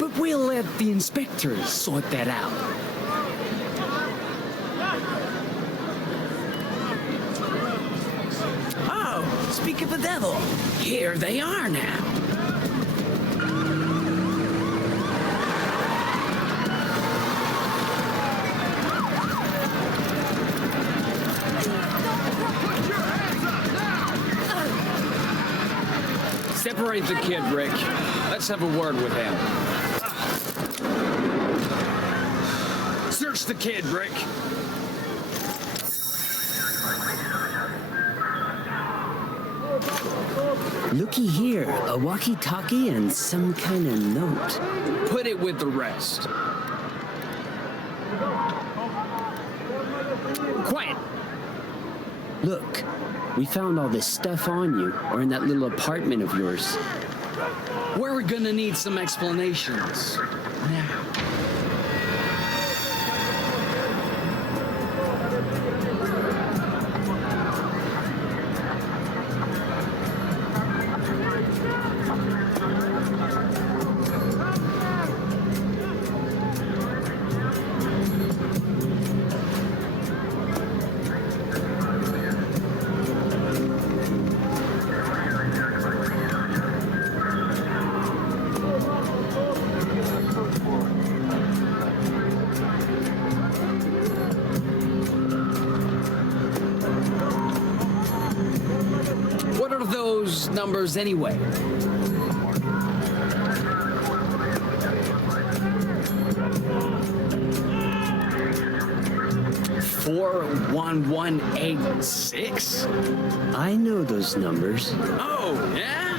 But we'll let the inspectors sort that out. Oh, speak of the devil, here they are now. Separate the kid, Rick. Let's have a word with him. Search the kid, Rick. Looky here, a walkie-talkie and some kind of note. Put it with the rest. Quiet! Look, we found all this stuff on you, or in that little apartment of yours. We're gonna need some explanations. Now. What are those numbers anyway? $41186? I know those numbers. Oh, yeah?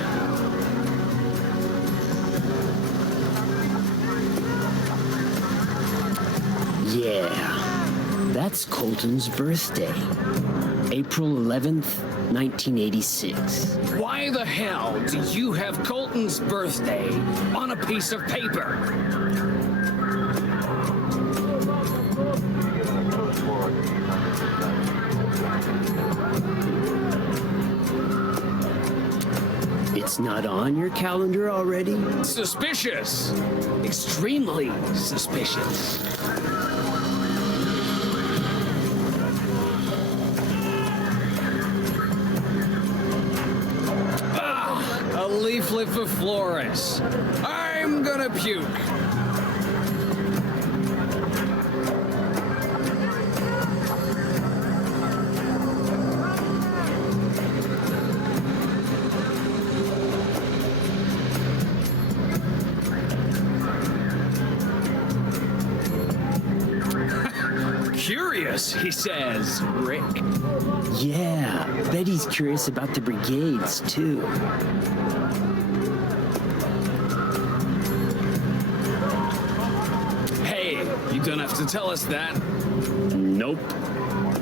Yeah, that's Colton's birthday. April 11th, 1986. Why the hell do you have Colton's birthday on a piece of paper? It's not on your calendar already? Suspicious. Extremely suspicious. A leaflet for Flores. I'm gonna puke. Curious, he says, Rick. Yeah, bet he's curious about the brigades, too. Hey, you don't have to tell us that. Nope.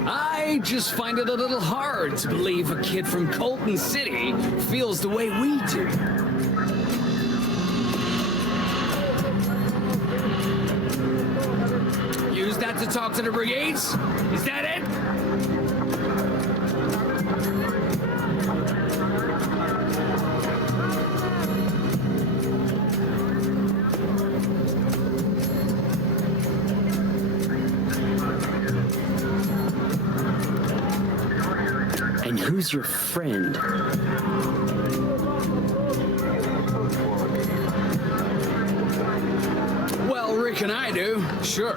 I just find it a little hard to believe a kid from Colton City feels the way we do. Use that to talk to the brigades? Is that it? And who's your friend? Well, Rick and I do, sure.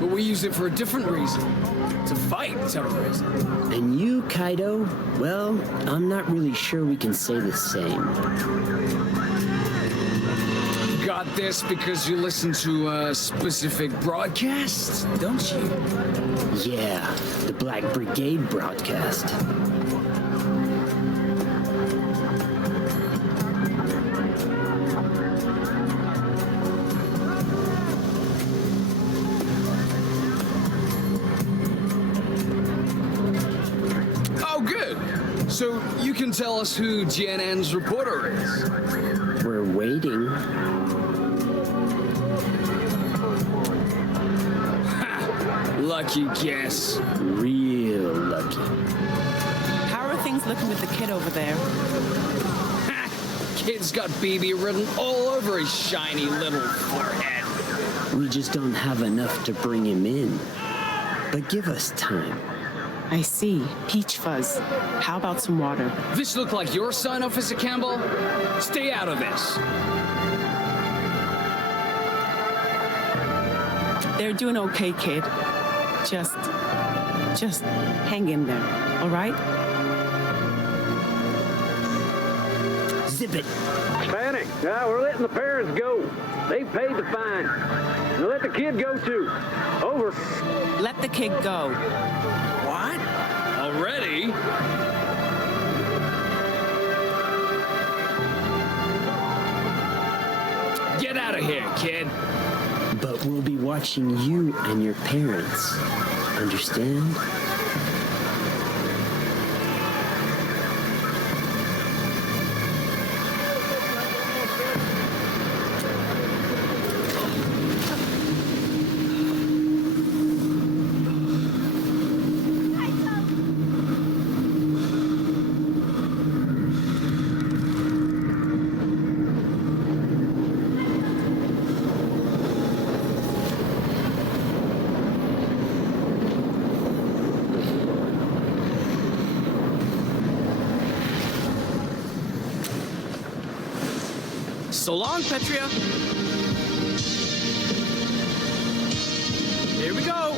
But we use it for a different reason. To fight terrorism. And you, Kaido? Well, I'm not really sure we can say the same. Got this because you listen to a specific broadcast, don't you? Yeah, the Black Brigade broadcast. Oh, good. So you can tell us who GNN's reporter is. We're waiting. Lucky guess. Real lucky. How are things looking with the kid over there? Kid's got BB written all over his shiny little forehead. We just don't have enough to bring him in. But give us time. I see. Peach fuzz. How about some water? This look like your son, Officer Campbell? Stay out of this. They're doing okay, kid. Just hang in there, all right? Zip it. Panic. Now we're letting the parents go. They paid the fine. Now let the kid go too. Over. Let the kid go. What? Already? Get out of here, kid. But we'll be watching you and your parents. Understand? So long, Petria. Here we go.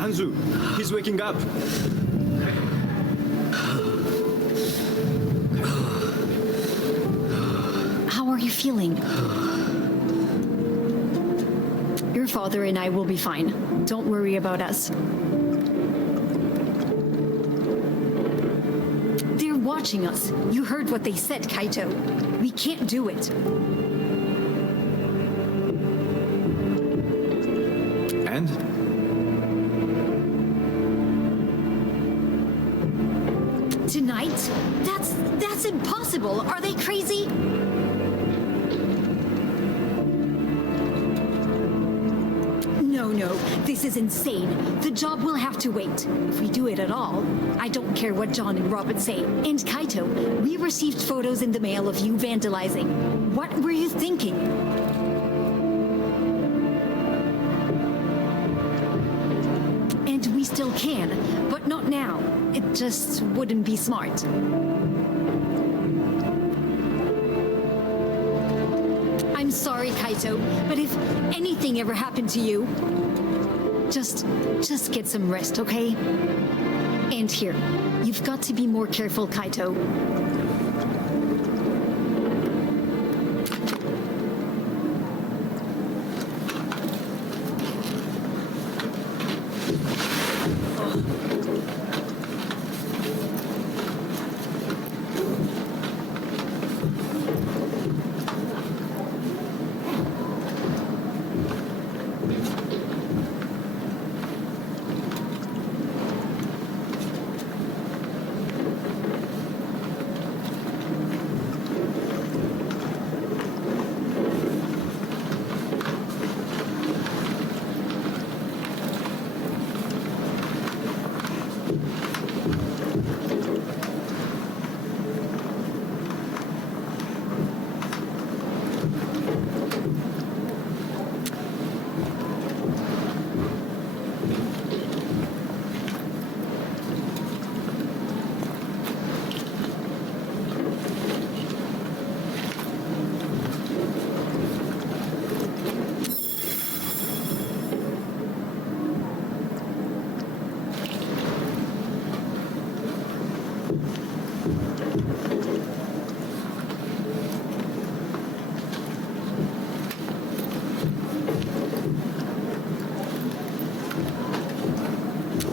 Anzu, he's waking up. How are you feeling? Your father and I will be fine. Don't worry about us. They're watching us. You heard what they said, Kaito. We can't do it. And? Tonight? That's impossible. Are they crazy? No. no. This is insane. The job will have to wait. If we do it at all, I don't care what John and Robert say. And Kaito, we received photos in the mail of you vandalizing. What were you thinking? And we still can, but not now. It just wouldn't be smart. I'm sorry, Kaito, but if anything ever happened to you, just get some rest, okay? And here, you've got to be more careful, Kaito.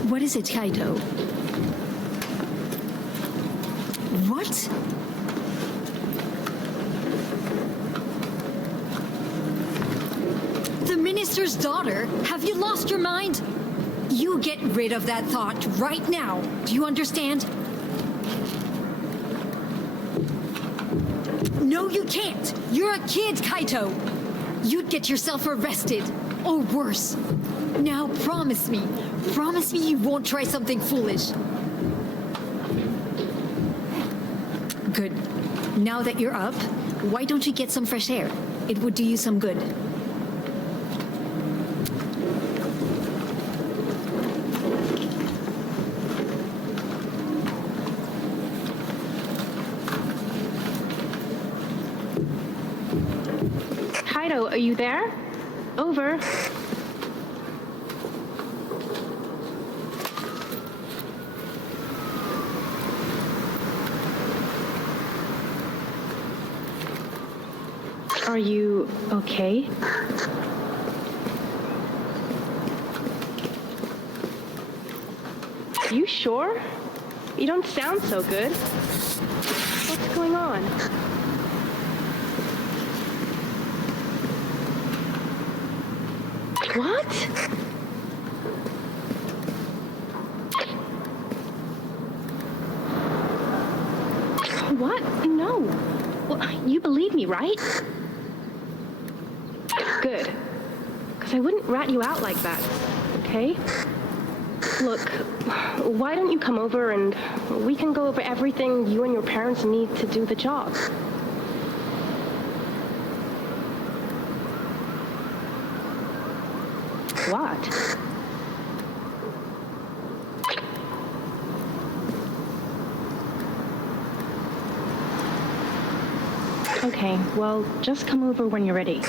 What is it, Kaito? What? The minister's daughter? Have you lost your mind? You get rid of that thought right now. Do you understand? No, you can't. You're a kid, Kaito. You'd get yourself arrested. Or worse. Now promise me you won't try something foolish. Good. Now that you're up, why don't you get some fresh air? It would do you some good. Kaito, are you there? Over. Are you okay? You sure? You don't sound so good. What's going on? What? What? No. Well, you believe me, right? Good. Because I wouldn't rat you out like that, okay? Look, why don't you come over and we can go over everything you and your parents need to do the job. What? Okay, well, just come over when you're ready.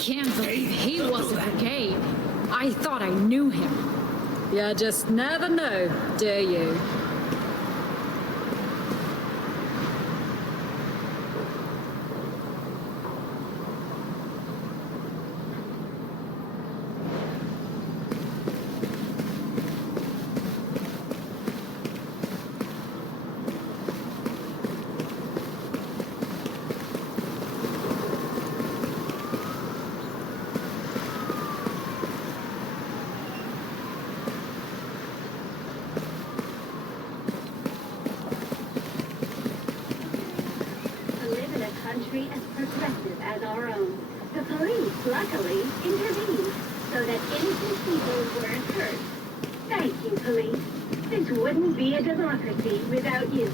can't believe he wasn't the Gabe. I thought I knew him. You just never know, do you? As progressive as our own. The police, luckily, intervened so that innocent people weren't hurt. Thank you, police. This wouldn't be a democracy without you.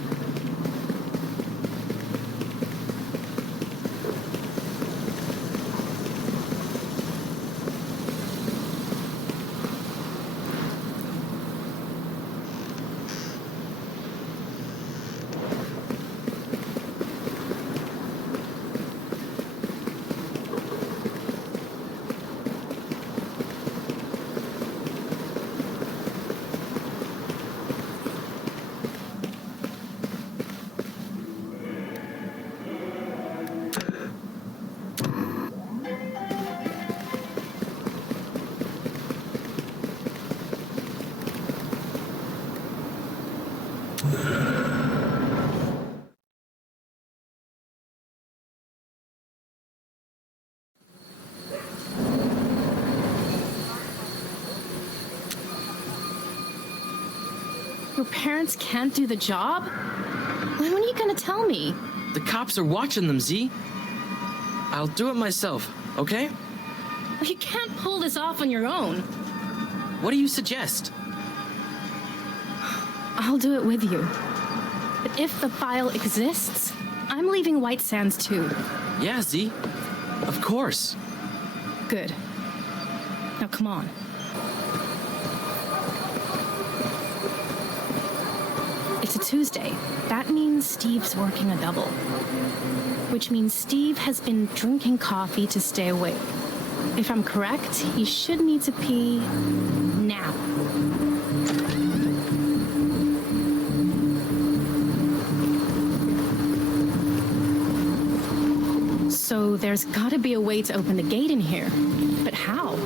Your parents can't do the job? When are you gonna tell me? The cops are watching them, Z. I'll do it myself, okay? You can't pull this off on your own. What do you suggest? I'll do it with you. But if the file exists, I'm leaving White Sands too. Yeah, Z. Of course. Good. Now come on. It's a Tuesday. That means Steve's working a double. Which means Steve has been drinking coffee to stay awake. If I'm correct, he should need to pee now. So there's gotta be a way to open the gate in here. But how?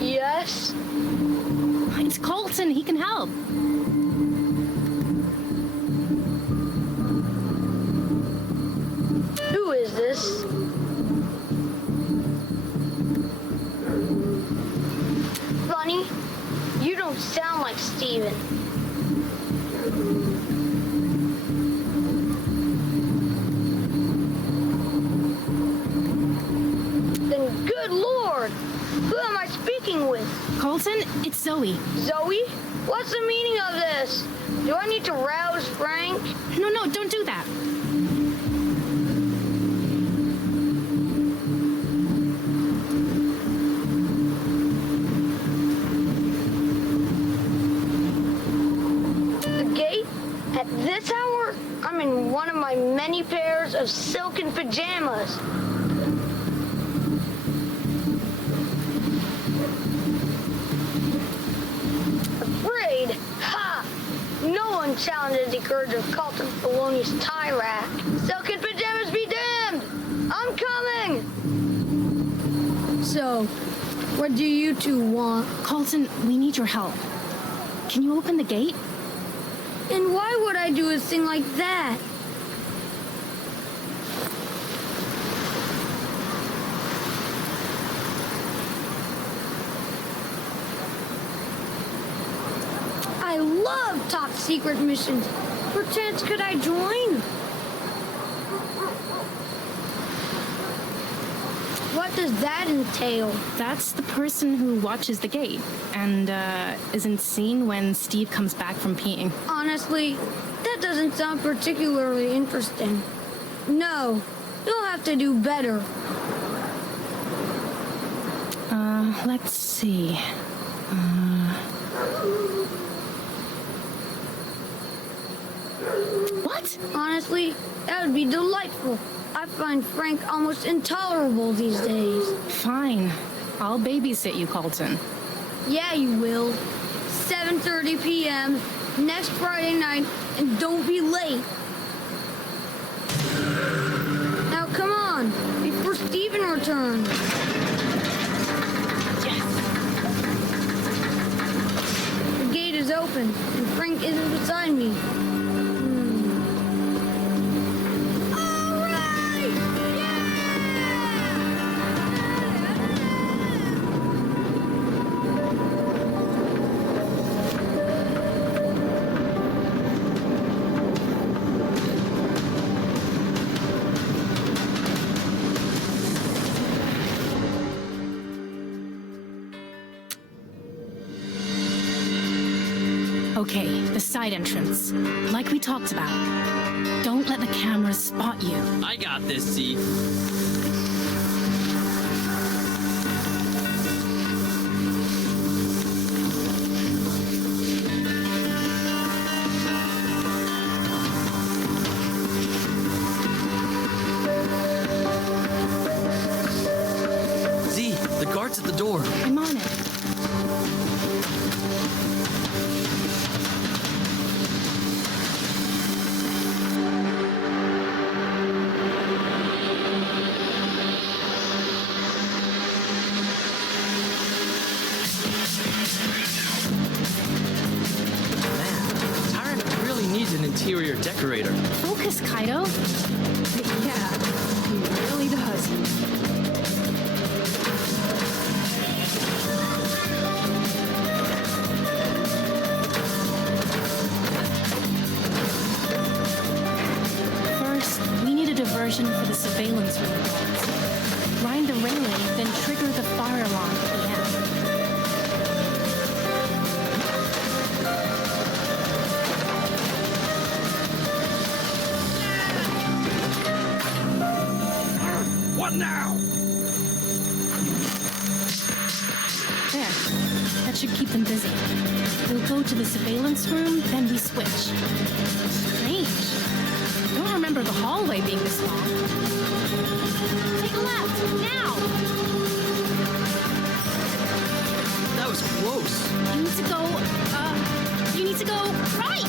Yes? It's Colton. He can help. Who is this? Bunny, you don't sound like Steven. Then good Lord, who am I speaking with? Colton, it's Zoe. Zoe? What's the meaning of this? Do I need to rouse Frank? No, don't do that. The gate? At this hour? I'm in one of my many pairs of silken pajamas. Afraid? Ha! No one challenges the courage of Carlton Felonious Tyrak. Silken pajamas be damned! I'm coming! So, what do you two want? Carlton, we need your help. Can you open the gate? And why would I do a thing like that? I love top secret missions. Perchance could I join? What does that entail? That's the person who watches the gate and isn't seen when Steve comes back from peeing. Honestly, that doesn't sound particularly interesting. No, you'll have to do better. Let's see. What? Honestly, that would be delightful. I find Frank almost intolerable these days. Fine. I'll babysit you, Carlton. Yeah, you will. 7:30 p.m. next Friday night, and don't be late. Now come on, before Steven returns. Yes. The gate is open, and Frank isn't beside me. Okay, the side entrance. Like we talked about. Don't let the cameras spot you. I got this, Z. Z, the guard's at the door. I'm on it. Interior decorator. Focus, Kaido. Yeah, he really does. First, we need a diversion for the surveillance room guards. Grind the railing, then trigger the fire alarm at the end. What now? There. That should keep them busy. We'll go to the surveillance room, then we switch. Strange. I don't remember the hallway being this long. Take a left, now! That was close. You need to go right!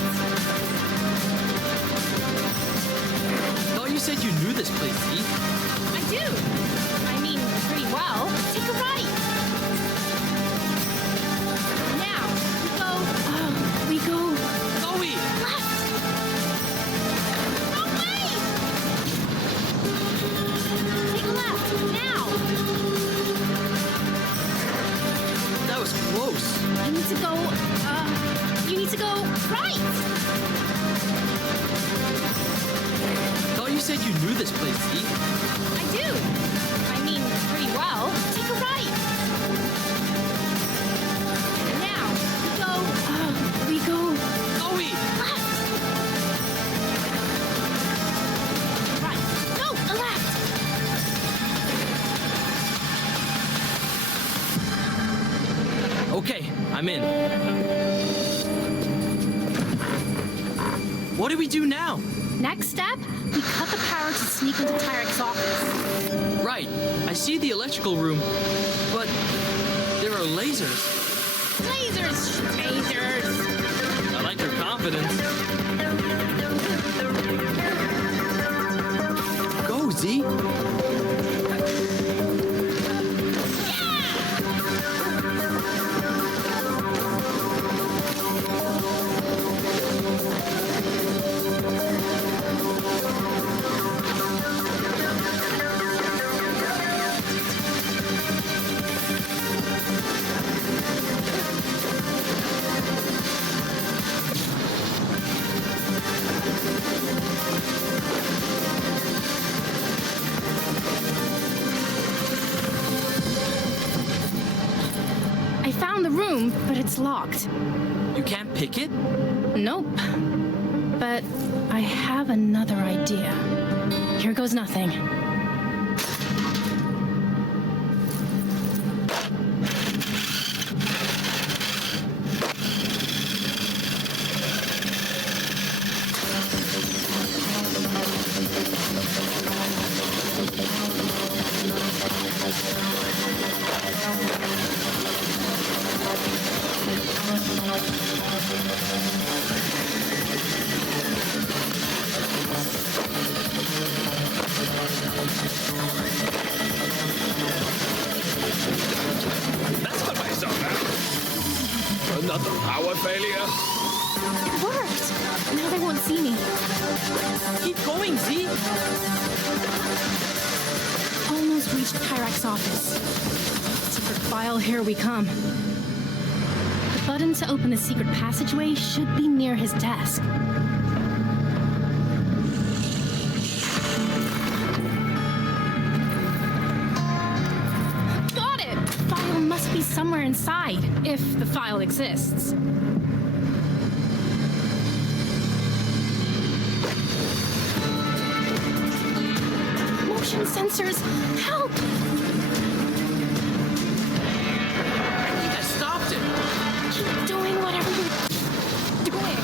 Thought you said you knew this place, Z. I do. I mean, pretty well. Take a right. Now, we go. Zoe! Left. No, wait! Take a left, now. That was close. You need to go right. Thought you said you knew this place, Z. I do. I mean, pretty well. Take a right. Now, I'm in. What do we do now? Next step, we cut the power to sneak into Tyrek's office. Right. I see the electrical room, but there are lasers. Lasers, schmazers. I like your confidence. Go, Z. I found the room, but it's locked. You can't pick it? Nope. But I have another idea. Here goes nothing. That's what I saw now. Another power failure. It worked! Now they won't see me. Keep going, Z. Almost reached Tyrak's office. Secret file, here we come. The button to open the secret passageway should be near his desk. Got it! The file must be somewhere inside, if the file exists. Motion sensors, help! I think I stopped it. Keep doing whatever you're doing.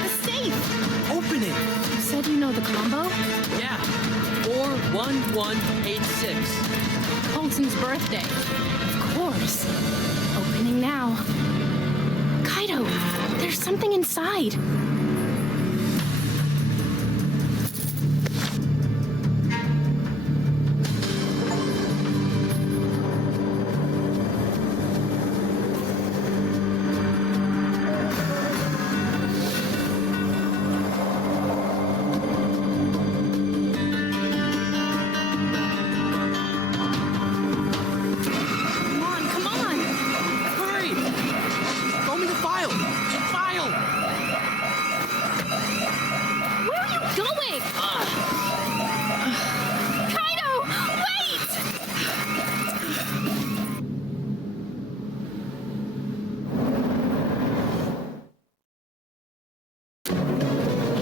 The safe! Open it. You said you know the combo? Yeah. 41186. Colton's birthday. Of course. Opening now. Kaido, there's something inside. Come on, come on! Hurry! Throw me the file. File. Where are you going? Kaido, wait!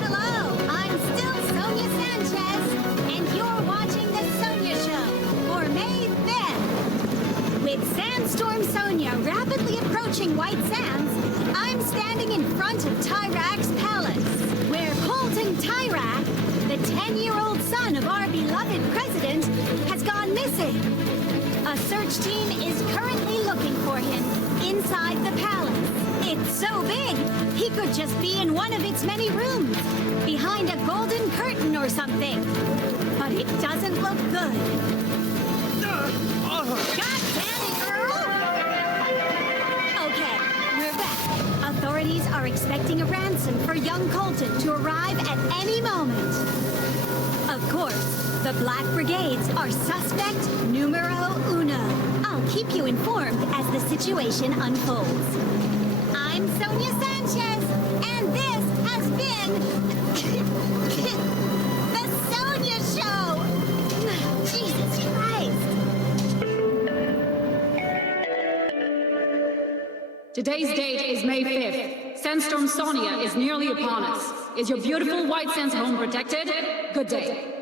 Hello, I'm still Sonia Sanchez, and you're watching The Sonia Show for May 5th. With Sandstorm Sonia rapidly approaching White Sands, I'm standing in front of Tyrak's palace, where Colton Tyrak, the 10-year-old son of our beloved president, has gone missing. A search team is currently looking for him inside the palace. It's so big, he could just be in one of its many rooms, behind a golden curtain or something. But it doesn't look good. God damn it, Earl! Okay, we're back. Authorities are expecting a ransom for young Colton to arrive at any moment. Of course, the Black Brigades are suspect numero uno. I'll keep you informed as the situation unfolds. I'm Sonia Sanchez, And this has been the Sonia Show. Jesus Christ. Today's date is May 5th. Sandstorm Sonia is nearly upon us. Is your beautiful White Sands home protected? Good day.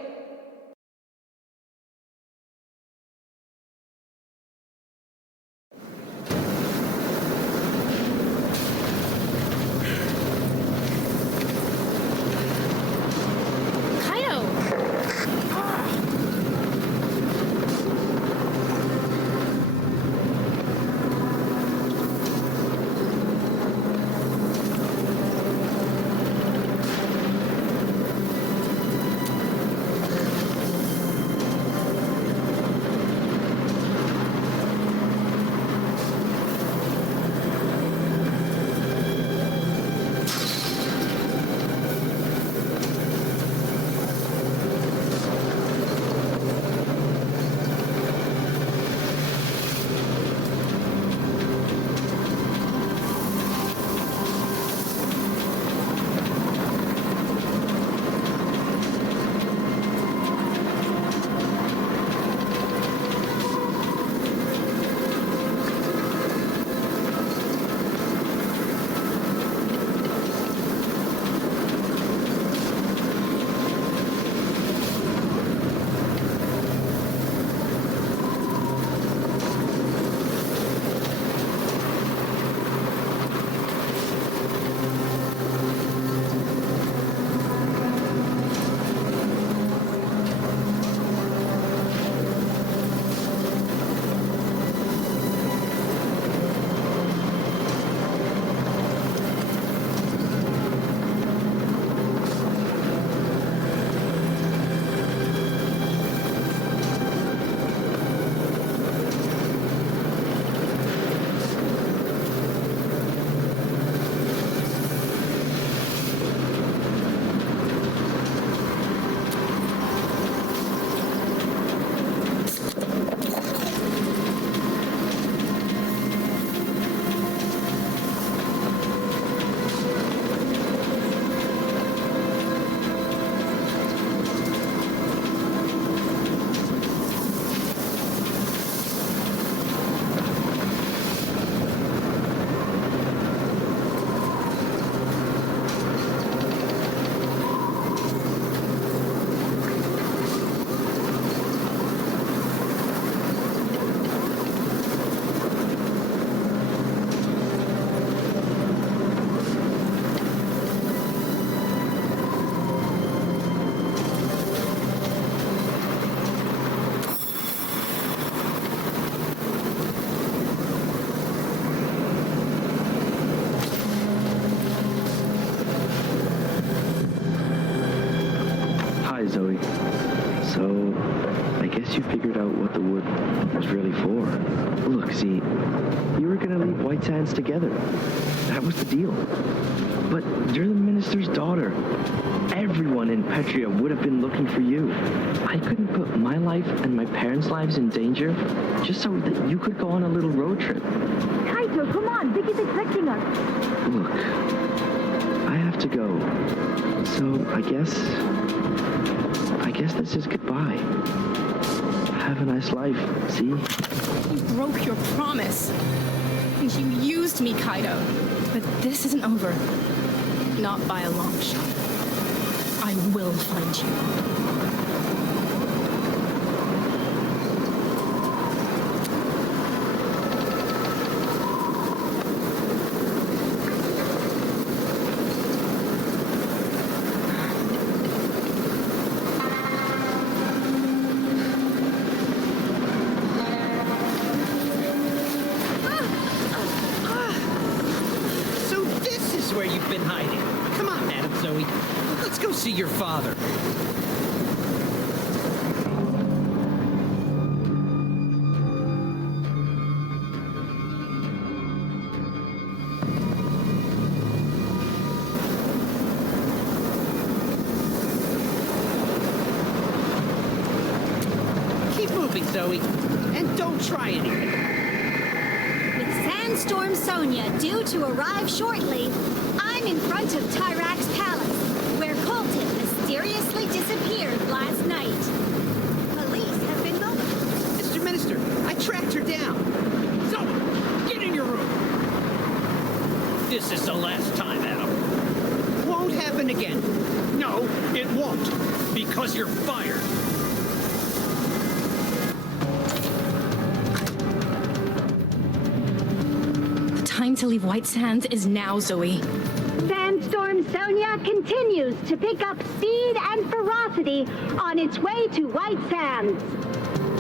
Zoe. So, I guess you figured out what the wood was really for. Look, see, you were gonna leave White Sands together. That was the deal. But you're the minister's daughter. Everyone in Petria would have been looking for you. I couldn't put my life and my parents' lives in danger just so that you could go on a little road trip. Kaito, come on. Vicky's expecting us. Look, I have to go. So, I guess this is goodbye. Have a nice life, see? You broke your promise. And you used me, Kaito. But this isn't over. Not by a long shot. I will find you. Where you've been hiding. Come on, Madam Zoe. Let's go see your father. Keep moving, Zoe. And don't try anything. With Sandstorm Sonia due to arrive shortly, I'm I'm in front of Tyrak's palace, where Colton mysteriously disappeared last night. Police have been mobilized. Mr. Minister, I tracked her down. Zoe, get in your room. This is the last time, Adam. Won't happen again. No, it won't, because you're fired. The time to leave White Sands is now, Zoe. Sandstorm Sonia continues to pick up speed and ferocity on its way to White Sands.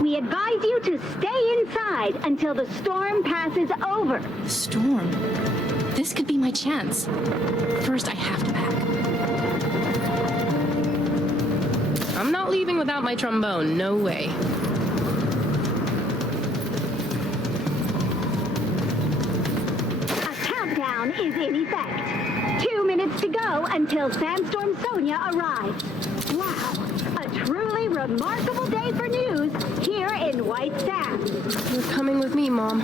We advise you to stay inside until the storm passes over. Storm? This could be my chance. First, I have to pack. I'm not leaving without my trombone, no way. A countdown is in effect. 2 minutes to go until Sandstorm Sonia arrives. Wow, a truly remarkable day for news here in White Sands. You're coming with me, Mom.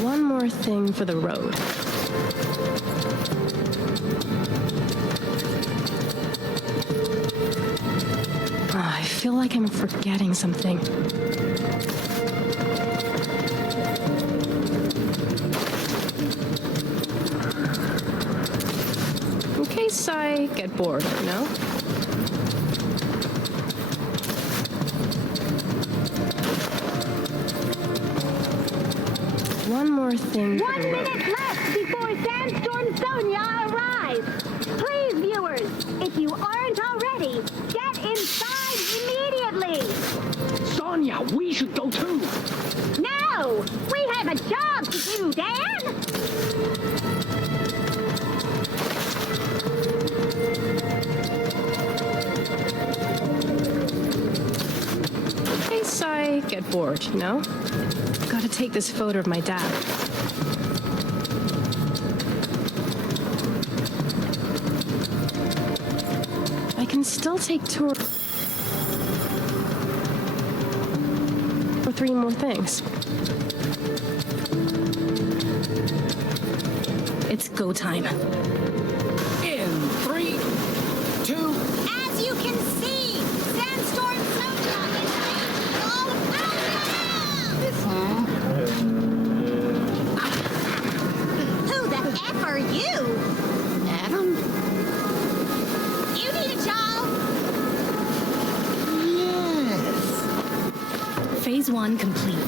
One more thing for the road. Oh, I feel like I'm forgetting something. In case I get bored, you know? One more thing. 1 minute left before Sandstorm Sonia arrives. Please, viewers, if you aren't already, get inside immediately. Sonia, we should go too. No, we have a job to do, Dan. In case I get bored, you know? Gotta take this photo of my dad. I can still take two or 3 more things. It's go time. In 3, 2. As you can see, Sandstorm Sonia is raging all around Who the F are you? Adam? You need a job? Yes. Phase 1 complete.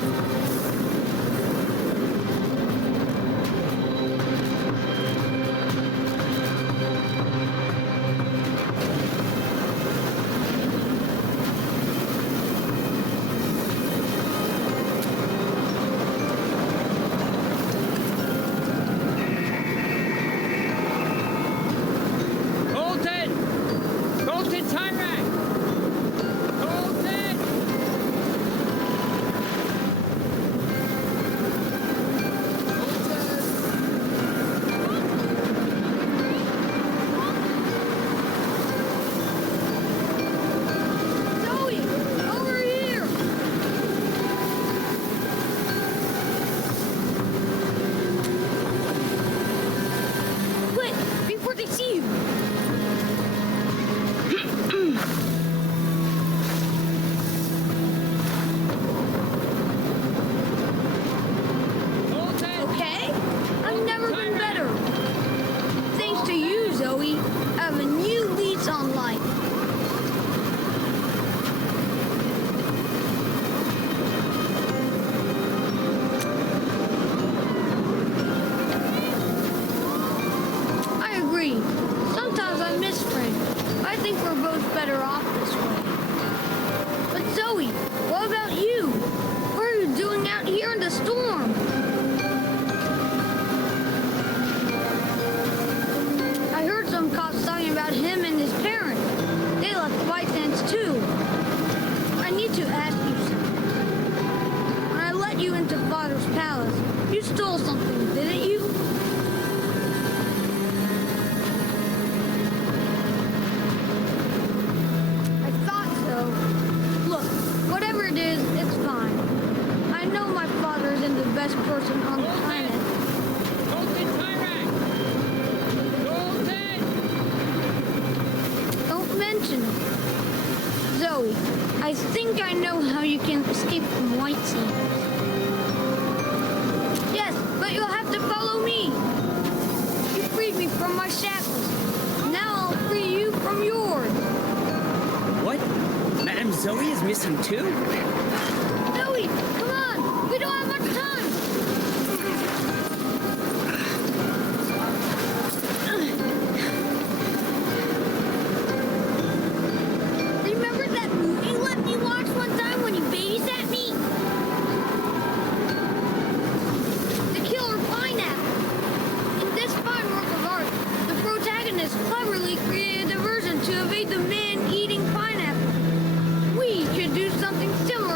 Colton Tyrak! Colton! Zoe, over here! Quick, before they see you! Okay, I've never been better. Thanks to you, Zoe, I have a new lease on life. I agree. Sometimes I miss Frank. I think we're both better off this way. But Zoe, what about you? What are you doing out here in the storm? I heard some cops talking about him and his parents. They left White Sands too. I need to ask you something. When I let you into Father's palace, you stole something, didn't you? I thought so. Look, whatever it is, it's fine. I know my father isn't the best person on the planet. Colton Tyrak! I think I know how you can escape from White Sands. Yes, but you'll have to follow me. You freed me from my shackles. Now I'll free you from yours. What? Madame Zoe is missing too? Zoe, come on. We don't have much time. Remember that movie you let me watch one time when you babysat me? The Killer Pineapple. In this fine work of art, the protagonist cleverly created a diversion to evade the man-eating pineapple. We should do something similar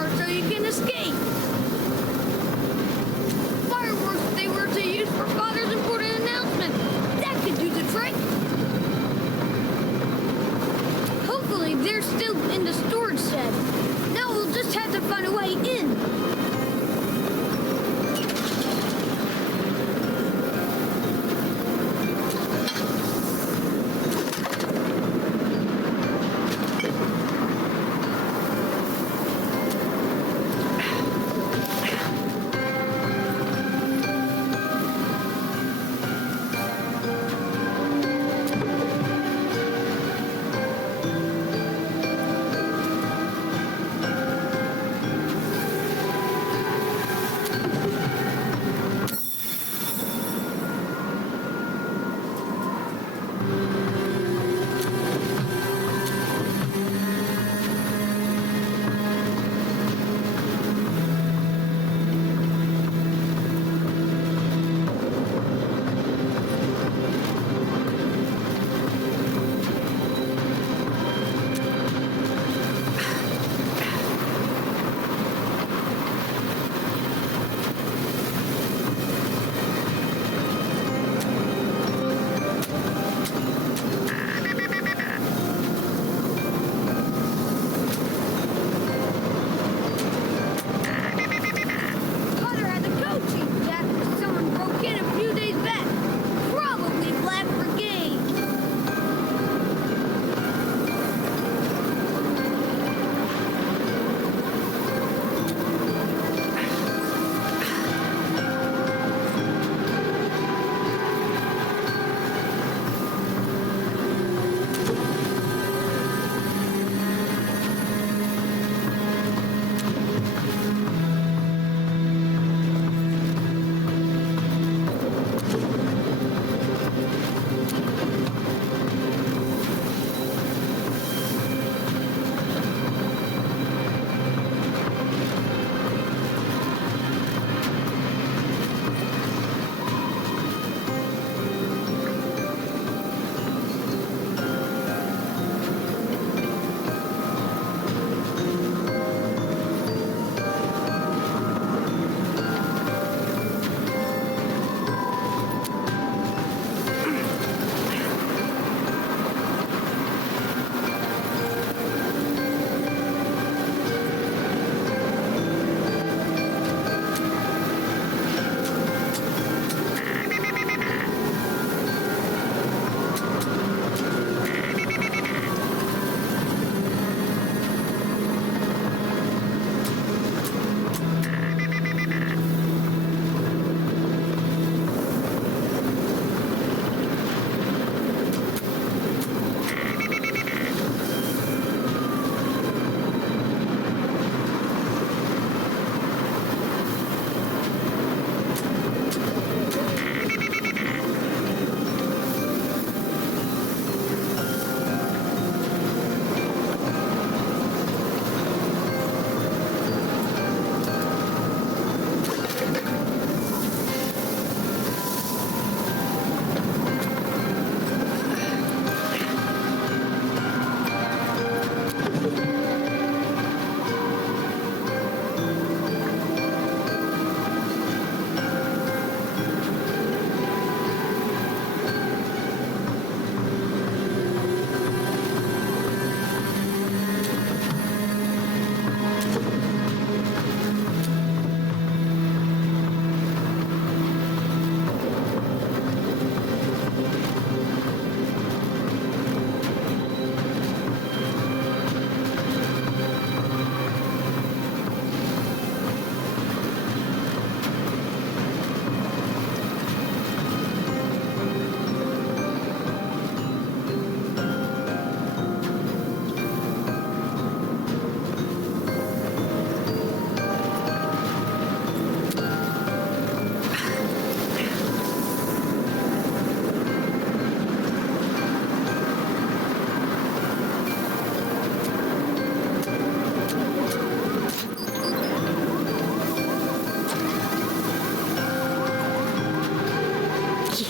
Yeah.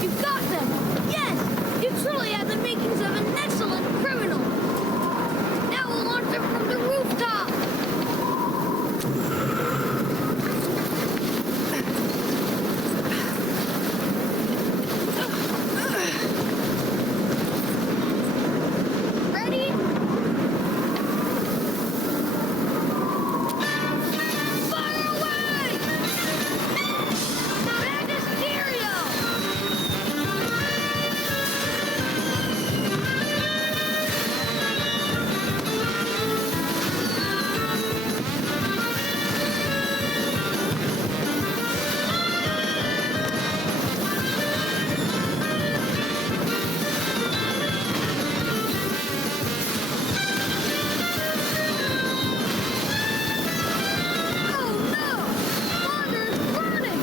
You got them! Yes! You truly have the makings of an excellent criminal! Now we'll launch them from the rooftop! Ready? Fire away! Magisterial! Oh no! Water is burning!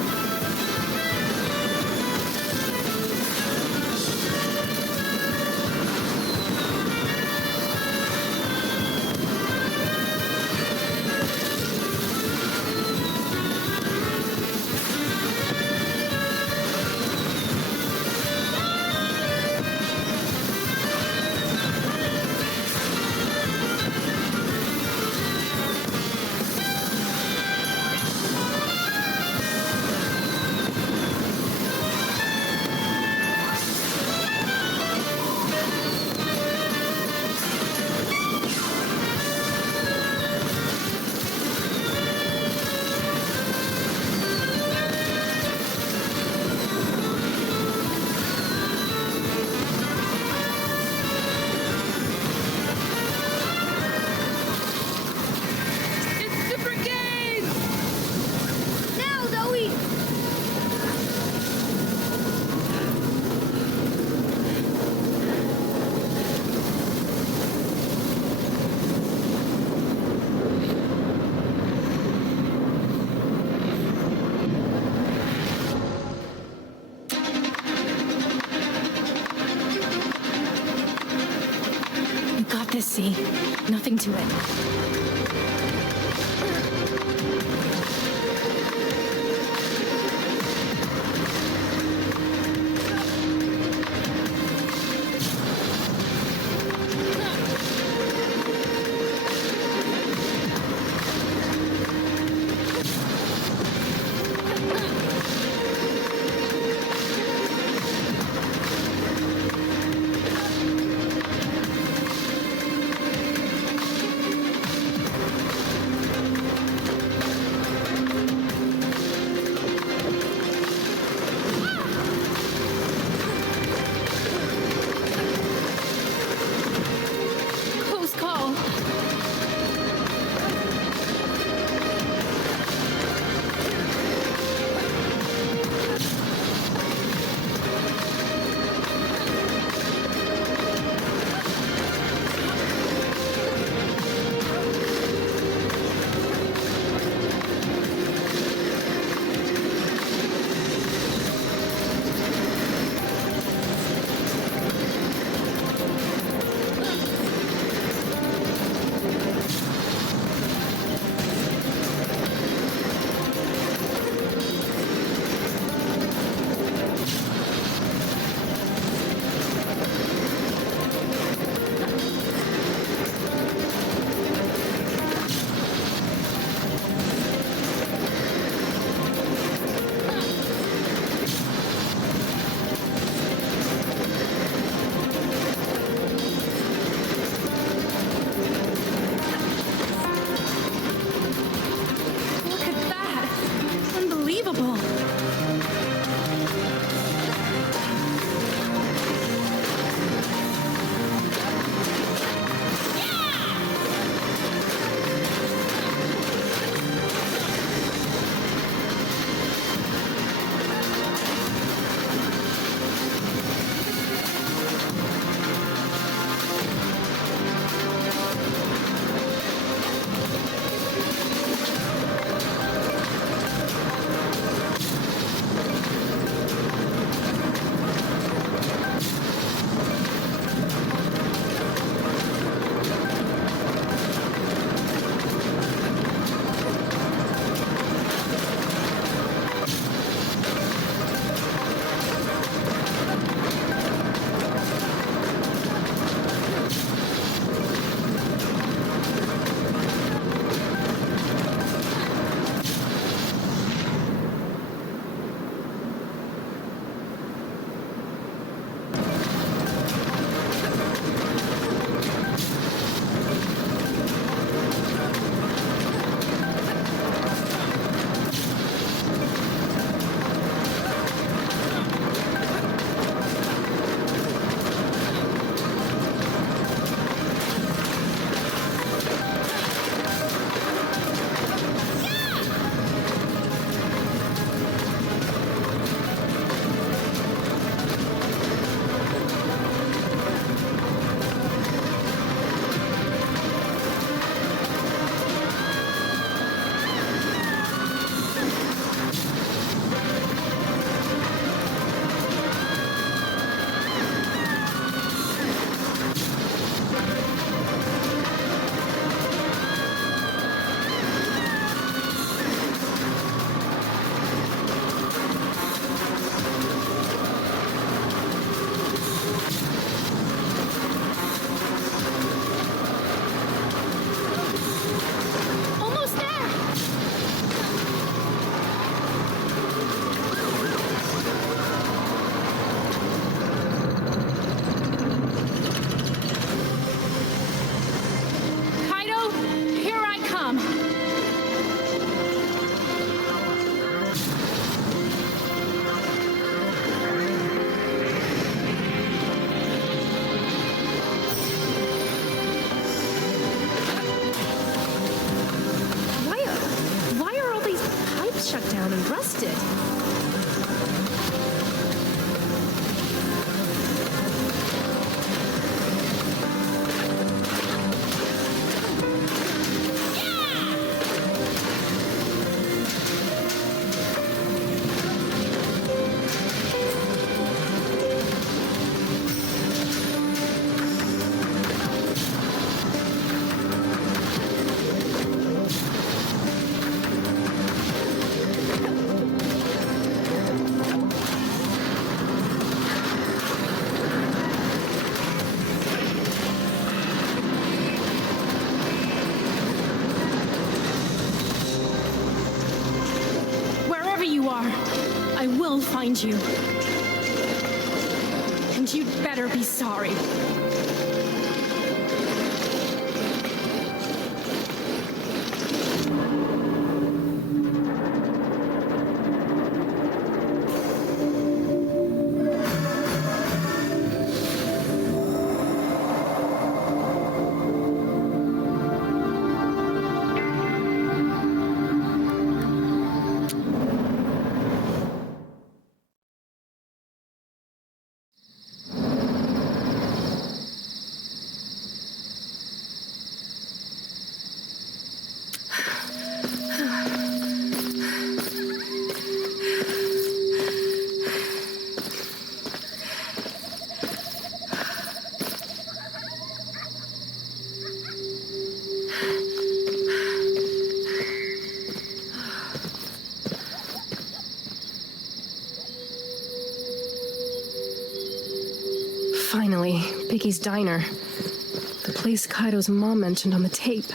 It's the brigade! Now, Zoe! You got this, Z. Nothing to it. arrested. Wherever you are, I will find you. And you'd better be sorry. Finally, Biggie's Diner. The place Kaido's mom mentioned on the tape.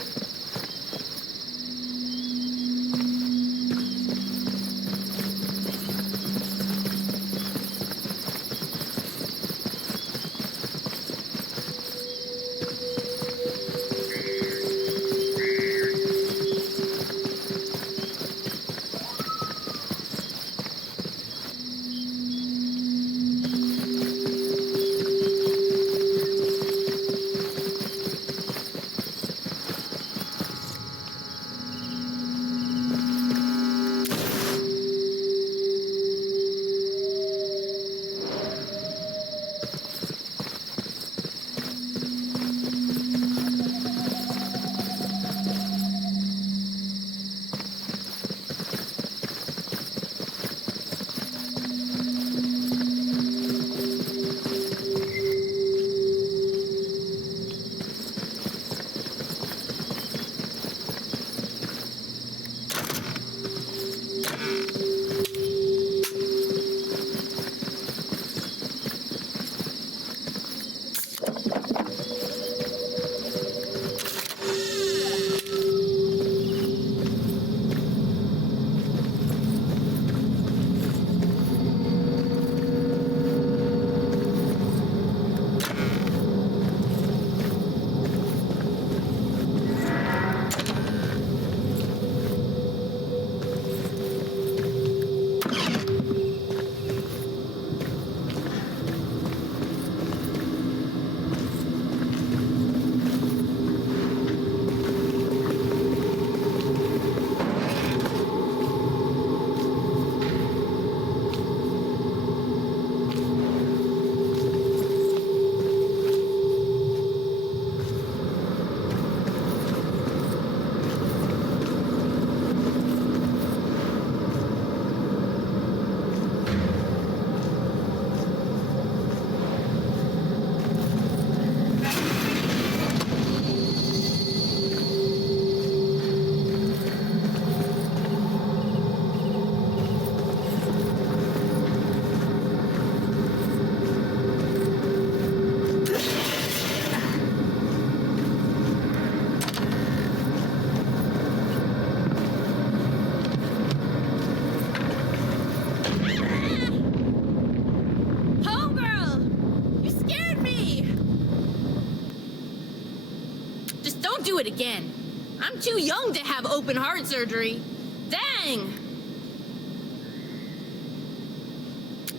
it again. I'm too young to have open heart surgery. Dang!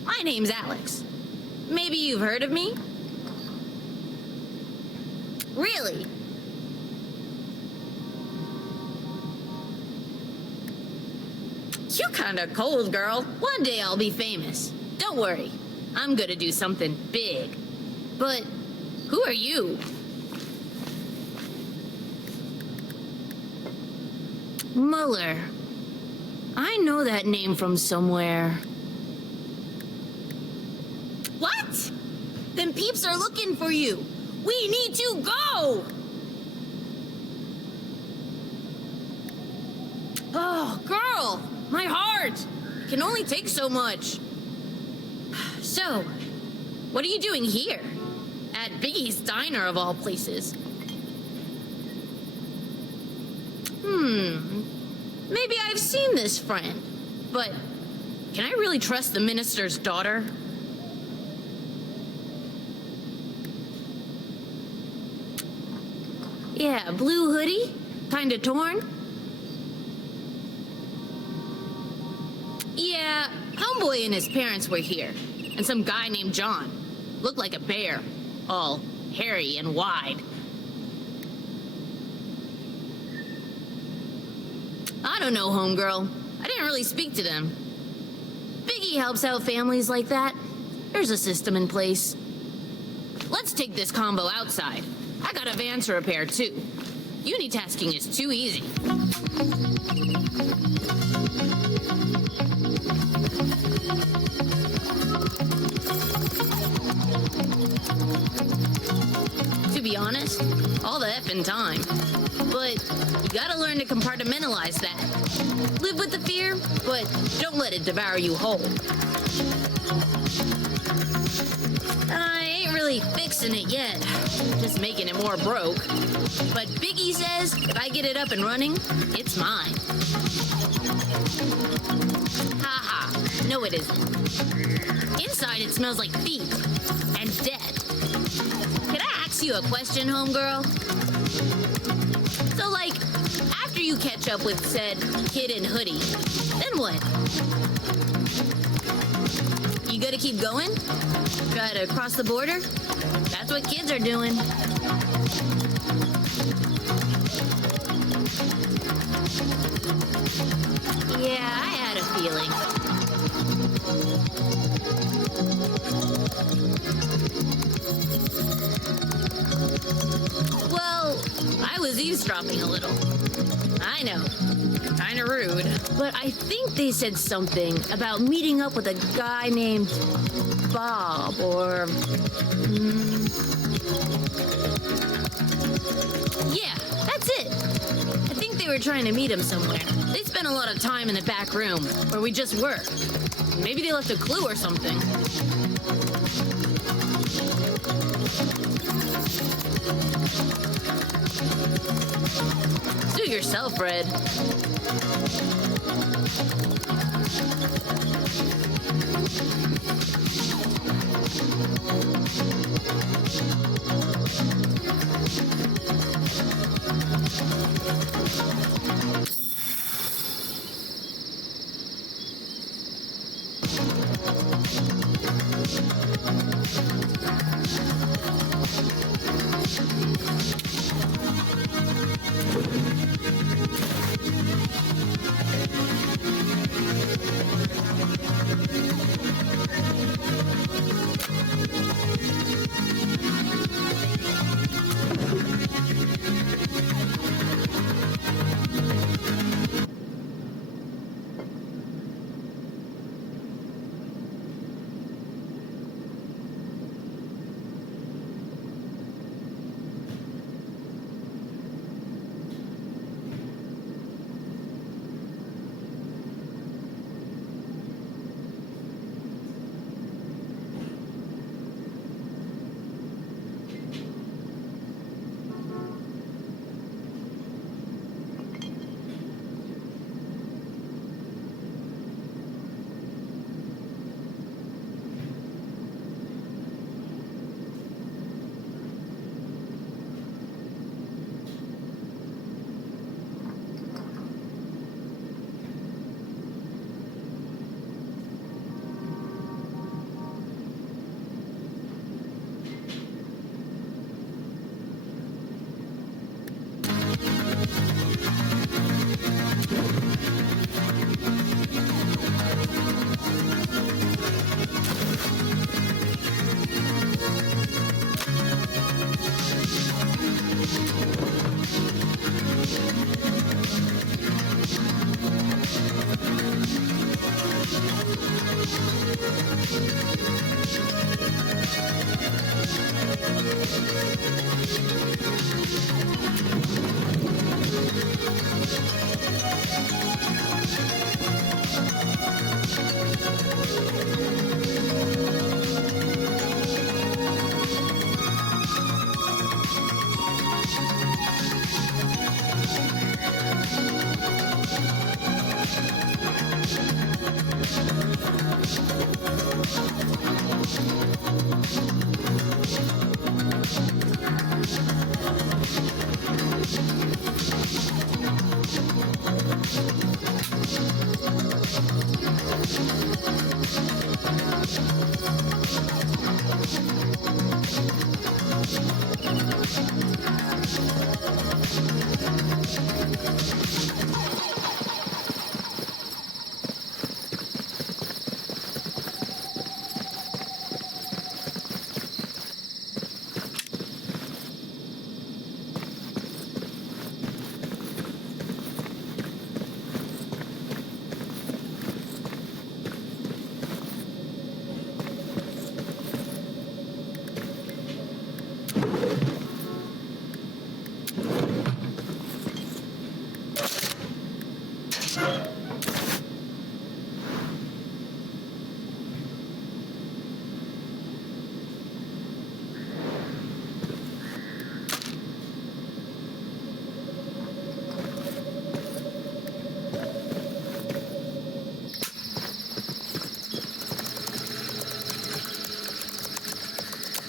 My name's Alex. Maybe you've heard of me? Really? You kinda cold, girl. One day I'll be famous. Don't worry. I'm gonna do something big. But who are you? Muller. I know that name from somewhere. What? Then peeps are looking for you. We need to go! Oh, girl! My heart! It can only take so much. So, what are you doing here? At Biggie's Diner, of all places. Maybe I've seen this friend. But can I really trust the minister's daughter? Yeah, blue hoodie, kinda torn. Yeah, homeboy and his parents were here. And some guy named John. Looked like a bear. All hairy and wide. I don't know, homegirl. I didn't really speak to them. Biggie helps out families like that. There's a system in place. Let's take this combo outside. I got a van to repair, too. Unitasking is too easy. To be honest, all the effing time. But you gotta learn to compartmentalize that. Live with the fear, but don't let it devour you whole. I ain't really fixing it yet. Just making it more broke. But Biggie says if I get it up and running, it's mine. Haha, no it isn't. Inside it smells like feet and death. Can I ask you a question, homegirl? So, like, after you catch up with said kid in hoodie, then what? You gotta keep going? Try to cross the border? That's what kids are doing. Yeah, I had a feeling. Well, I was eavesdropping a little. I know. Kinda rude. But I think they said something about meeting up with a guy named Bob or... Yeah, that's it. I think they were trying to meet him somewhere. They spent a lot of time in the back room, where we just were. Maybe they left a clue or something. Suit yourself, Red.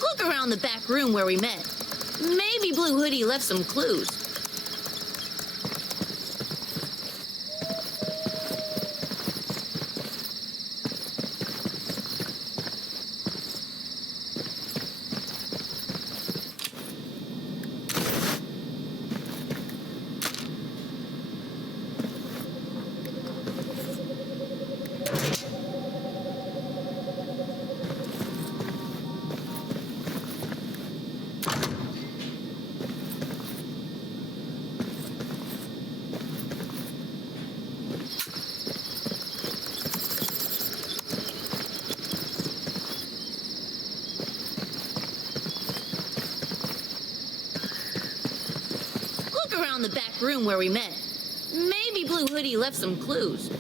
Look around the back room where we met. Maybe Blue Hoodie left some clues. The back room where we met. Maybe Blue Hoodie left some clues.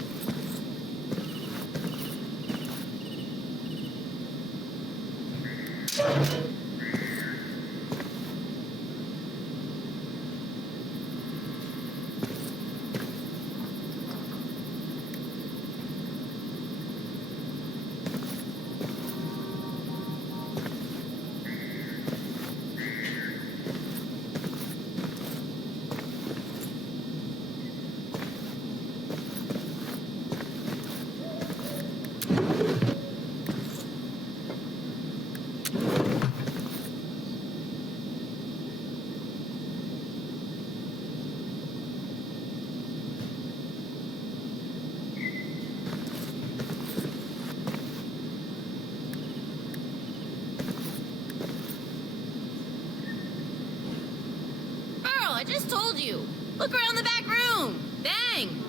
I just told you. Look around the back room. Dang.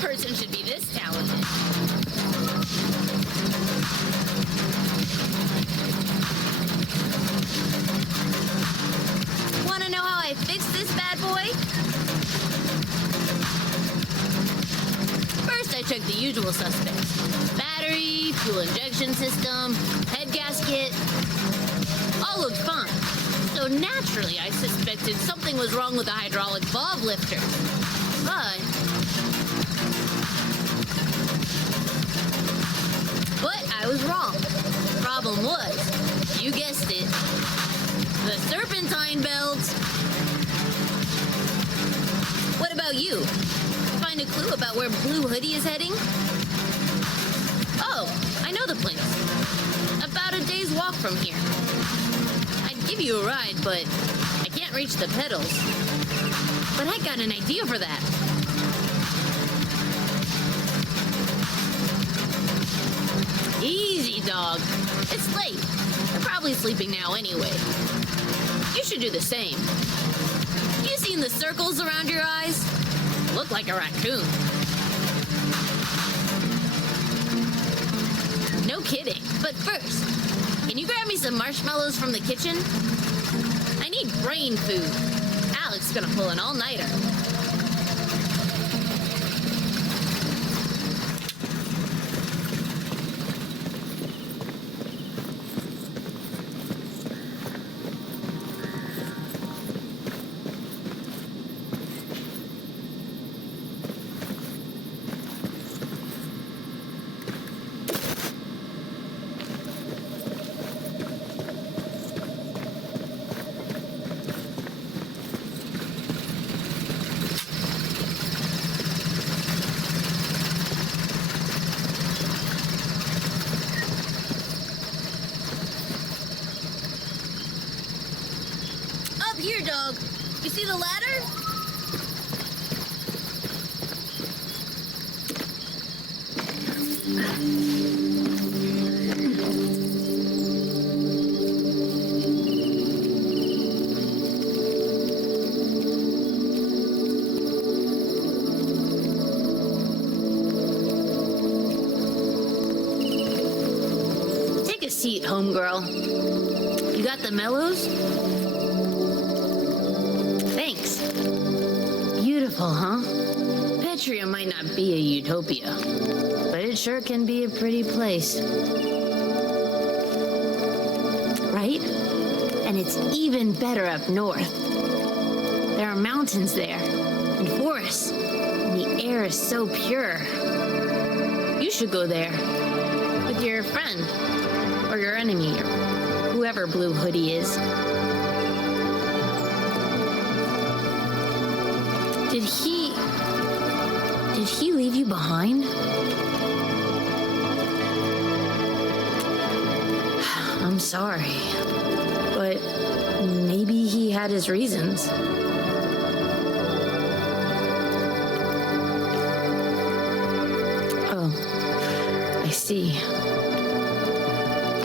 Person should be this talented. Wanna know how I fixed this bad boy? First, I checked the usual suspects. Battery, fuel injection system, head gasket. All looked fine. So naturally, I suspected something was wrong with the hydraulic valve lifter. But I was wrong. Problem was, you guessed it, the serpentine belt. What about you? Find a clue about where Blue Hoodie is heading? Oh, I know the place. About a day's walk from here. I'd give you a ride, but I can't reach the pedals. But I got an idea for that. Easy, dog. dog. It's late. They're probably sleeping now anyway. You should do the same. You seen the circles around your eyes? Look like a raccoon. No kidding. But first, can you grab me some marshmallows from the kitchen? I need brain food. Alex is gonna pull an all-nighter. Here, dog. You see the ladder? Take a seat, homegirl. You got the mellows? Thanks. Beautiful, huh? Petria might not be a utopia, but it sure can be a pretty place. Right? And it's even better up north. There are mountains there, and forests, and the air is so pure. You should go there, with your friend, or your enemy, or whoever Blue Hoodie is. Did he leave you behind? I'm sorry, but maybe he had his reasons. Oh, I see.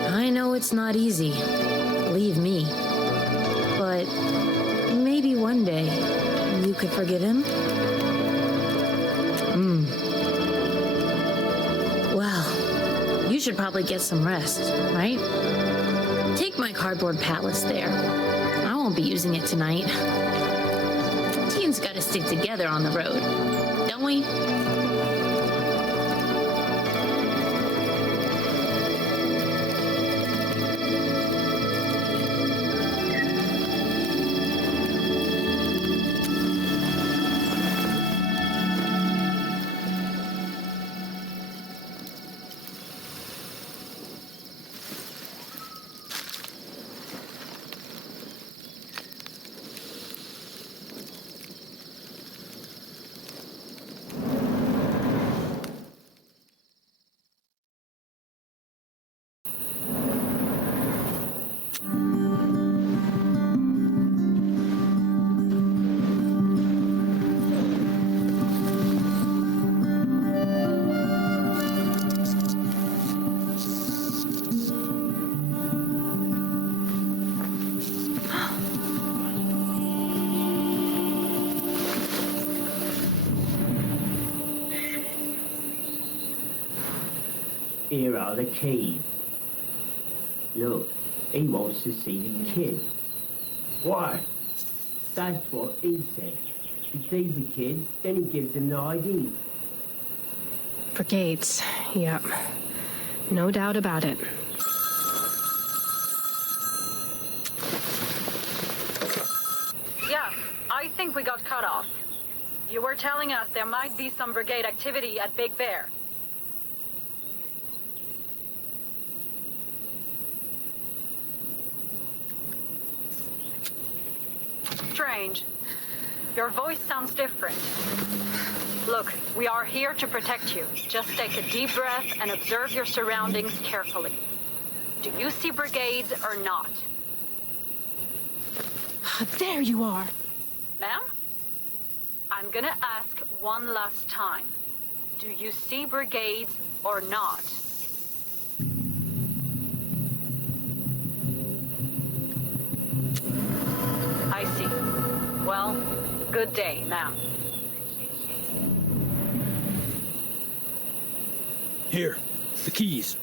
I know it's not easy, believe me, but maybe one day you could forgive him? Well, you should probably get some rest, right? Take my cardboard palace there. I won't be using it tonight. Teams gotta stick together on the road, don't we? Here are the keys. Look, he wants to see the kid. Why? That's what he said. He sees the kid, then he gives him the ID. Brigades, yep. No doubt about it. Yeah, I think we got cut off. You were telling us there might be some brigade activity at Big Bear. Strange. Your voice sounds different. Look, we are here to protect you. Just take a deep breath and observe your surroundings carefully. Do you see brigades or not? There you are. Ma'am? I'm gonna ask one last time. Do you see brigades or not? Good day, ma'am. Here, the keys.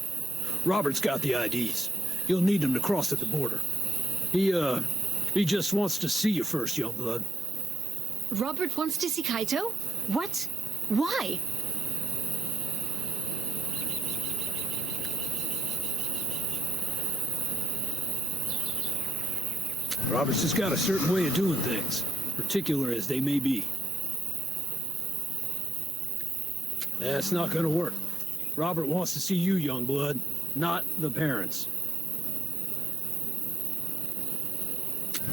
Robert's got the IDs. You'll need them to cross at the border. He just wants to see you first, young blood. Robert wants to see Kaito? What? Why? Robert's just got a certain way of doing things, particular as they may be. That's not gonna work. Robert wants to see you, young blood, not the parents.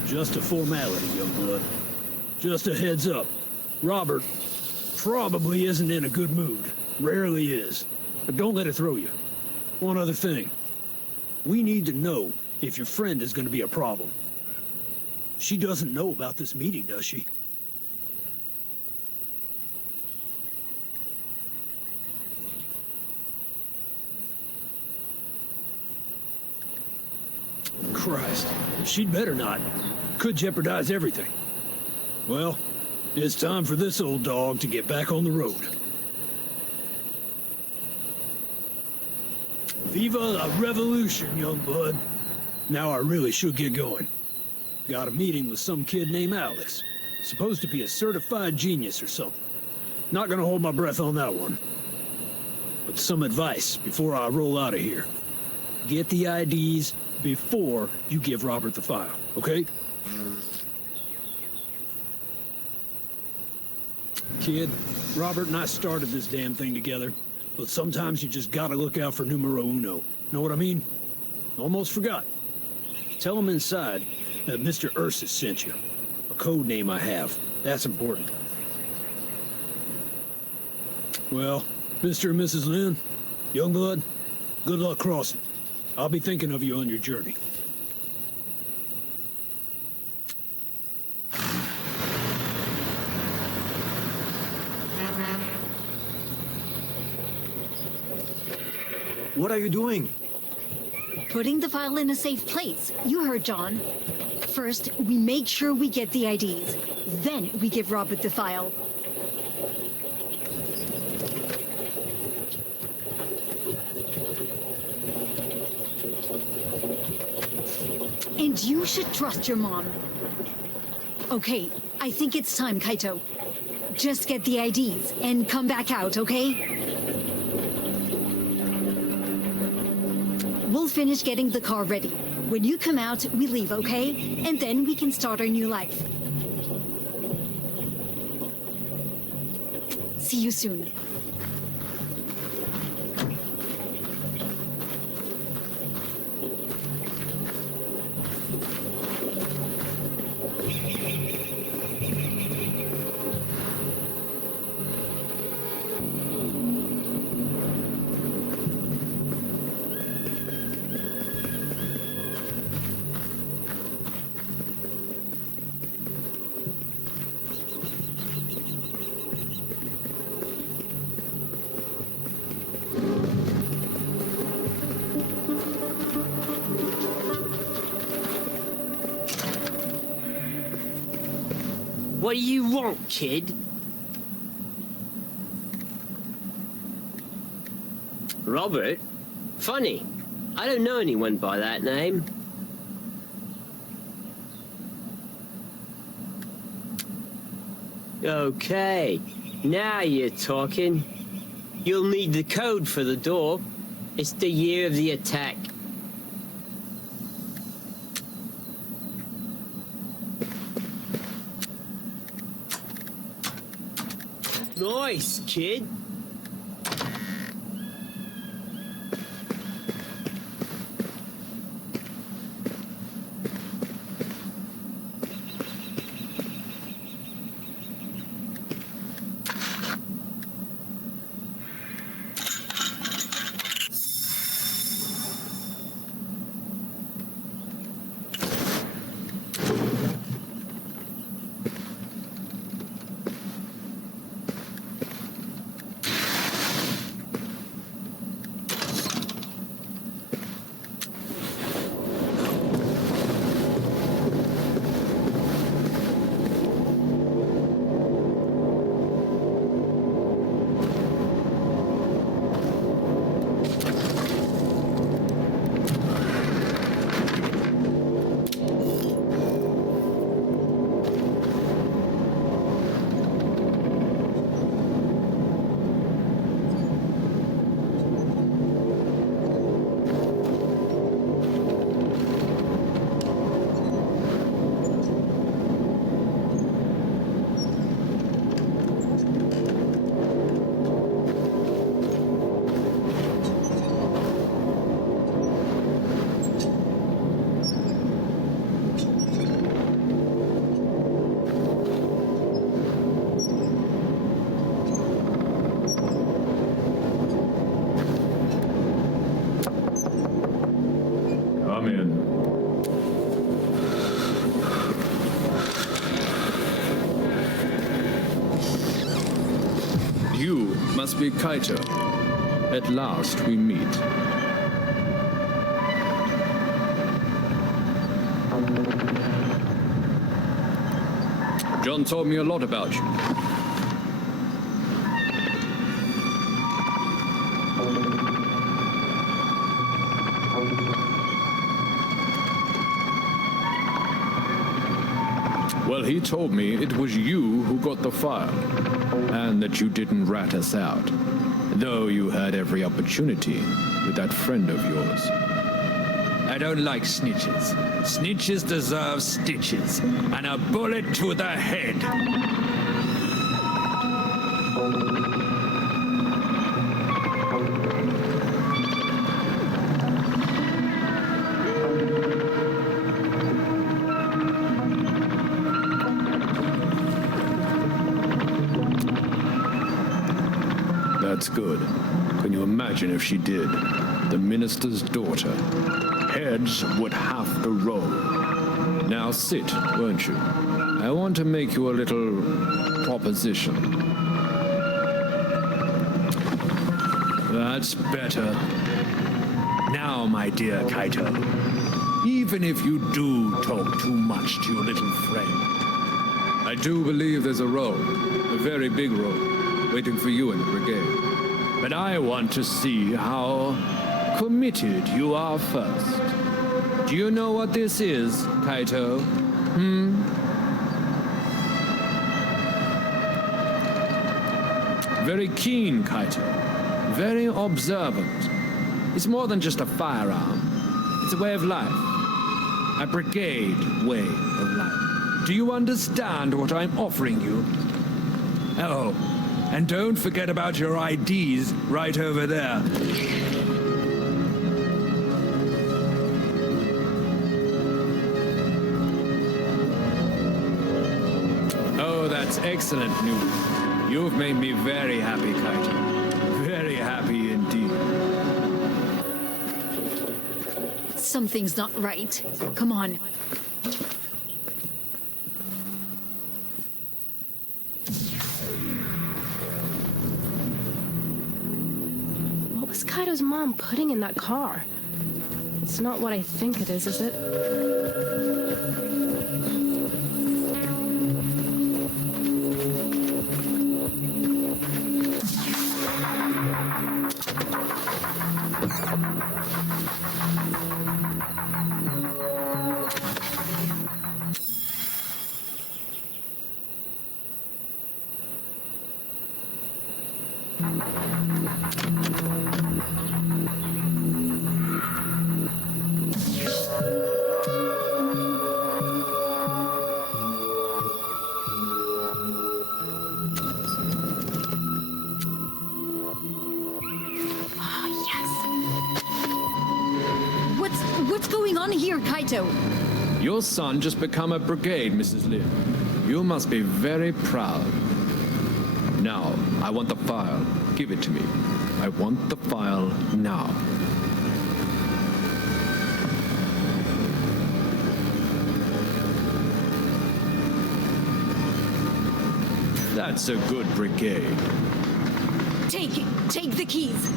Just a formality, young blood. Just a heads up. Robert probably isn't in a good mood. Rarely is. But don't let it throw you. One other thing. We need to know if your friend is going to be a problem. She doesn't know about this meeting, does she? Christ, she'd better not. Could jeopardize everything. Well, it's time for this old dog to get back on the road. Viva la revolution, young blood. Now I really should get going. Got a meeting with some kid named Alex. Supposed to be a certified genius or something. Not gonna hold my breath on that one. But some advice before I roll out of here. Get the IDs before you give Robert the file, okay? Kid, Robert and I started this damn thing together, but sometimes you just gotta look out for numero uno. Know what I mean? Almost forgot. Tell him inside that Mr. Ursus sent you. A code name I have. That's important. Well, Mr. and Mrs. Lynn, Youngblood, good luck crossing. I'll be thinking of you on your journey. What are you doing? Putting the file in a safe place. You heard John. First, we make sure we get the IDs. Then we give Robert the file. And you should trust your mom. Okay, I think it's time, Kaito. Just get the IDs and come back out, okay? We'll finish getting the car ready. When you come out, we leave, okay? And then we can start our new life. See you soon. What do you want, kid? Robert? Funny. I don't know anyone by that name. Okay, now you're talking. You'll need the code for the door. It's the year of the attack. Nice, kid. must be Kaito. At last we meet. John told me a lot about you. Well, he told me it was you who got the file, and that you didn't rat us out, though you had every opportunity with that friend of yours. I don't like snitches. Snitches deserve stitches, and a bullet to the head. That's good. Can you imagine if she did? The minister's daughter. Heads would have to roll. Now sit, won't you? I want to make you a little proposition. That's better. Now, my dear Kaito, even if you do talk too much to your little friend, I do believe there's a role, a very big role, waiting for you in the brigade. But I want to see how committed you are first. Do you know what this is, Kaito? Very keen, Kaito. Very observant. It's more than just a firearm. It's a way of life. A brigade way of life. Do you understand what I'm offering you? Oh, and don't forget about your IDs right over there. Oh, that's excellent news. You've made me very happy, Kaito. Very happy indeed. Something's not right. Come on. What was Kaito's mom putting in that car? It's not what I think it is it? What's going on here, Kaito? Your son just become a brigade, Mrs. Lin. You must be very proud. Now, I want the file. Give it to me. I want the file now. That's a good brigade. Take the keys.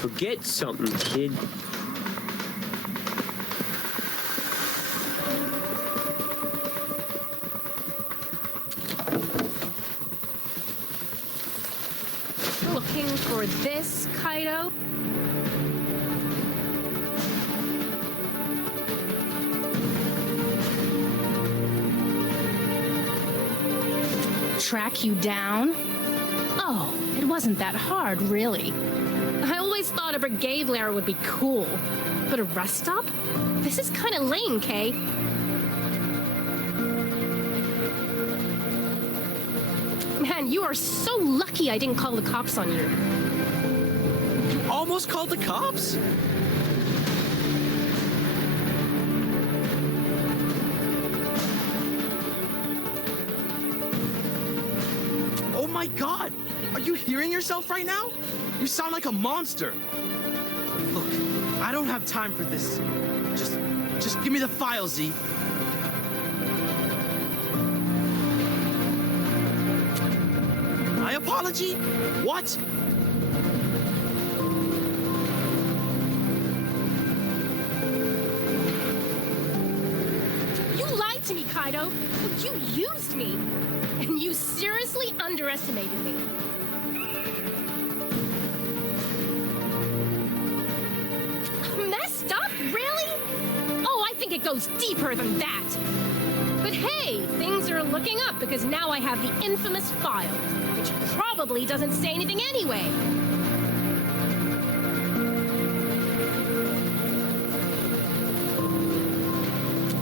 Forget something, kid. Looking for this, Kaito? Track you down? Oh, it wasn't that hard, really. I always thought a brigade lair would be cool. But a rest stop? This is kind of lame, Kay. Man, you are so lucky I didn't call the cops on you. You almost called the cops? my God! Are you hearing yourself right now? You sound like a monster. Look, I don't have time for this. Just give me the file, Z. My apology? What? You lied to me, Kaido. You used me. And you seriously underestimated me. Messed up? Really? Oh, I think it goes deeper than that. But hey, things are looking up because now I have the infamous file, which probably doesn't say anything anyway.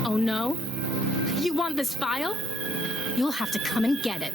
Oh no? You want this file? You'll have to come and get it.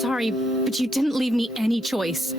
Sorry, but you didn't leave me any choice.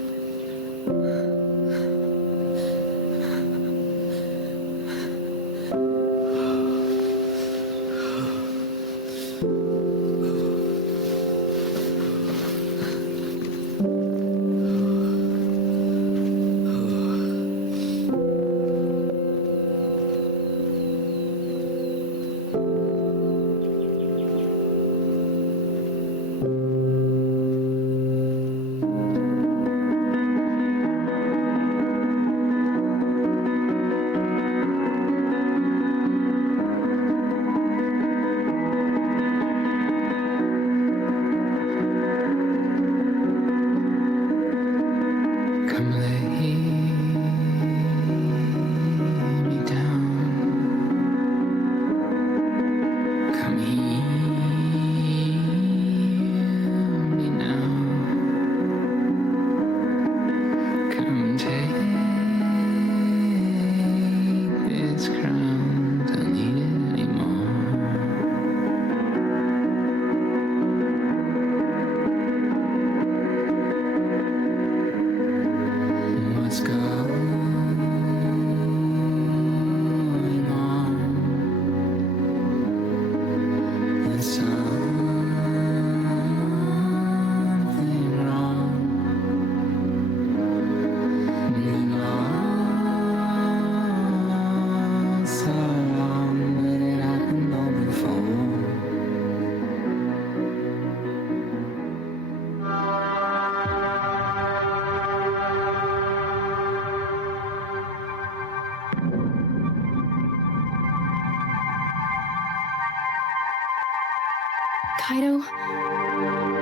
Kaido,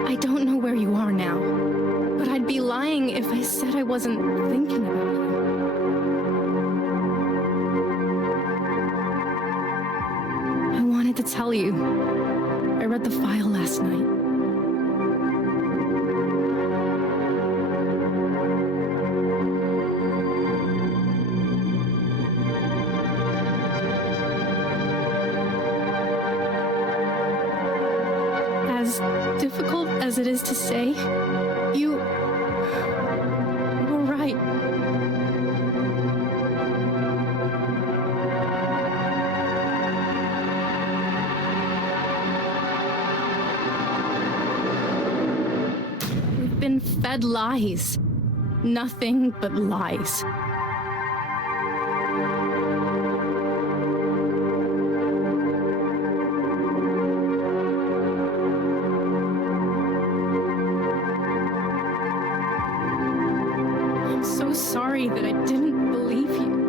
I don't know where you are now, but I'd be lying if I said I wasn't thinking about you. I wanted to tell you. I read the file last night. As difficult as it is to say, you were right. We've been fed lies. Nothing but lies. I'm so sorry that I didn't believe you.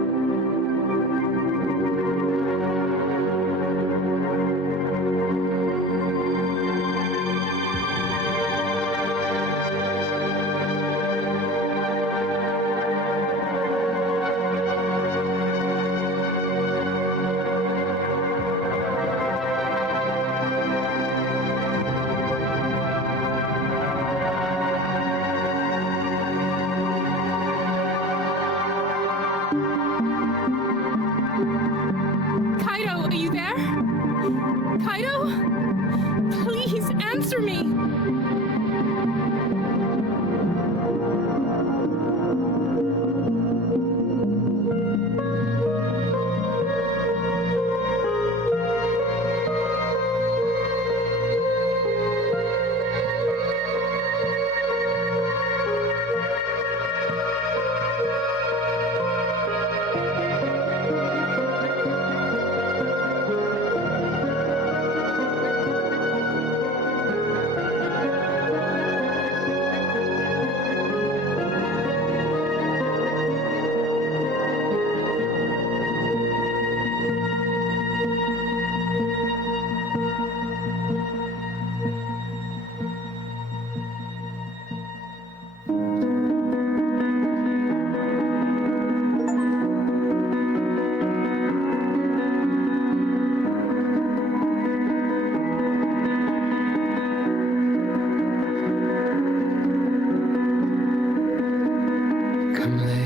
Kaido, are you there? Kaido? Please answer me. Come lay